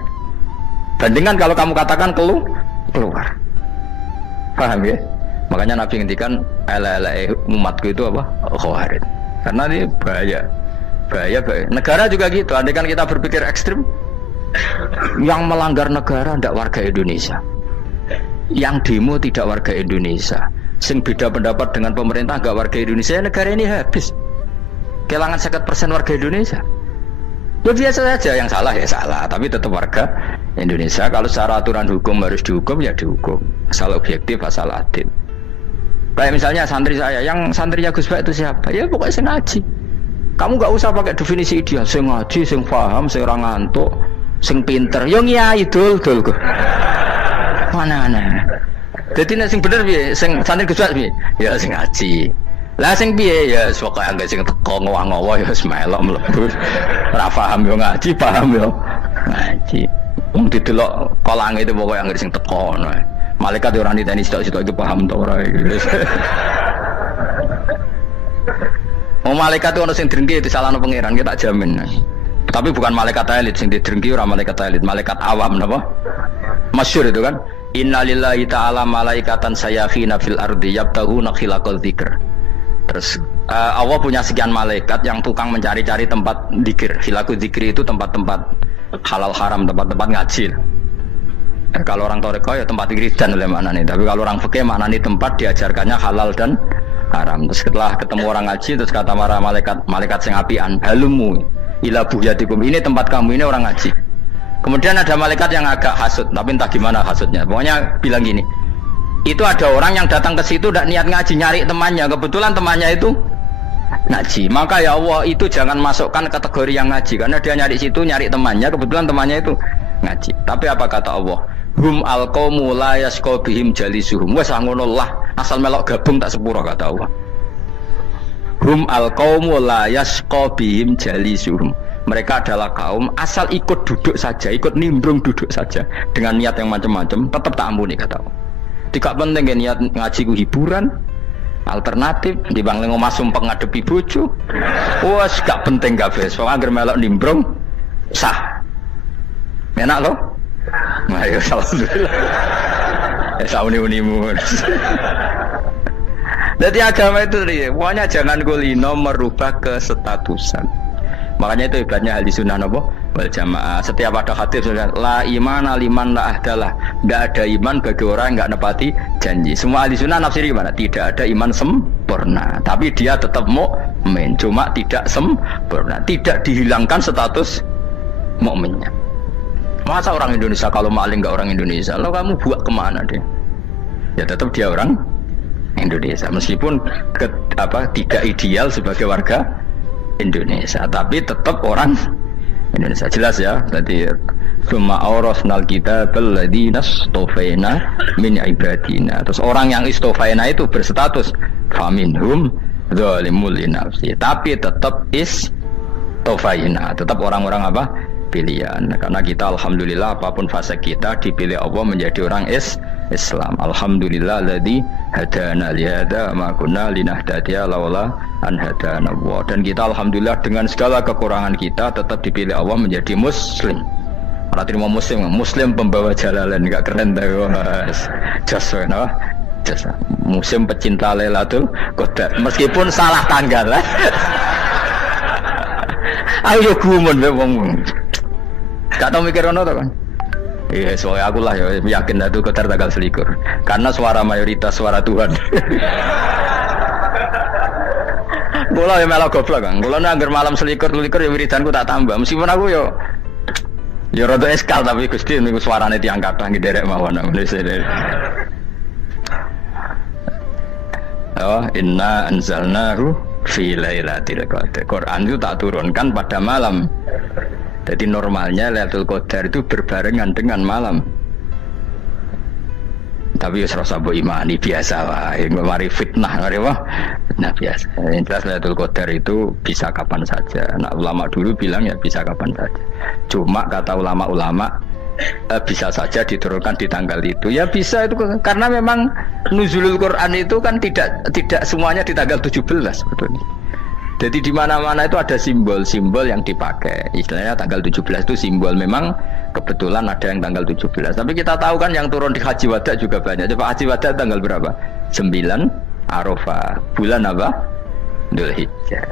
Bandingkan kalau kamu katakan keluar. Paham ya? Makanya Nabi ngendikan ala-ala umatku itu apa? Khawarid. Karena ini bahaya. Negara juga gitu. Andai kan kita berpikir ekstrim, yang melanggar negara tidak warga Indonesia. Yang demo tidak warga Indonesia, sing beda pendapat dengan pemerintah gak warga Indonesia, negara ini habis. Kehilangan 50% warga Indonesia. Ya biasa saja, yang salah ya salah, tapi tetap warga Indonesia. Kalau secara aturan hukum harus dihukum ya dihukum, asal objektif, asal adil. Kayak misalnya santri saya, yang santrinya Gus Bak itu siapa? Ya pokoknya sing ngaji. Kamu gak usah pakai definisi ideal, sing ngaji, sing paham, sing ora ngantuk, sing pinter. Yo ngiyai dul kok. Mana-mana. Jadi nek sing bener piye? Sing santri Gus Bak piye? Ya sing ngaji. Lah sing piye? Ya pokoke anggere sing teko ngowah-ngowah ya wis melok mlebu. Ora paham yo ngaji, paham yo ngaji. Wong didelok kolange itu pokoke anggere sing teko ngono. Malaikat yo ora niteni sitok-sitok iki paham to ora. Malaikat itu ono sing drengki disalahno pangeran, kita tak jamin. Tapi bukan malaikat elit sing didrengki, ora malaikat elit, malaikat awam napa? Masyhur itu kan. Innalillahi ta'ala malaikatan sayakhina fil ardi yabtaghuna khilaqal dzikr. Terus Allah punya sekian malaikat yang tukang mencari-cari tempat dzikir. Khilaqul dzikri itu tempat-tempat halal haram, tempat-tempat ngaji. Kalau orang toreko ya tempat wiridan oleh mana nih. Tapi kalau orang fikih mana nih tempat diajarkannya halal dan haram. Terus setelah ketemu orang ngaji, terus kata para malaikat sing apian, halumu ila buhyatikum, ini tempat kamu, ini orang ngaji. Kemudian ada malaikat yang agak hasud, tapi entah gimana hasudnya. Pokoknya bilang gini, itu ada orang yang datang ke situ tidak niat ngaji, nyari temannya. Kebetulan temannya itu ngaji. Maka ya Allah, itu jangan masukkan kategori yang ngaji, karena dia nyari situ, nyari temannya. Kebetulan temannya itu ngaji. Tapi apa kata Allah? Hum alqaumu la yasqa bihim jalisuhum. Wes ngono lah, asal melok gabung tak sepuro kata Allah. Hum alqaumu la yasqa bihim jalisuhum. Mereka adalah kaum asal ikut duduk saja, ikut nimbrung duduk saja dengan niat yang macam-macam, tetap tak ampuni kata Allah. Tidak penting ya niat ngaji ku hiburan, alternatif di bang ngomong sumpah ngadepi bojo. Wes gak penting gak bes. Wong anggere melok nimbrung sah. Enak loh. Nah, ya alhamdulillah. Ya sauni-unimu. Jadi agama itu pokoknya jangan kulino merubah kesestatusan. Makanya itu hebatnya ahli sunnah wal jamaah. Setiap ada hadis la imana liman la ahdalah. Tidak ada iman bagi orang yang enggak nepati janji. Semua ahli sunnah nafsiri gimana? Tidak ada iman sempurna, tapi dia tetap mukmin, cuma tidak sempurna. Tidak dihilangkan status mukminnya. Masa orang Indonesia kalau maling enggak orang Indonesia? Lalu kamu buat kemana dia? Ya tetap dia orang Indonesia, meskipun tidak ideal sebagai warga Indonesia, tapi tetap orang Indonesia. Jelas ya. Tadi summa awrasnal kitabal ladzina istofaina min ibadina. Terus orang yang istofaina itu berstatus faminhum zalimul linafsi, tapi tetap istofaina, tetap orang-orang apa? Pilihan. Karena kita alhamdulillah apapun fase kita dipilih Allah menjadi orang Islam. Alhamdulillah alladzi hadana li hadza ma kunna linahtadiya laula an hadana Allah. Dan kita alhamdulillah dengan segala kekurangan kita tetap dipilih Allah menjadi muslim. Ora terima muslim pembawa jalalan, enggak keren ta Mas. Just no. Just musim pecinta Lailatul Qadar. Meskipun salah tanggal. Ayo gumun wong. Gak tau mikir ono to kan. Iya, soalnya aku lah ya yakin itu Qadar tanggal 21. Karena suara mayoritas suara Tuhan. Kula ya melok goblok Kang. Kula nek anggar malam selikur ya wiridanku tak tambah. Meskipun aku ya rada eskal tapi Gusti niku suarane tiyang kathah nderek mawon. Oh, inna anzalnahu fi lailatul qadar. Quran itu tak turunkan pada malam. Jadi normalnya Lailatul Qadar itu berbarengan dengan malam. Tapi ya serasa mbok imani biasa lah, mari fitnah ngare wah. Nah biasa. Yang jelas Lailatul Qadar itu bisa kapan saja. Nah ulama dulu bilang ya bisa kapan saja. Cuma kata ulama-ulama bisa saja diturunkan di tanggal itu. Ya bisa itu karena memang nuzulul Quran itu kan tidak semuanya di tanggal 17 sebetulnya. Jadi di mana-mana itu ada simbol-simbol yang dipakai. Istilahnya tanggal 17 itu simbol, memang kebetulan ada yang tanggal 17. Tapi kita tahu kan yang turun di Haji Wada juga banyak. Coba Haji Wada tanggal berapa? 9 Arafah. Bulan apa? Dzulhijjah.